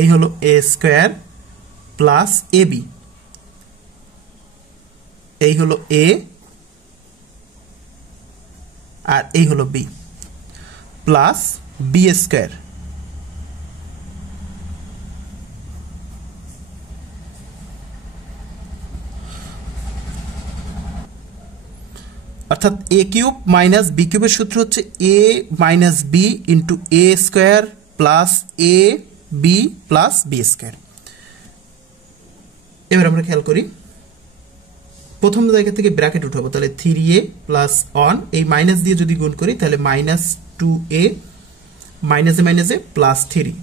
এই হলো a স্কয়ার প্লাস ab, এই হলো a আর এই হলো b, প্লাস b স্কয়ার, অর্থাৎ a কিউব মাইনাস b কিউবের সূত্র হচ্ছে a minus b into a square plus a b plus b square. এবার আমরা খেয়াল করি, প্রথম জায়গা থেকে ব্র্যাকেট উঠাবো, তাহলে 3a প্লাস 1, এই মাইনাস দিয়ে যদি গুণ করি, তাহলে মাইনাস 2a মাইনাসে মাইনাসে প্লাস 3।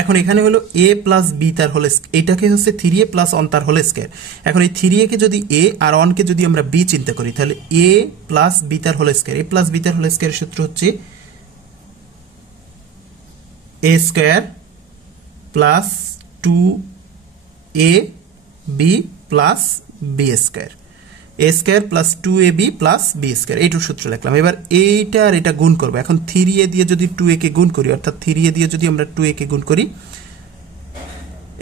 এখন এখানে হলো a প্লাস b তার হোল, এটাকে হচ্ছে 3a প্লাস 1 তার হোল স্কয়ার। এখন এই 3a কে যদি a আর 1 কে যদি আমরা b চিন্তা করি, তাহলে a প্লাস b তার whole square, a plus b তার হোল স্কয়ারের সূত্র হচ্ছে a square plus 2ab plus b square, a square plus 2ab plus b square, এইটার সূত্র লিখলাম। এবার এইটা আর এটা গুণ করব, এখন 3a দিয়ে যদি 2a কে গুণ করি, অর্থাৎ 3a দিয়ে যদি আমরা 2a কে গুণ করি,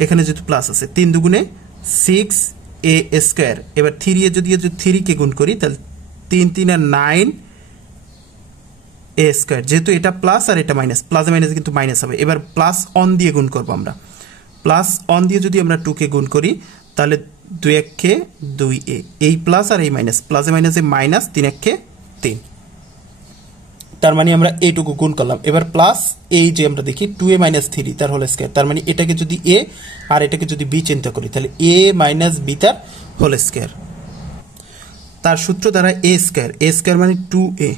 এখানে যেহেতু প্লাস আছে, 3 দুগুণে 6a স্কয়ার, এবার 3a যদি 3 কে গুণ করি, তাহলে 3 3 আর 9 a স্কয়ার, যেহেতু এটা প্লাস আর এটা মাইনাস, প্লাস মাইনাস কিন্তু মাইনাস হবে। এবার প্লাস অন দিয়ে গুণ করব, আমরা প্লাস অন দিয়ে যদি আমরা 2 কে গুণ করি, তাহলে 2 1 কে 2a, এই প্লাস আর এই মাইনাস, প্লাসে মাইনাসে মাইনাস, 3 1 কে 3। তার মানে আমরা এইটুকু গুণ করলাম। এবার প্লাস এই যে আমরা দেখি 2a - 3 তার হোল স্কয়ার, তার মানে এটাকে যদি a আর এটাকে যদি b চিন্তা করি তাহলে a - b তার হোল স্কয়ার। তার সূত্র দ্বারা a স্কয়ার মানে 2a,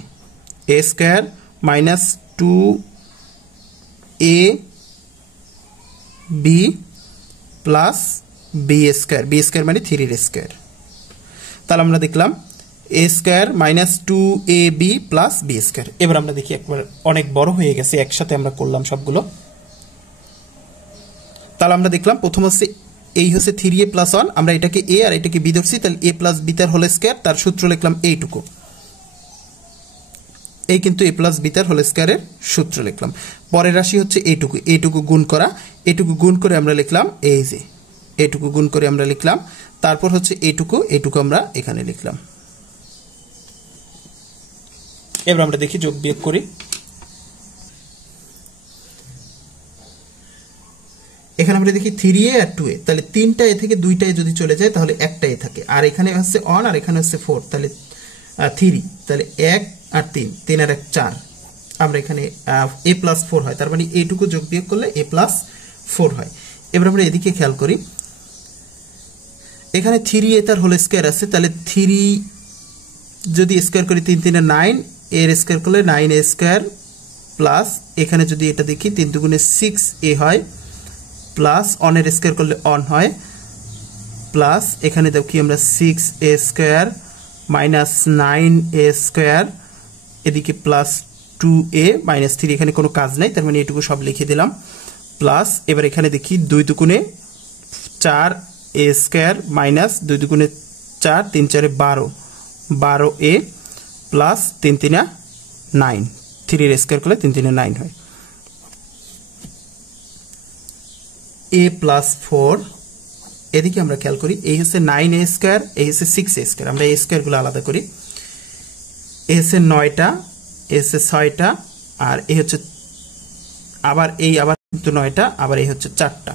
a square minus 2ab plus b square মানে 3 এর স্কয়ার। তাহলে আমরা দেখলাম a square minus 2ab plus b square. এবার আমরা দেখি একবার অনেক বড় হয়ে গেছে, একসাথে আমরা করলাম সবগুলো। তাহলে আমরা দেখলাম প্রথম হচ্ছে এই হচ্ছে 3a প্লাস 1, আমরা এটাকে a আর এটাকে b ধরছি, তাহলে a প্লাস b তার হোল স্কয়ার, তার সূত্র লিখলাম এইটুকু। এই কিন্তু a প্লাস b তার হোল স্কয়ারের সূত্র লিখলাম। পরের রাশি হচ্ছে এইটুকু গুণ করা, এইটুকু গুণ করে আমরা লিখলাম এই যে এইটুকু গুণ করে আমরা লিখলাম। তারপর হচ্ছে এইটুকু আমরা এখানে লিখলাম। এবার আমরা দেখি যোগ বিয়োগ করি। এখানে আমরা দেখি 3a আর 2a, তাহলে 3টা এ থেকে 2টা এ যদি চলে যায় তাহলে একটা এ থাকে, আর এখানে হচ্ছে 1 আর এখানে হচ্ছে 4, তাহলে 3, তাহলে 1 আর 3, 3 আর 1 4, আমরা এখানে a প্লাস 4 হয়, তার মানে এইটুকু যোগ বিয়োগ করলে a প্লাস 4 হয়। এবার আমরা এদিকে খেয়াল করি, এখানে 3a তার হোল স্কয়ার আছে, তাহলে 3 যদি স্কয়ার করি 3 3 9, এর স্কয়ার করলে 9a স্কয়ার প্লাস এখানে যদি এটা দেখি 3 দুগুণে 6a হয় প্লাস 1 এর স্কয়ার করলে 1 হয় প্লাস এখানে দেখি আমরা 6a square minus 9a square, এদিকে প্লাস 2a মাইনাস 3, এখানে কোনো কাজ নাই, তার মানে এটুকু সব লিখে দিলাম প্লাস। এবার এখানে দেখি 2 দুগুণে 4a স্কয়ার মাইনাস 2 দুগুণে 4, 3 4 12a প্লাস 3 3 9, 3 এর স্কয়ার করলে 3 3 9 হয়। a প্লাস 4, এদিকে আমরা খেয়াল করি এই হচ্ছে 9a স্কয়ার, এই হচ্ছে 6a স্কয়ার, আমরা এই স্কয়ার গুলো আলাদা করি। এ হচ্ছে 9টা, এ হচ্ছে 6টা, আর এই হচ্ছে আবার কিন্তু 9টা, আবার এই হচ্ছে 4টা।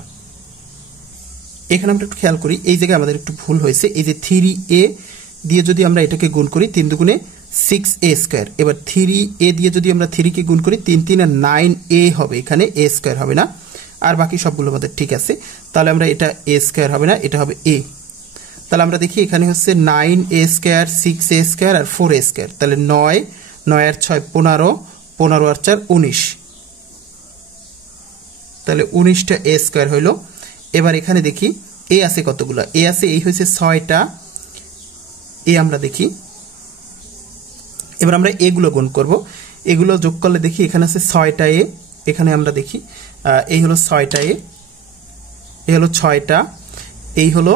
এখানে আমরা একটু খেয়াল করি, এই জায়গায় আমাদের একটু ভুল হয়েছে, এই যে 3a দিয়ে যদি আমরা এটাকে গুণ করি 3 দুগুণে 6a স্কয়ার, এবার 3a দিয়ে যদি আমরা 3 কে গুণ করি 3 3 9a হবে, এখানে a স্কয়ার হবে না, আর বাকি সবগুলো আমাদের ঠিক আছে। তাহলে আমরা এটা a স্কয়ার হবে না, এটা হবে a। তাহলে আমরা দেখি এখানে হচ্ছে 9a স্কয়ার, 6a স্কয়ার আর 4a স্কয়ার, তাহলে 9 আর 6 15, 15 আর 4 19, তাহলে 19টা a স্কয়ার হইল। এবার এখানে দেখি a আছে কতগুলো, a আছে এই হচ্ছে 6টা a, আমরা দেখি এবার আমরা এগুলো গুণ করব, এগুলো যোগ করলে দেখি এখানে আছে 6টা a, এখানে আমরা দেখি এই হলো 6টা a, এই হলো 6টা, এই হলো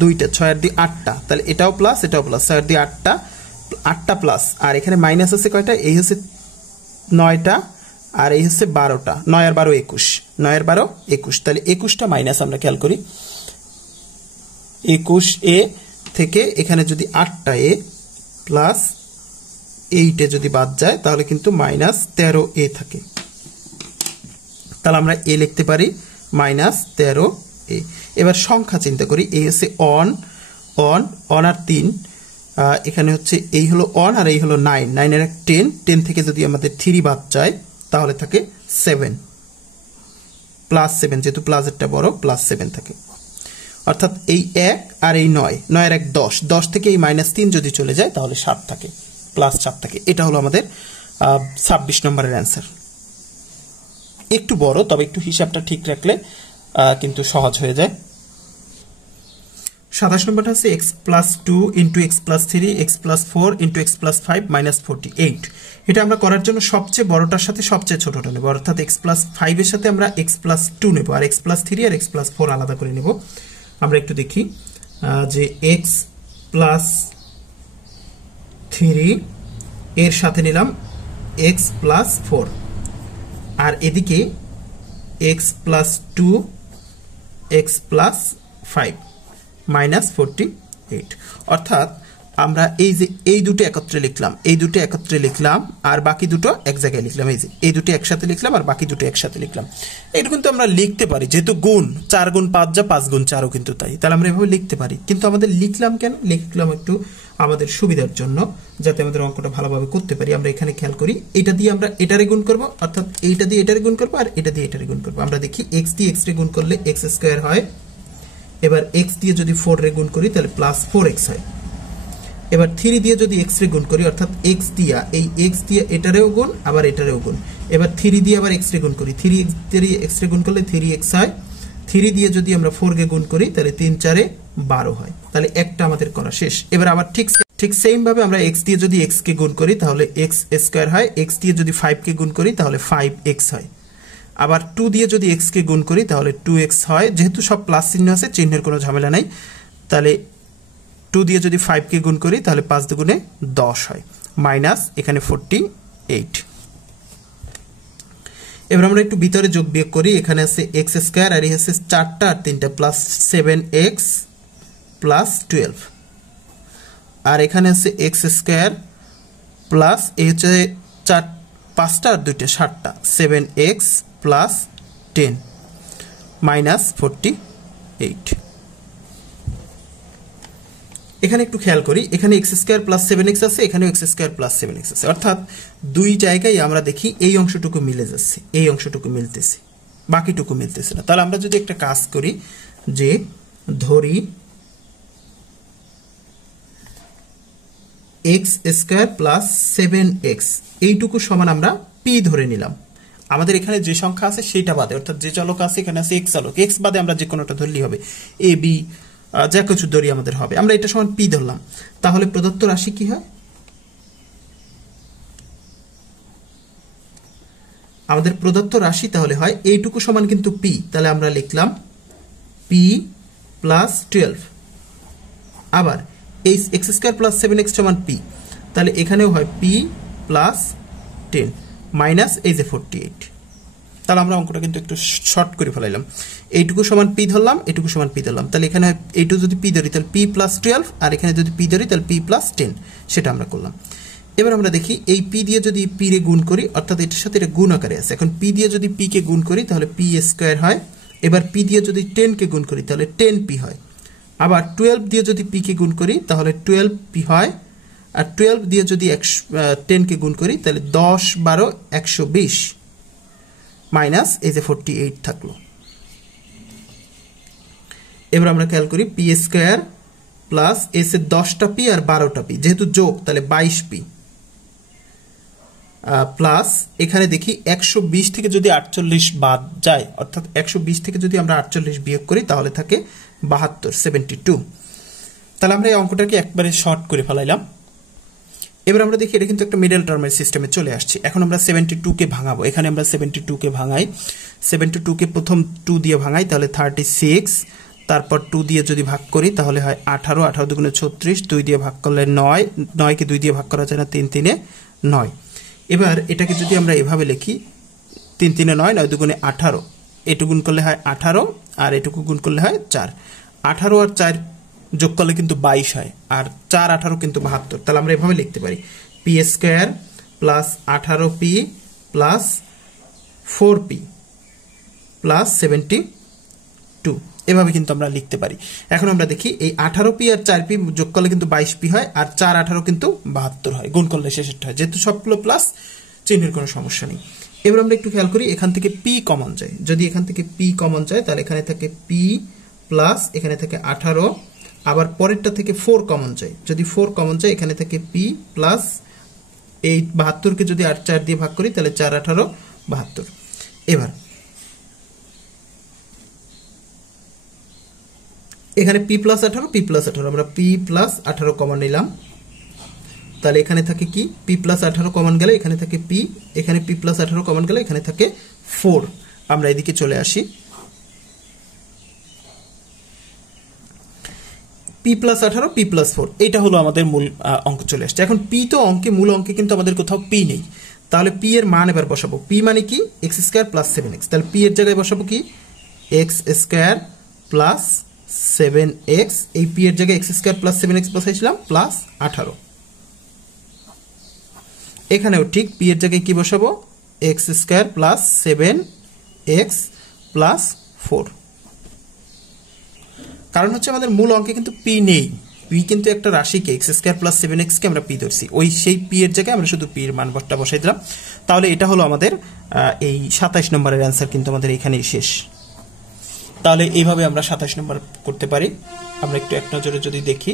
2টা, 6 আর 2 8টা, তাহলে এটাও প্লাস এটাও প্লাস, 6 আর 2 8টা, 8টা প্লাস, আর এখানে মাইনাস আছে কয়টা, এই হচ্ছে 9টা আর এই হচ্ছে 12টা, 9 আর 12 21, 9 আর 12 21, তাহলে 21টা মাইনাস আমরা খেয়াল করি 21a থেকে এখানে যদি 8টা a প্লাস 8 যদি বাদ যায় তাহলে কিন্তু মাইনাস 13a থাকে, তাহলে আমরা a লিখতে পারি মাইনাস 13a। এবার সংখ্যা চিন্তা করি, এই হচ্ছে 1 আর 3, এখানে হচ্ছে এই হলো 1 আর এই হলো 9, 9 এর 10, 10 থেকে যদি আমাদের 3 বাদ যায় তাহলে থাকে 7 প্লাস 7, যেহেতু প্লাসেরটা বড় প্লাস 7 থাকে, অর্থাৎ এই 1 আর এই 9 আর 1 10, 10 থেকে এই মাইনাস 3 যদি চলে যায় তাহলে 7 থাকে, প্লাস 7 থাকে। এটা হলো আমাদের 26 নম্বরের অ্যান্সার। একটু বড়, তবে একটু হিসাবটা ঠিক রাখলে কিন্তু সহজ হয়ে যায়। 27 নম্বরটা হচ্ছে x plus 2 into x plus 3 x plus 4 into x plus 5 minus 48। এটা আমরা করার জন্য সবচেয়ে বড়টার সাথে সবচেয়ে ছোটটা নেব, অর্থাৎ x প্লাস 5 এর সাথে আমরা x প্লাস 2 নেব, আর x প্লাস 3 আর x প্লাস 4 আলাদা করে নেব। আমরা একটু দেখি যে x প্লাস 3 এর সাথে নিলাম x প্লাস 4, আর এদিকে x plus 2 x plus 5 minus 48, অর্থাৎ আমরা এই দুটো একত্রে লিখলাম আর বাকি দুটো এক জায়গায় লিখলাম, এই দুটো একসাথে লিখলাম আর বাকি দুটো একসাথে লিখলাম। এটা কিন্তু আমরা লিখতে পারি, যেহেতু গুণ 4 গুণ 5 যা 5 গুণ 4ও কিন্তু তাই, তাহলে আমরা এভাবে লিখতে পারি। কিন্তু আমাদের লিখলাম কেন? লিখলাম একটু আমাদের সুবিধার জন্য, যাতে আমাদের অঙ্কটা ভালোভাবে করতে পারি। আমরা এখানে খেয়াল করি, এটা দিয়ে আমরা এটারে গুণ করব, অর্থাৎ এইটা দিয়ে এটারে গুণ করব আর এটা দিয়ে এটারে গুণ করব। আমরা দেখি x দিয়ে x রে গুণ করলে x স্কয়ার হয়। এবার x দিয়ে যদি 4 রে গুণ করি তাহলে প্লাস 4x হয়। এবার 3 দিয়ে যদি x রে গুণ করি, অর্থাৎ x দিয়া এই x দিয়ে এটারেও গুণ আবার এটারেও গুণ। এবার 3 দিয়ে আবার x রে গুণ করি, 3x দিয়ে x রে গুণ করলে 3x হয়। 3 দিয়ে যদি আমরা 4 কে গুণ করি তাহলে 3 4 এ 12 হয়। তাহলে একটা আমাদের করা শেষ। এবার আবার ঠিক সেম ভাবে আমরা x দিয়ে যদি x কে গুণ করি তাহলে x স্কয়ার হয়। x দিয়ে যদি 5 কে গুণ করি তাহলে 5x হয়। আবার 2 দিয়ে যদি x কে গুণ করি তাহলে 2x হয়। যেহেতু সব প্লাস চিহ্ন আছে, চিহ্নের কোনো ঝামেলা নাই, তাহলে 2 দিয়ে যদি 5 কে গুণ করি তাহলে 5 দুগুণে 10 হয়, মাইনাস এখানে 48। এবার আমরা একটু ভিতরে যোগ বিয়োগ করি। এখানে আছে x স্কয়ার আর এই আছে 4টা আর 3টা প্লাস 7x প্লাস 12, আর এখানে আছে x স্কয়ার প্লাস এই হচ্ছে 5টা আর 2টা 7টা 7x প্লাস 10 মাইনাস 48। এখানে একটু খেয়াল করি, এখানে x স্কয়ার প্লাস 7x আছে, এখানেও x স্কয়ার প্লাস 7x আছে, অর্থাৎ দুই জায়গায় আমরা দেখি এই অংশটুকু মিলে যাচ্ছে, এই অংশটুকু মিলতেছে, বাকিটুকু মিলতেছে না। তাহলে আমরা যদি একটা কাজ করি, যে ধরি x স্কয়ার প্লাস 7x এইটুকু সমান আমরা p ধরে নিলাম। আমাদের এখানে যে সংখ্যা আছে সেটা বাদে, অর্থাৎ যে চলক আছে, এখানে আছে x চলক, x বাদে আমরা যে কোনোটা ধরলেই হবে, a b যা কিছু ধরি আমাদের হবে। আমরা এটা সমান p ধরলাম, তাহলে প্রদত্ত রাশি কি হয়? আমাদের প্রদত্ত রাশি তাহলে হয় এইটুকু সমান কিন্তু p, তাহলে আমরা লিখলাম p প্লাস 12। আবার এই x স্কয়ার প্লাস 7x সমান p, তাহলে এখানেও হয় p প্লাস 10 মাইনাস এই যে 48। তাহলে আমরা অঙ্কটা কিন্তু একটু শর্ট করে ফেলাইলাম, এইটুকু সমান p ধরলাম, এইটুকু সমান p ধরলাম, তাহলে এখানে এইটুকু যদি p ধরি তাহলে p প্লাস 12, আর এখানে যদি p ধরি তাহলে p প্লাস 10, সেটা আমরা করলাম। এবার আমরা দেখি এই p দিয়ে যদি p রে গুণ করি, অর্থাৎ এটার সাথে এটা গুণ আকারে আছে, এখন p দিয়ে যদি p কে গুণ করি তাহলে p স্কয়ার হয়। এবার p দিয়ে যদি 10 কে গুণ করি তাহলে 10p হয়। আবার 12 দিয়ে যদি p কে গুণ করি তাহলে 12p হয়। আর 12 দিয়ে যদি 10 কে গুণ করি তাহলে 10 12 120 মাইনাস এই যে 48 থাকলো। এবার আমরা খেয়াল করি p স্কয়ার প্লাস s এর 10টা p আর 12টা p, যেহেতু যোগ তাহলে 22p প্লাস এখানে দেখি 120 থেকে যদি 48 বাদ যায়, অর্থাৎ 120 থেকে যদি আমরা 48 বিয়োগ করি তাহলে থাকে 72 তাহলে আমরা এই অঙ্কটাকে একবারে শর্ট করে ফেলাইলাম। এবার আমরা দেখি এটা কিন্তু একটা মিডল টার্মের সিস্টেমে চলে আসছে। এখন আমরা 72 কে ভাঙাবো, এখানে আমরা 72 কে ভাঙাই, 72 কে প্রথম 2 দিয়ে ভাঙাই তাহলে 36, তারপর 2 দিয়ে যদি ভাগ করি তাহলে হয় 18, 18 দুগুণে 36, 2 দিয়ে ভাগ করলে 9, 9 কে 2 দিয়ে ভাগ করা যায় না, 3 3 এ 9। এবার এটাকে যদি আমরা এভাবে লিখি 3 3 এ 9, 9 দুগুণে 18, এটুকু গুণ করলে হয় 18 আর এটুকু গুণ করলে হয় 4, 18 আর 4 যোগ করলে কিন্তু 22 হয়, আর 4 18 কিন্তু 72। তাহলে আমরা এভাবে লিখতে পারি p square plus 18p plus 4p plus 72, এভাবে কিন্তু আমরা লিখতে পারি। এখন আমরা দেখি এই 18p আর 4p যোগ করলে কিন্তু 22p হয়, আর 4 18 কিন্তু 72 হয়, গুণ করলে শেষেরটা হয়, যেহেতু সবগুলো প্লাস, চিহ্নের কোনো সমস্যা নেই। এবার আমরা একটু খেয়াল করি, এখান থেকে p কমন যায়, যদি এখান থেকে p কমন যায় তাহলে এখানে থাকে p প্লাস এখানে থাকে 18, আবার পরেরটা থেকে 4 কমন যায়, যদি 4 কমন যায় এখানে থেকে p প্লাস এই 72 কে যদি 8 4 দিয়ে ভাগ করি তাহলে 4 18 72। এবার এখানে p প্লাস 18 p প্লাস 18, আমরা p প্লাস 18 কমন নিলাম, তাহলে এখানে থাকে কি p প্লাস 18 কমন গেলে এখানে থাকে p, এখানে p প্লাস 18 কমন গেলে এখানে থাকে 4। আমরা এদিকে চলে আসি, p প্লাস 18 p প্লাস 4, এটা হলো আমাদের মূল অঙ্ক চলে আসছে। এখন p তো অঙ্কে, মূল অঙ্কে কিন্তু আমাদের কোথাও p নেই, তাহলে p এর মান এবার বসাবো। p মানে কি x স্কয়ার প্লাস 7x, তাহলে p এর জায়গায় বসাবো কি x স্কয়ার প্লাস 7x, এই p এর জায়গায় x² + 7x বসাইছিলাম প্লাস 18। এখানেও ঠিক p এর জায়গায় কি বসাবো, x² + 7x + 4। কারণ হচ্ছে আমাদের মূল অঙ্কে কিন্তু p নেই, p কিন্তু একটা রাশিকে x² + 7x কে আমরা p ধরছি, ওই সেই p এর জায়গায় আমরা শুধু p এর মানটা বসাই দিলাম। তাহলে এটা হলো আমাদের এই 27 নম্বরের অ্যান্সার, কিন্তু আমাদের এখানেই শেষ। তাহলে এইভাবে আমরা 27 নম্বর করতে পারি। আমরা একটু এক নজরে যদি দেখি,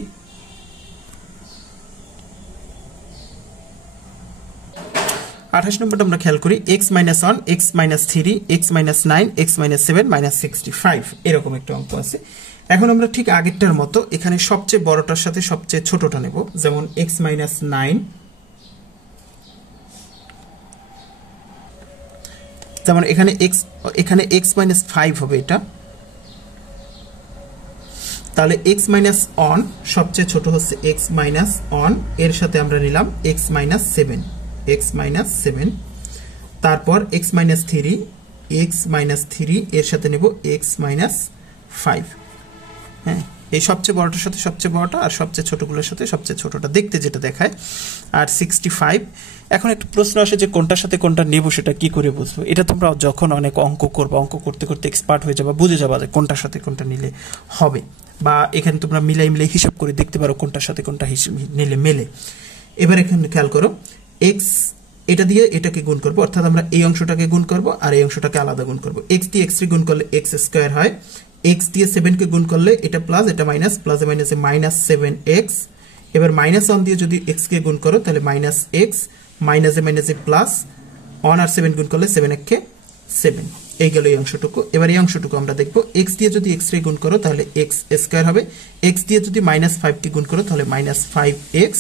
28 নম্বরটা আমরা খেয়াল করি, x - 1, x - 3, x - 9, x - 7, -65 এরকম একটা অঙ্ক আছে। এখন আমরা ঠিক আগেরটার মতো এখানে সবচেয়ে বড়টার সাথে সবচেয়ে ছোটটা নেব, যেমন x - 9, যেমন এখানে x - 5 হবে এটা। তাহলে x - 1 সবচেয়ে ছোট হচ্ছে x - 1, এর সাথে আমরা নিলাম x - 7, তারপর x - 3, এর সাথে নেব x - 5। হ্যাঁ, এই সবচেয়ে বড়টার সাথে সবচেয়ে বড়টা আর সবচেয়ে ছোটগুলোর সাথে সবচেয়ে ছোটটা দেখতে যেটা দেখায়। আর 65। এখন একটা প্রশ্ন আসে যে কোনটার সাথে কোনটা নেব, সেটা কি করে বুঝবো? এটা তোমরা যখন অনেক অঙ্ক করবে, অঙ্ক করতে করতে এক্সপার্ট হয়ে যাবে, বুঝে যাবে যে কোনটার সাথে কোনটা নিলে হবে, বা এখানে তোমরা মিলাই হিসাব করে দেখতে পারো কোনটার সাথে কোনটা নিলে মেলে। এবার এখানে খেয়াল করো, x এটা দিয়ে এটাকে গুণ করব, অর্থাৎ আমরা এই অংশটাকে গুণ করব আর এই অংশটাকে আলাদা গুণ করব। x দিয়ে x গুণ করলে x² হয়, x দিয়ে 7 কে গুণ করলে এটা প্লাস এটা মাইনাস, প্লাসে মাইনাসে -7x। এবার -1 দিয়ে যদি x কে গুণ করো তাহলে -x, মাইনাসে মাইনাসে প্লাস, 1 আর 7 গুণ করলে 7 × 7, এই গেল এই অংশটুকু। এবার এই অংশটুকু আমরা দেখব, x দিয়ে যদি x গুণ করো তাহলে x² হবে, x দিয়ে যদি -5 কে গুণ করো তাহলে -5x।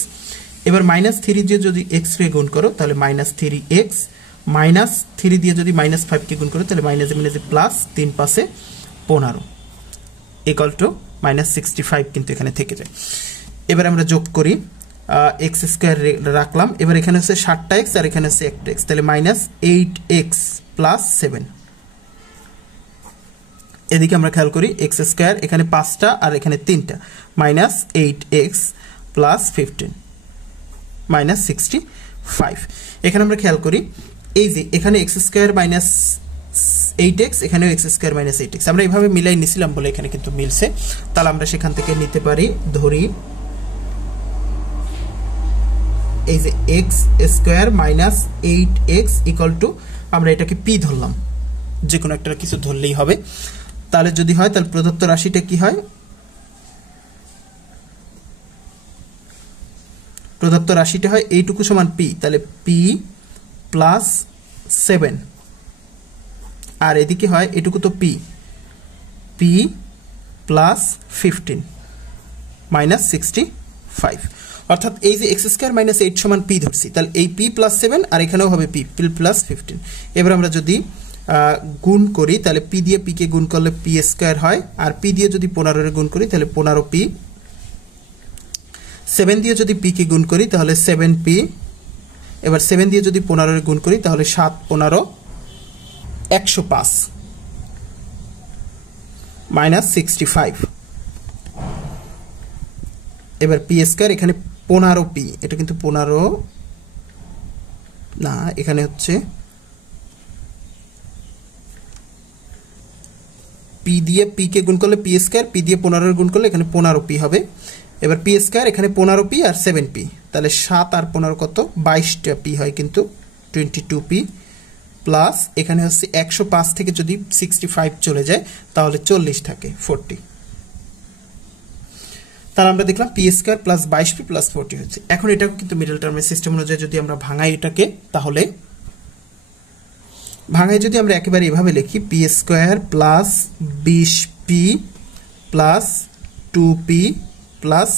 এবার -3 দিয়ে যদি x গুণ করো তাহলে -3x, -3 দিয়ে যদি -5 কে গুণ করো তাহলে মাইনাসে মাইনাসে প্লাস, 3 পাশে 15 = -65 কিন্তু এখানে থেকে যায়। এবার আমরা যোগ করি, x² রাখলাম, এবার এখানে হচ্ছে 60টা x আর এখানে হচ্ছে 1টা x, তাহলে -8x + 7। এদিকে আমরা খেয়াল করি, x² এখানে 5টা আর এখানে 3টা, -8x + 15 -65। এখানে আমরা খেয়াল করি, এই যে এখানে x² -8x, এখানেও x² -8x, আমরা এইভাবে মিলাই নিছিলাম বলে এখানে কিন্তু মিলছে। তাহলে আমরা সেখান থেকে নিতে পারি, ধরি এই যে x² -8x = আমরা এটাকে p ধরলাম, যে কোনো একটা কিছু ধরলেই হবে। তাহলে যদি হয় তাহলে প্রদত্ত রাশিটা কি হয়, প্রদত্ত রাশিটা হয় এইটুকু সমান p, তাহলে p + 7, আর এদিকে হয় এটুকু তো p + 15 -65। অর্থাৎ এই যে x² -8 সমান p ধরছি, তাহলে এই p + 7 আর এখানেও হবে p + 15। এবার আমরা যদি গুণ করি তাহলে p দিয়ে p কে গুণ করলে p² হয়, আর p দিয়ে যদি 15 এর গুণ করি তাহলে 15p, 7 দিয়ে যদি p কে গুণ করি তাহলে 7p, এবার 7 দিয়ে যদি 15 এর গুণ করি তাহলে 7 15 105 -65। এবার p² এখানে 15p, এটা কিন্তু 15 না, এখানে হচ্ছে p দিয়ে p কে গুণ করলে p², p দিয়ে 15 এর গুণ করলে এখানে 15p হবে। এবার p² এখানে 15p আর 7p, তাহলে 7 আর 15 কত, 22টা p হয় কিন্তু 22p, প্লাস এখানে হচ্ছে 105 থেকে যদি 65 চলে যায় তাহলে 40 থাকে 40। তাহলে আমরা দেখলাম p² + 22p + 40 হচ্ছে। এখন এটা কিন্তু মিডল টার্মের সিস্টেম অনুযায়ী যদি আমরা ভাঙাই এটাকে, তাহলে ভাঙাই যদি আমরা একেবারে এভাবে লিখি, p² + 20p + 2p +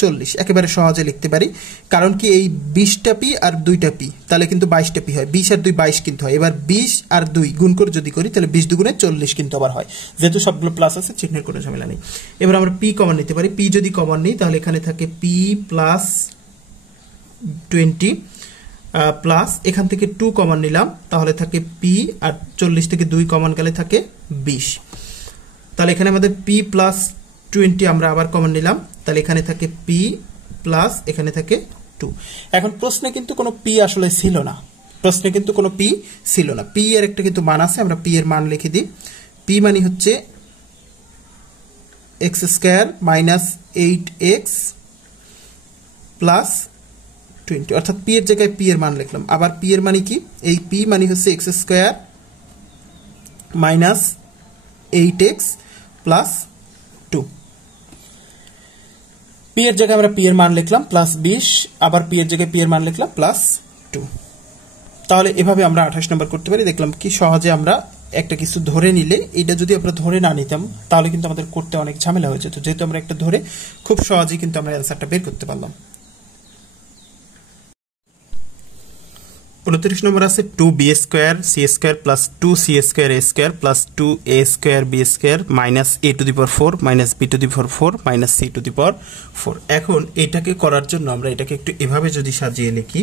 40, একেবারে সহজে লিখতে পারি, কারণ কি এই 20টা p আর 2টা p, তাহলে কিন্তু 22টা p হয়, 20 আর 2 22 কিন্তু হয়। এবার 20 আর 2 গুণ করে যদি করি তাহলে 20 দুগুণে 40 কিন্তু আবার হয়, যেহেতু সবগুলো প্লাস আছে চিহ্নের কোনো ঝামেলা নেই। এবার আমরা p কমন নিতে পারি, p যদি কমন নিই তাহলে এখানে থাকে p + 20 প্লাস এখান থেকে 2 কমন নিলাম তাহলে থাকে p, আর 40 থেকে 2 কমন গেলে থাকে 20। তাহলে এখানে আমাদের p + 20 আমরা আবার কমন নিলাম, তাহলে এখানে থাকে p প্লাস এখানে থাকে 2। এখন প্রশ্নে কিন্তু কোনো p আসলে ছিল না, প্রশ্নে কিন্তু কোনো p ছিল না। p এর একটা কিন্তু মান আছে, আমরা p এর মান লিখে দিই। p মানে হচ্ছে x square minus 8x plus 20, অর্থাৎ p এর জায়গায় p এর মান লিখলাম। আবার p এর মানে কি, এই p মানে হচ্ছে x square minus 8x plus 2। p এর জায়গায় আমরা p এর মান লিখলাম প্লাস 20, আবার p এর জায়গায় p এর মান লিখলাম প্লাস 2। তাহলে এভাবে আমরা 28 নম্বর করতে পারি। দেখলাম কি সহজে আমরা একটা কিছু ধরে নিলে, এটা যদি আমরা ধরে না নিতাম তাহলে কিন্তু আমাদের করতে অনেক ঝামেলা হয়ে যেত। যেহেতু আমরা একটা ধরে খুব সহজেই কিন্তু আমরা অ্যান্সারটা বের করতে পারলাম। 29 নম্বর আছে 2b square c square plus 2c square a square plus 2a square b square minus a to the power 4 minus b to the power 4 minus c to the power 4। এখন এটাকে করার জন্য আমরা এটাকে একটু এভাবে যদি সাজিয়ে লিখি,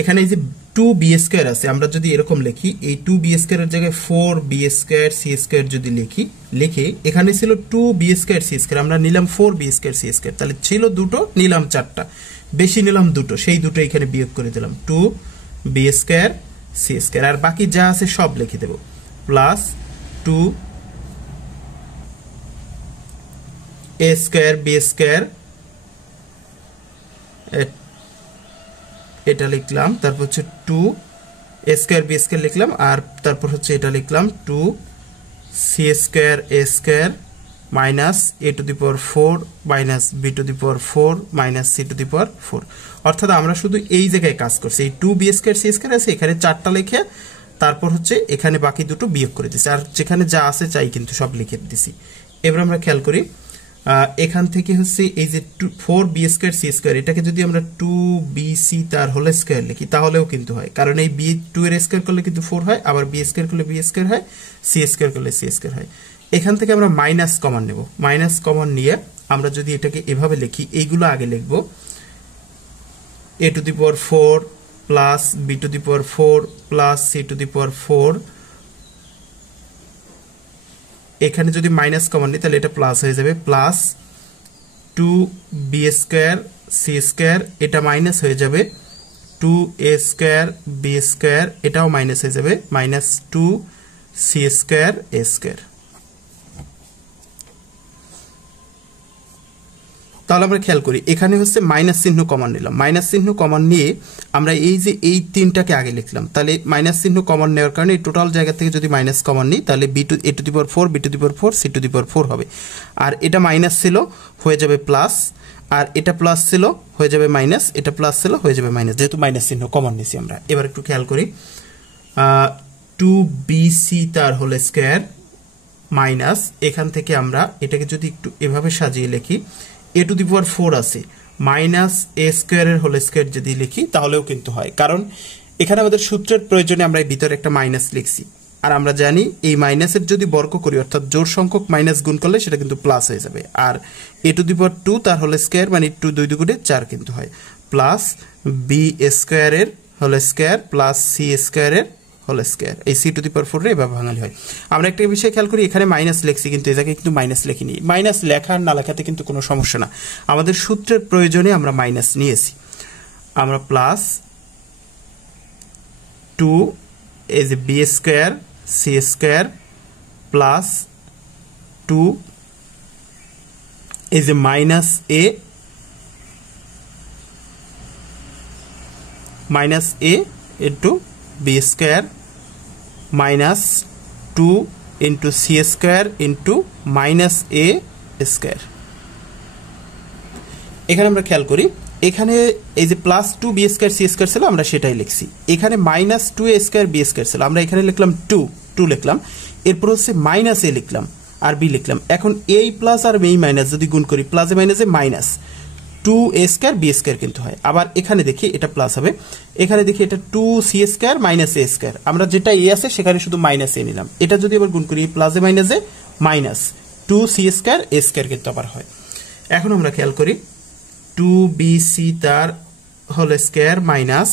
এখানে এই যে 2b স্কয়ার আছে, আমরা যদি এরকম লিখি, এই 2b স্কয়ারের জায়গায় 4b স্কয়ার c স্কয়ার যদি লিখি, লিখে এখানে ছিল 2b স্কয়ার c স্কয়ার, আমরা নিলাম 4b স্কয়ার c স্কয়ার, তাহলে ছিল দুটো, নিলাম চারটা, বেশি নিলাম দুটো, সেই দুটো এখানে বিয়োগ করে দিলাম 2b স্কয়ার c স্কয়ার, আর বাকি যা আছে সব লিখে দেব plus 2a square b square, এটা লিখলাম, তারপর হচ্ছে 2 a স্কয়ার b স্কয়ার লিখলাম, আর তারপর হচ্ছে এটা লিখলাম 2 c square a square minus a to the power 4 minus b to the power 4 minus c to the power 4। অর্থাৎ আমরা শুধু এই জায়গায় কাজ করছি, এই 2b স্কয়ার c স্কয়ার আছে এখানে চারটা লিখে, তারপর হচ্ছে এখানে বাকি দুটো বিয়োগ করে দিছি, আর যেখানে যা আছে চাই কিন্তু সব লিখে দিছি। এবার আমরা খেয়াল করি, এখান থেকে হচ্ছে এই যে 4b স্কয়ার c স্কয়ার, এটাকে যদি আমরা 2bc তার হোল স্কয়ার লিখি তাহলেও কিন্তু হয়, কারণ এই b 2 এর স্কয়ার করলে কিন্তু 4 হয়, আবার b স্কয়ার করলে b স্কয়ার হয়, c স্কয়ার করলে c স্কয়ার হয়। এখান থেকে আমরা মাইনাস কমন নেব, মাইনাস কমন নিয়ে আমরা যদি এটাকে এভাবে লিখি, এইগুলো আগে লিখব a to the power 4 plus b to the power 4 plus c to the power 4, এখানে যদি মাইনাস কমন নিই তাহলে এটা প্লাস হয়ে যাবে, plus 2b square c square, এটা মাইনাস হয়ে যাবে 2a স্কয়ার b স্কয়ার, এটাও মাইনাস হয়ে যাবে, minus 2c square a square. তাহলে আমরা খেয়াল করি, এখানে হচ্ছে মাইনাস চিহ্ন কমন নিলাম, মাইনাস চিহ্ন কমন নিয়ে আমরা এই যে এই তিনটাকে আগে লিখলাম, তাহলে মাইনাস চিহ্ন কমন নেওয়ার কারণে এই টোটাল জায়গা থেকে যদি মাইনাস কমন নিই তাহলে a to the power 4 b to the power 4 c to the power 4 হবে, আর এটা মাইনাস ছিল হয়ে যাবে প্লাস, আর এটা প্লাস ছিল হয়ে যাবে মাইনাস, এটা প্লাস ছিল হয়ে যাবে মাইনাস, যেহেতু মাইনাস চিহ্ন কমন নিছি আমরা। এবার একটু খেয়াল করি, 2bc তার হোল স্কয়ার মাইনাস, এখান থেকে আমরা এটাকে যদি একটু এভাবে সাজিয়ে লিখি, a টু দি পাওয়ার 4 আছে, মাইনাস a স্কয়ারের হোল স্কয়ার যদি লিখি তাহলেও কিন্তু হয়, কারণ এখানে আমাদের সূত্রের প্রয়োজনে আমরা এই ভিতরে একটা মাইনাস লিখছি, আর আমরা জানি এই মাইনাসের যদি বর্গ করি অর্থাৎ জোড় সংখ্যক মাইনাস গুণ করলে সেটা কিন্তু প্লাস হয়ে যাবে, আর a টু দি পাওয়ার 2 তার হোল স্কয়ার মানে 2 2 দুগুণে 4 কিন্তু হয়, প্লাস b স্কয়ারের হোল স্কয়ার প্লাস c স্কয়ারের হোল স্কয়ার, এই c টু দি পাওয়ার 4 এর এভাবে ভাঙালি হয়। আমরা একটা বিষয় খেয়াল করি, এখানে মাইনাস লিখছি কিন্তু এই জায়গায় কিন্তু মাইনাস লিখিনি, মাইনাস লেখা না লেখাতে কিন্তু কোনো সমস্যা না, আমাদের সূত্রের প্রয়োজনে আমরা মাইনাস নিয়েছি। আমরা প্লাস 2 এই যে b square c square plus 2 এই যে minus a into b square minus 2 into c square into minus a square. এখানে আমরা খেয়াল করি, এখানে এই যে plus 2b square c square ছিল আমরা সেটাই লিখছি, এখানে minus 2a square b square ছিল, আমরা এখানে লিখলাম 2 লিখলাম, এরপর হচ্ছে মাইনাস a লিখলাম আর b লিখলাম। এখন এই প্লাস আর এই মাইনাস যদি গুণ করি, প্লাসে মাইনাসে minus 2a square b square কিন্তু হয়, আবার এখানে দেখি এটা প্লাস হবে, এখানে দেখি এটা 2c square minus a square, আমরা যেটা a আছে সেখানে শুধু মাইনাস a নিলাম, এটা যদি আবার গুণ করি প্লাসে মাইনাসে minus 2c square a square কিন্তু আবার হয়। এখন আমরা খেয়াল করি 2bc তার হোল স্কয়ার মাইনাস,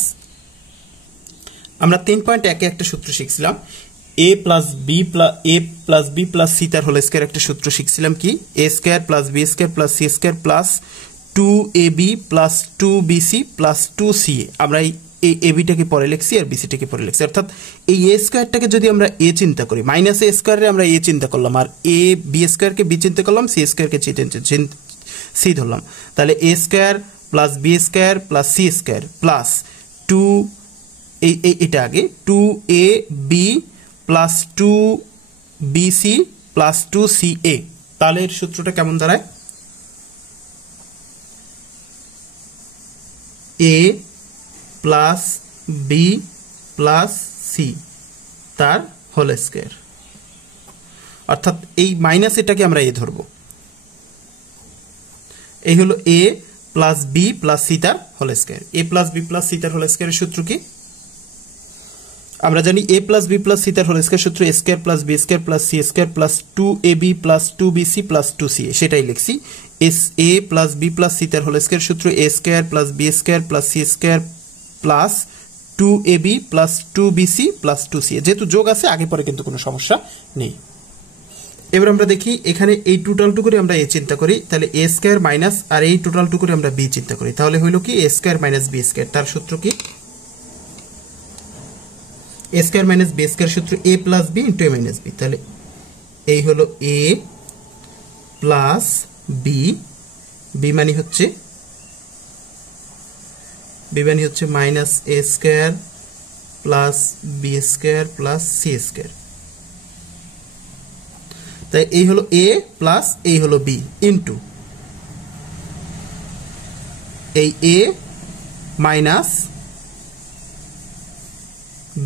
আমরা 3.1 একটা সূত্র শিখছিলাম, A plus B plus C তার হোল স্কয়ার একটা সূত্র শিখছিলাম কি, এ square plus B square plus C square plus 2ab plus 2bc plus 2ca। আমরা এই এবিটাকে পরে লিখছি আর বিসিটাকে পরে লিখছি, অর্থাৎ এই এ স্কয়ারটাকে যদি আমরা এ চিন্তা করি, মাইনাস এ স্কয়ারে আমরা এ চিন্তা করলাম, আর এ বি স্কয়ারকে বি চিন্তা করলাম, সি স্কয়ারকে সি ধরলাম, তাহলে এ square plus B square plus C square plus 2 এটা আগে 2ab plus 2bc plus 2ca। তাহলে এর সূত্রটা কেমন দাঁড়ায়, A plus B plus C তার হোল স্কয়ার, অর্থাৎ এই মাইনাস এটাকে আমরা এ ধরবো। এই হলো এ প্লাস বি প্লাস সি তার হোল স্কয়ার। এ প্লাস বি প্লাস সি তার হোল স্কয়ারের সূত্র কি, আমরা জানি A plus B plus C তার হোল স্কয়ার সূত্র A square plus B square plus C square plus 2ab plus 2bc plus 2ca, সেটাই লিখছি। A plus B plus C তার হোল স্কয়ার সূত্র A square plus B square plus C square plus 2ab plus 2bc plus 2ca। যেহেতু যোগ আছে আগে পরে কিন্তু কোনো সমস্যা নেই। এবার আমরা দেখি এখানে এই টোটালটুকু করে আমরা এ চিন্তা করি, তাহলে এ স্কয়ার মাইনাস আর এই টোটালটুকু করে আমরা বি চিন্তা করি, তাহলে হইল কি এ স্কয়ার মাইনাস বি স্কয়ার। তার সূত্র কি, এ স্কয়ার মাইনাস বি স্কয়ার সূত্র A plus B into A minus B. তাহলে এই হলো এ প্লাস বি, বি মানে হচ্ছে minus A square plus B square plus C square. তাই এই হলো এ প্লাস এই হলো বি ইন্টু এই এ মাইনাস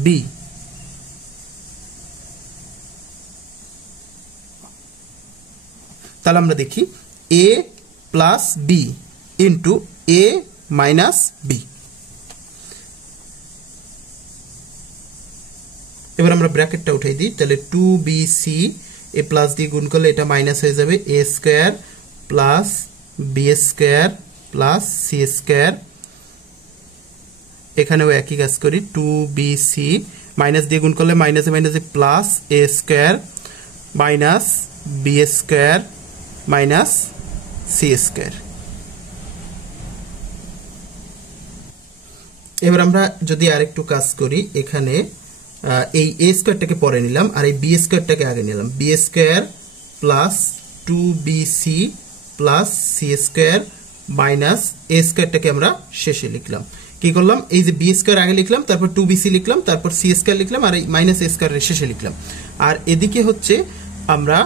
বি। তাহলে আমরা দেখি এ plus B into A minus B. এবার আমরা ব্র্যাকেটটা উঠাই দিই, তাহলে 2bc এ প্লাস দিয়ে গুণ করলে এটা মাইনাস হয়ে যাবে A square plus B square plus C square. এখানেও একই কাজ করি, 2bc মাইনাস দিয়ে গুণ করলে মাইনাসে মাইনাসে plus A square minus B square minus C square. এবার আমরা যদি আরেকটু কাজ করি, এখানে এই এ স্কয়ারটাকে পরে নিলাম আর এই বি স্কয়ারটাকে আগে নিলাম, B square plus 2bc plus C square minus A স্কয়ারটাকে আমরা শেষে লিখলাম। কি করলাম, এই যে বি স্কয়ার আগে লিখলাম, তারপর 2bc লিখলাম, তারপর সি স্কয়ার লিখলাম, আর এই মাইনাস এ স্কয়ারের শেষে লিখলাম। আর এদিকে হচ্ছে আমরা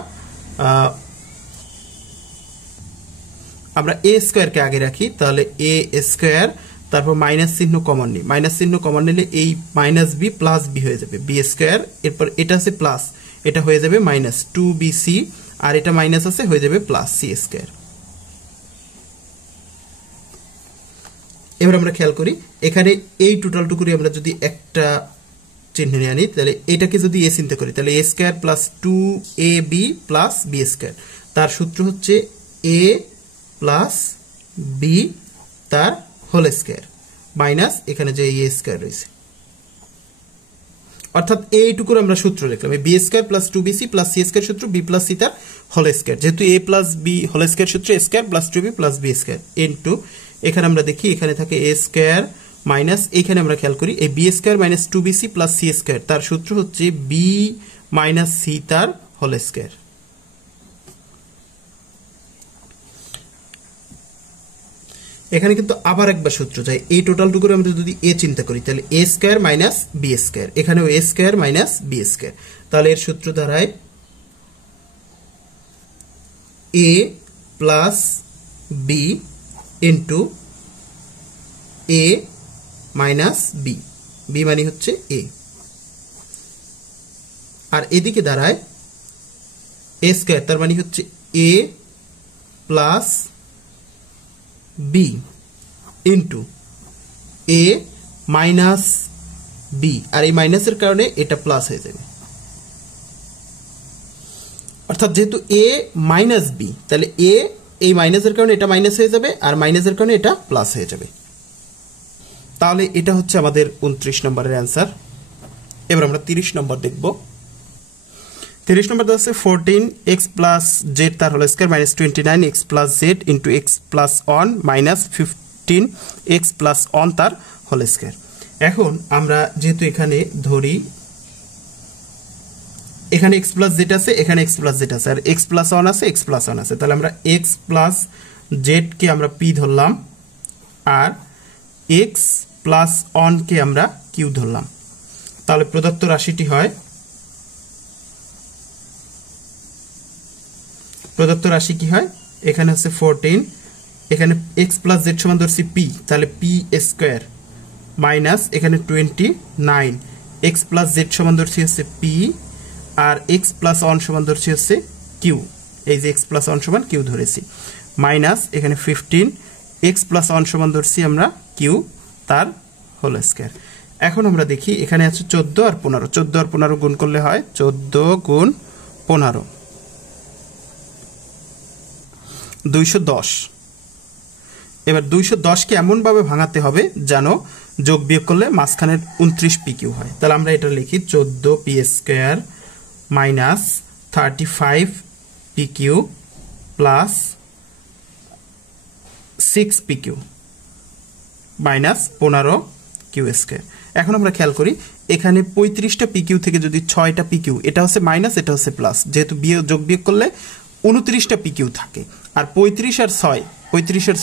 এ স্কয়ারকে আগে রাখি, তাহলে এ স্কয়ার তারপর মাইনাস চিহ্ন কমন নিই, মাইনাস চিহ্ন কমন নিলে এই মাইনাস বি প্লাস বি হয়ে যাবে, বি স্কয়ার, এরপর এটা আছে প্লাস, এটা হয়ে যাবে মাইনাস 2bc, আর এটা মাইনাস আছে হয়ে যাবে প্লাস সি স্কয়ার। এবার আমরা খেয়াল করি, এখানে এই টোটালটুকুরি আমরা যদি একটা চিহ্ন নিয়ে আনি, তাহলে এটাকে যদি এ চিন্তা করি, তাহলে এ square plus 2ab plus B square, তার সূত্র হচ্ছে এ প্লাস বি তার হোল স্কয়ার মাইনাস এখানে যে এ স্কয়ার রয়েছে, অর্থাৎ এইটুকুর আমরা সূত্র লিখলাম, B square plus 2bc plus C square সূত্র বি প্লাস সি তার হোল স্কয়ার, যেহেতু A plus B whole square সূত্র A square plus 2b plus B square into এখানে আমরা দেখি এখানে থাকে এ স্কয়ার মাইনাস, এখানে আমরা খেয়াল করি এই b square minus 2bc plus C square, তার সূত্র হচ্ছে বি মাইনাস সি তার হোল স্কয়ার। এখানে কিন্তু আবার একবার সূত্র চাই, এই টোটালটুকু আমরা যদি এ চিন্তা করি, তাহলে এ স্কয়ার মাইনাস বি স্কয়ার, এখানেও এ স্কয়ার মাইনাস বি স্কয়ার, তাহলে এর সূত্র দাঁড়ায় A plus B into A minus B, B মানে হচ্ছে এ, আর এদিকে দাঁড়ায় এ স্কয়ার, তার মানে হচ্ছে এ plus B into A minus B, আর এই মাইনাসের কারণে এটা প্লাস হয়ে যাবে, অর্থাৎ যেহেতু এ মাইনাস বি, তাহলে এ এই মাইনাসের কারণে এটা মাইনাস হয়ে যাবে, আর মাইনাসের কারণে এটা প্লাস হয়ে যাবে। তাহলে এটা হচ্ছে আমাদের 29 নম্বরের অ্যান্সার। এবার আমরা 30 নম্বর দেখব। 30 নম্বর দেওয়া আছে 14x প্লাস জেড তার whole square minus 29x plus z into x plus one minus 15x plus one তার হোল স্কয়ার। এখন আমরা যেহেতু এখানে ধরি এখানে x প্লাস জেড আছে, এখানে x প্লাস জেড আছে, আর x প্লাস অন আছে, x প্লাস অন আছে, তাহলে আমরা x প্লাস জেড কে আমরা p ধরলাম আর x প্লাস অন কে আমরা q ধরলাম। তাহলে প্রদত্ত রাশিটি হয়, প্রদত্ত রাশি কি হয়, এখানে হচ্ছে 14, এখানে x প্লাস জেড সমান ধরছি p, তাহলে p স্কয়ার মাইনাস এখানে 29, x প্লাস জেড সমান ধরছি হচ্ছে p আর x প্লাস অন সমান ধরছি হচ্ছে q, এই যে x প্লাস অন সমান q ধরেছি, মাইনাস এখানে 15, x প্লাস অন সমান ধরছি আমরা q তার হোল স্কয়ার। এখন আমরা দেখি এখানে আছে 14 আর 15, 14 আর 15 গুণ করলে হয় 14 গুণ 15 210। এবার 210 কে এমন ভাবে ভাঙাতে হবে যেন যোগ বিয়োগ করলে মাঝখানের 29 pq হয়। তাহলে আমরা এটা লিখি 14 p square minus 35 pq plus 6 pq minus 15 q square. এখন আমরা খেয়াল করি এখানে 35টা pq থেকে যদি 6টা pq, এটা হচ্ছে মাইনাস এটা হচ্ছে প্লাস, যেহেতু যোগ বিয়োগ করলে 29টা pq থাকে, আর 35 আর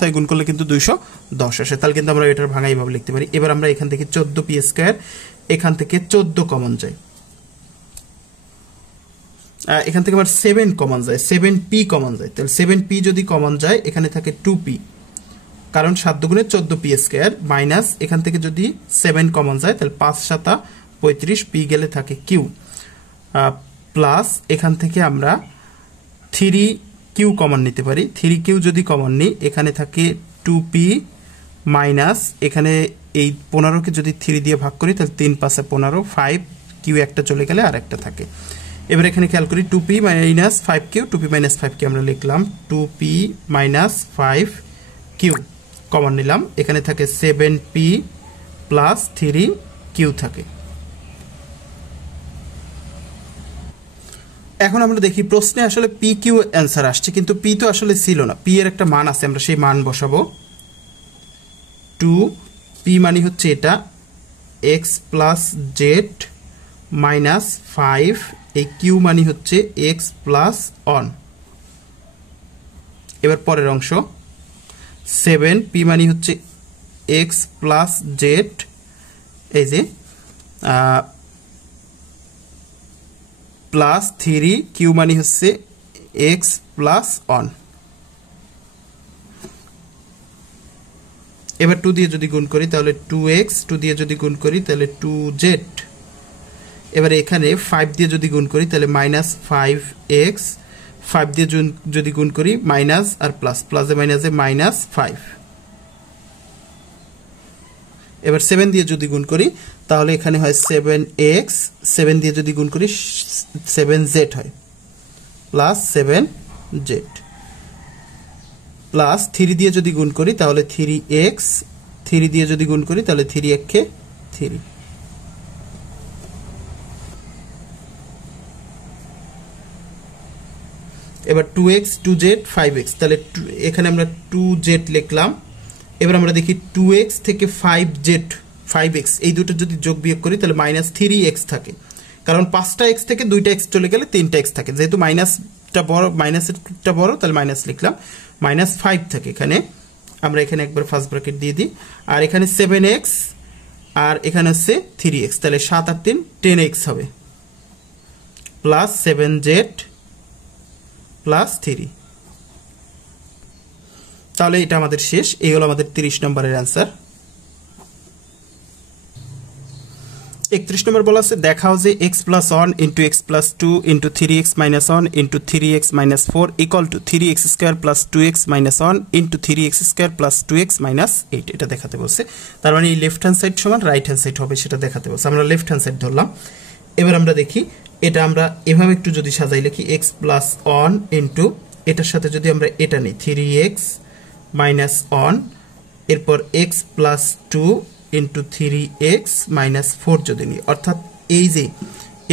6 গুণ করলে কিন্তু 210 আসে, তাহলে কিন্তু আমরা এটার ভাঙা এইভাবে লিখতে পারি। এবার আমরা এখান থেকে 14 p স্কয়ার, এখান থেকে 14 কমন যায়, এখান থেকে আবার 7 কমন যায়, 7p কমন যায়, তাহলে 7p যদি কমন যায় এখানে থাকে 2p, কারণ 7 দুগুণে 14p স্কয়ার, মাইনাস এখান থেকে যদি 7 কমন যায় তাহলে 5 7 35, p গেলে থাকে q, প্লাস এখান থেকে আমরা 3q কমন নিতে পারি, 3q যদি কমন নিই এখানে থাকে 2p মাইনাস এখানে এই 15 কে যদি 3 দিয়ে ভাগ করি তাহলে 3 5 15, 5q একটা চলে গেলে আর একটা থাকে। এবার এখানে খেয়াল করি 2p minus 5q, 2p minus 5q আমরা লিখলাম 2p মাইনাস 5q কমন নিলাম, এখানে থাকে 7p প্লাস 3q থাকে। এখন আমরা দেখি প্রশ্নে আসলে pq অ্যান্সার আসছে, কিন্তু p তো আসলে ছিল না, p এর একটা মান আছে, আমরা সেই মান বসাবো। 2p মানে হচ্ছে এটা x প্লাস জেড মাইনাস 5, এই q মানে হচ্ছে x প্লাস অন। এবার পরের অংশ 7p মানে হচ্ছে x প্লাস জেড, এই যে প্লাস 3q মানে হচ্ছে x প্লাস অন। এবার 2 দিয়ে যদি গুণ করি তাহলে 2x, 2 দিয়ে যদি গুণ করি তাহলে 2z, এবারে এখানে 5 দিয়ে যদি গুণ করি তাহলে মাইনাস 5x, 5 দিয়ে যদি গুণ করি মাইনাস আর প্লাস, প্লাসে মাইনাসে মাইনাস 5, এবার 7 দিয়ে যদি গুণ করি তাহলে এখানে হয় 7x, 7 দিয়ে যদি গুণ করি 7z হয়, প্লাস 7z, প্লাস 3 দিয়ে যদি গুণ করি তাহলে 3x, 3 দিয়ে যদি গুণ করি তাহলে 3 একে 3। এবার 2x 2z 5x, তাহলে এখানে আমরা 2z লিখলাম। এবার আমরা দেখি 2x থেকে 5x এই দুটো যদি যোগ বিয়োগ করি তাহলে মাইনাস 3x থাকে, কারণ 5টা x থেকে 2টা x চলে গেলে 3টা x থাকে, যেহেতু মাইনাসটা বড়, মাইনাসটা বড় তাহলে মাইনাস লিখলাম, মাইনাস 5 থাকে এখানে, আমরা এখানে একবার ফার্স্ট ব্র্যাকেট দিয়ে দিই, আর এখানে 7x আর এখানে হচ্ছে 3x, তাহলে 7 আর 3 10x হবে, প্লাস 7z প্লাস 3। তাহলে এটা আমাদের শেষ, এই হলো আমাদের 30 নম্বরের অ্যান্সার। 31 নম্বর বলা আছে দেখাও যে x plus 1 into x plus 2 into 3x minus 1 into 3x minus 4 equal to 3x square plus 2x minus 1 into 3x square plus 2x minus 8, এটা দেখাতে বলছে। তার মানে এই লেফট হ্যান্ড সাইড সমান রাইট হ্যান্ড সাইড হবে সেটা দেখাতে বলছে, আমরা লেফট হ্যান্ড সাইড ধরলাম। এবার আমরা দেখি এটা আমরা এভাবে একটু যদি সাজাই লিখি x প্লাস 1 ইন্টু এটার সাথে যদি আমরা এটা নিই 3x মাইনাস 1, এরপর x plus 2 into 3x minus 4 যদি নিই, অর্থাৎ এই যে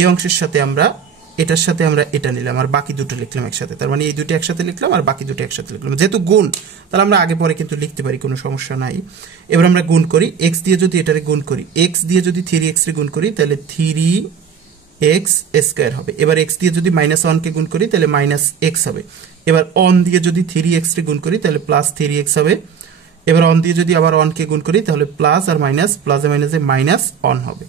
এই অংশের সাথে আমরা এটার সাথে আমরা এটা নিলাম আর বাকি দুটো লিখলাম একসাথে, তার মানে এই দুটো একসাথে লিখলাম আর বাকি দুটো একসাথে লিখলাম। যেহেতু গুণ, তাহলে আমরা আগে পরে কিন্তু লিখতে পারি, কোনো সমস্যা নাই। এবার আমরা গুণ করি, এক্স দিয়ে যদি এটারে গুণ করি, এক্স দিয়ে যদি 3x রে গুণ করি তাহলে 3x স্কয়ার হবে। এবার এক্স দিয়ে যদি -1 কে গুণ করি তাহলে -x হবে। এবার অন দিয়ে যদি 3x রে গুণ করি তাহলে +3x হবে। এবার অন দিয়ে যদি আবার 1 কে গুণ করি তাহলে প্লাস আর মাইনাস, প্লাসে মাইনাসে -1 হবে।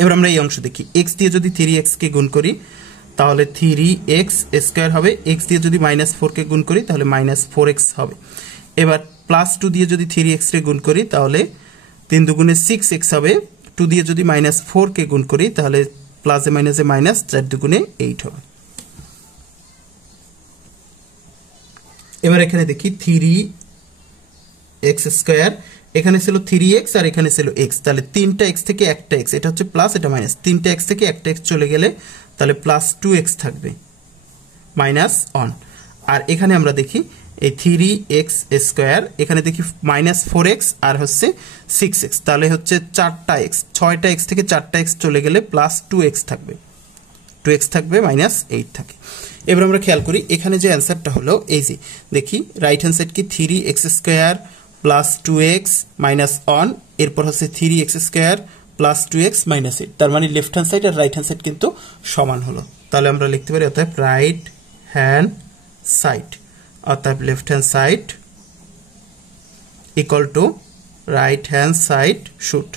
এবার আমরা এই অংশ দেখি, x দিয়ে যদি 3x কে গুণ করি তাহলে 3x স্কয়ার হবে। x দিয়ে যদি -4 কে গুণ করি তাহলে -4x হবে। এবার +2 দিয়ে যদি 3x কে গুণ করি তাহলে 3 দুগুণে 6x হবে। 2 দিয়ে যদি -4 কে গুণ করি তাহলে প্লাসে মাইনাসে মাইনাস, 4 দুগুণে 8 হবে। এবার এখানে দেখি 3x স্কয়ার, এখানে ছিল 3x আর এখানে ছিল x, তাহলে 3টা x থেকে একটা x, এটা হচ্ছে প্লাস এটা মাইনাস, 3টা x থেকে একটা x চলে গেলে তাহলে +2x থাকবে -1। আর এখানে আমরা দেখি এই 3x স্কয়ার, এখানে দেখি -4x আর হচ্ছে 6x, তাহলে হচ্ছে 4টা x, 6টা x থেকে 4টা x চলে গেলে +2x থাকবে, 2x থাকবে, -8 থাকে। এবার আমরা খেয়াল করি এখানে যে অ্যান্সারটা হলো এই যে দেখি রাইট হ্যান্ড সাইড কি 3x স্কয়ার +2x -1, এরপর হচ্ছে 3x স্কয়ার +2x -8, তার মানে লেফট হ্যান্ড সাইড আর রাইট হ্যান্ড সাইড কিন্তু সমান হলো। তাহলে আমরা লিখতে পারি অর্থাৎ রাইট হ্যান্ড সাইড, অর্থাৎ left hand side equal to right hand side should.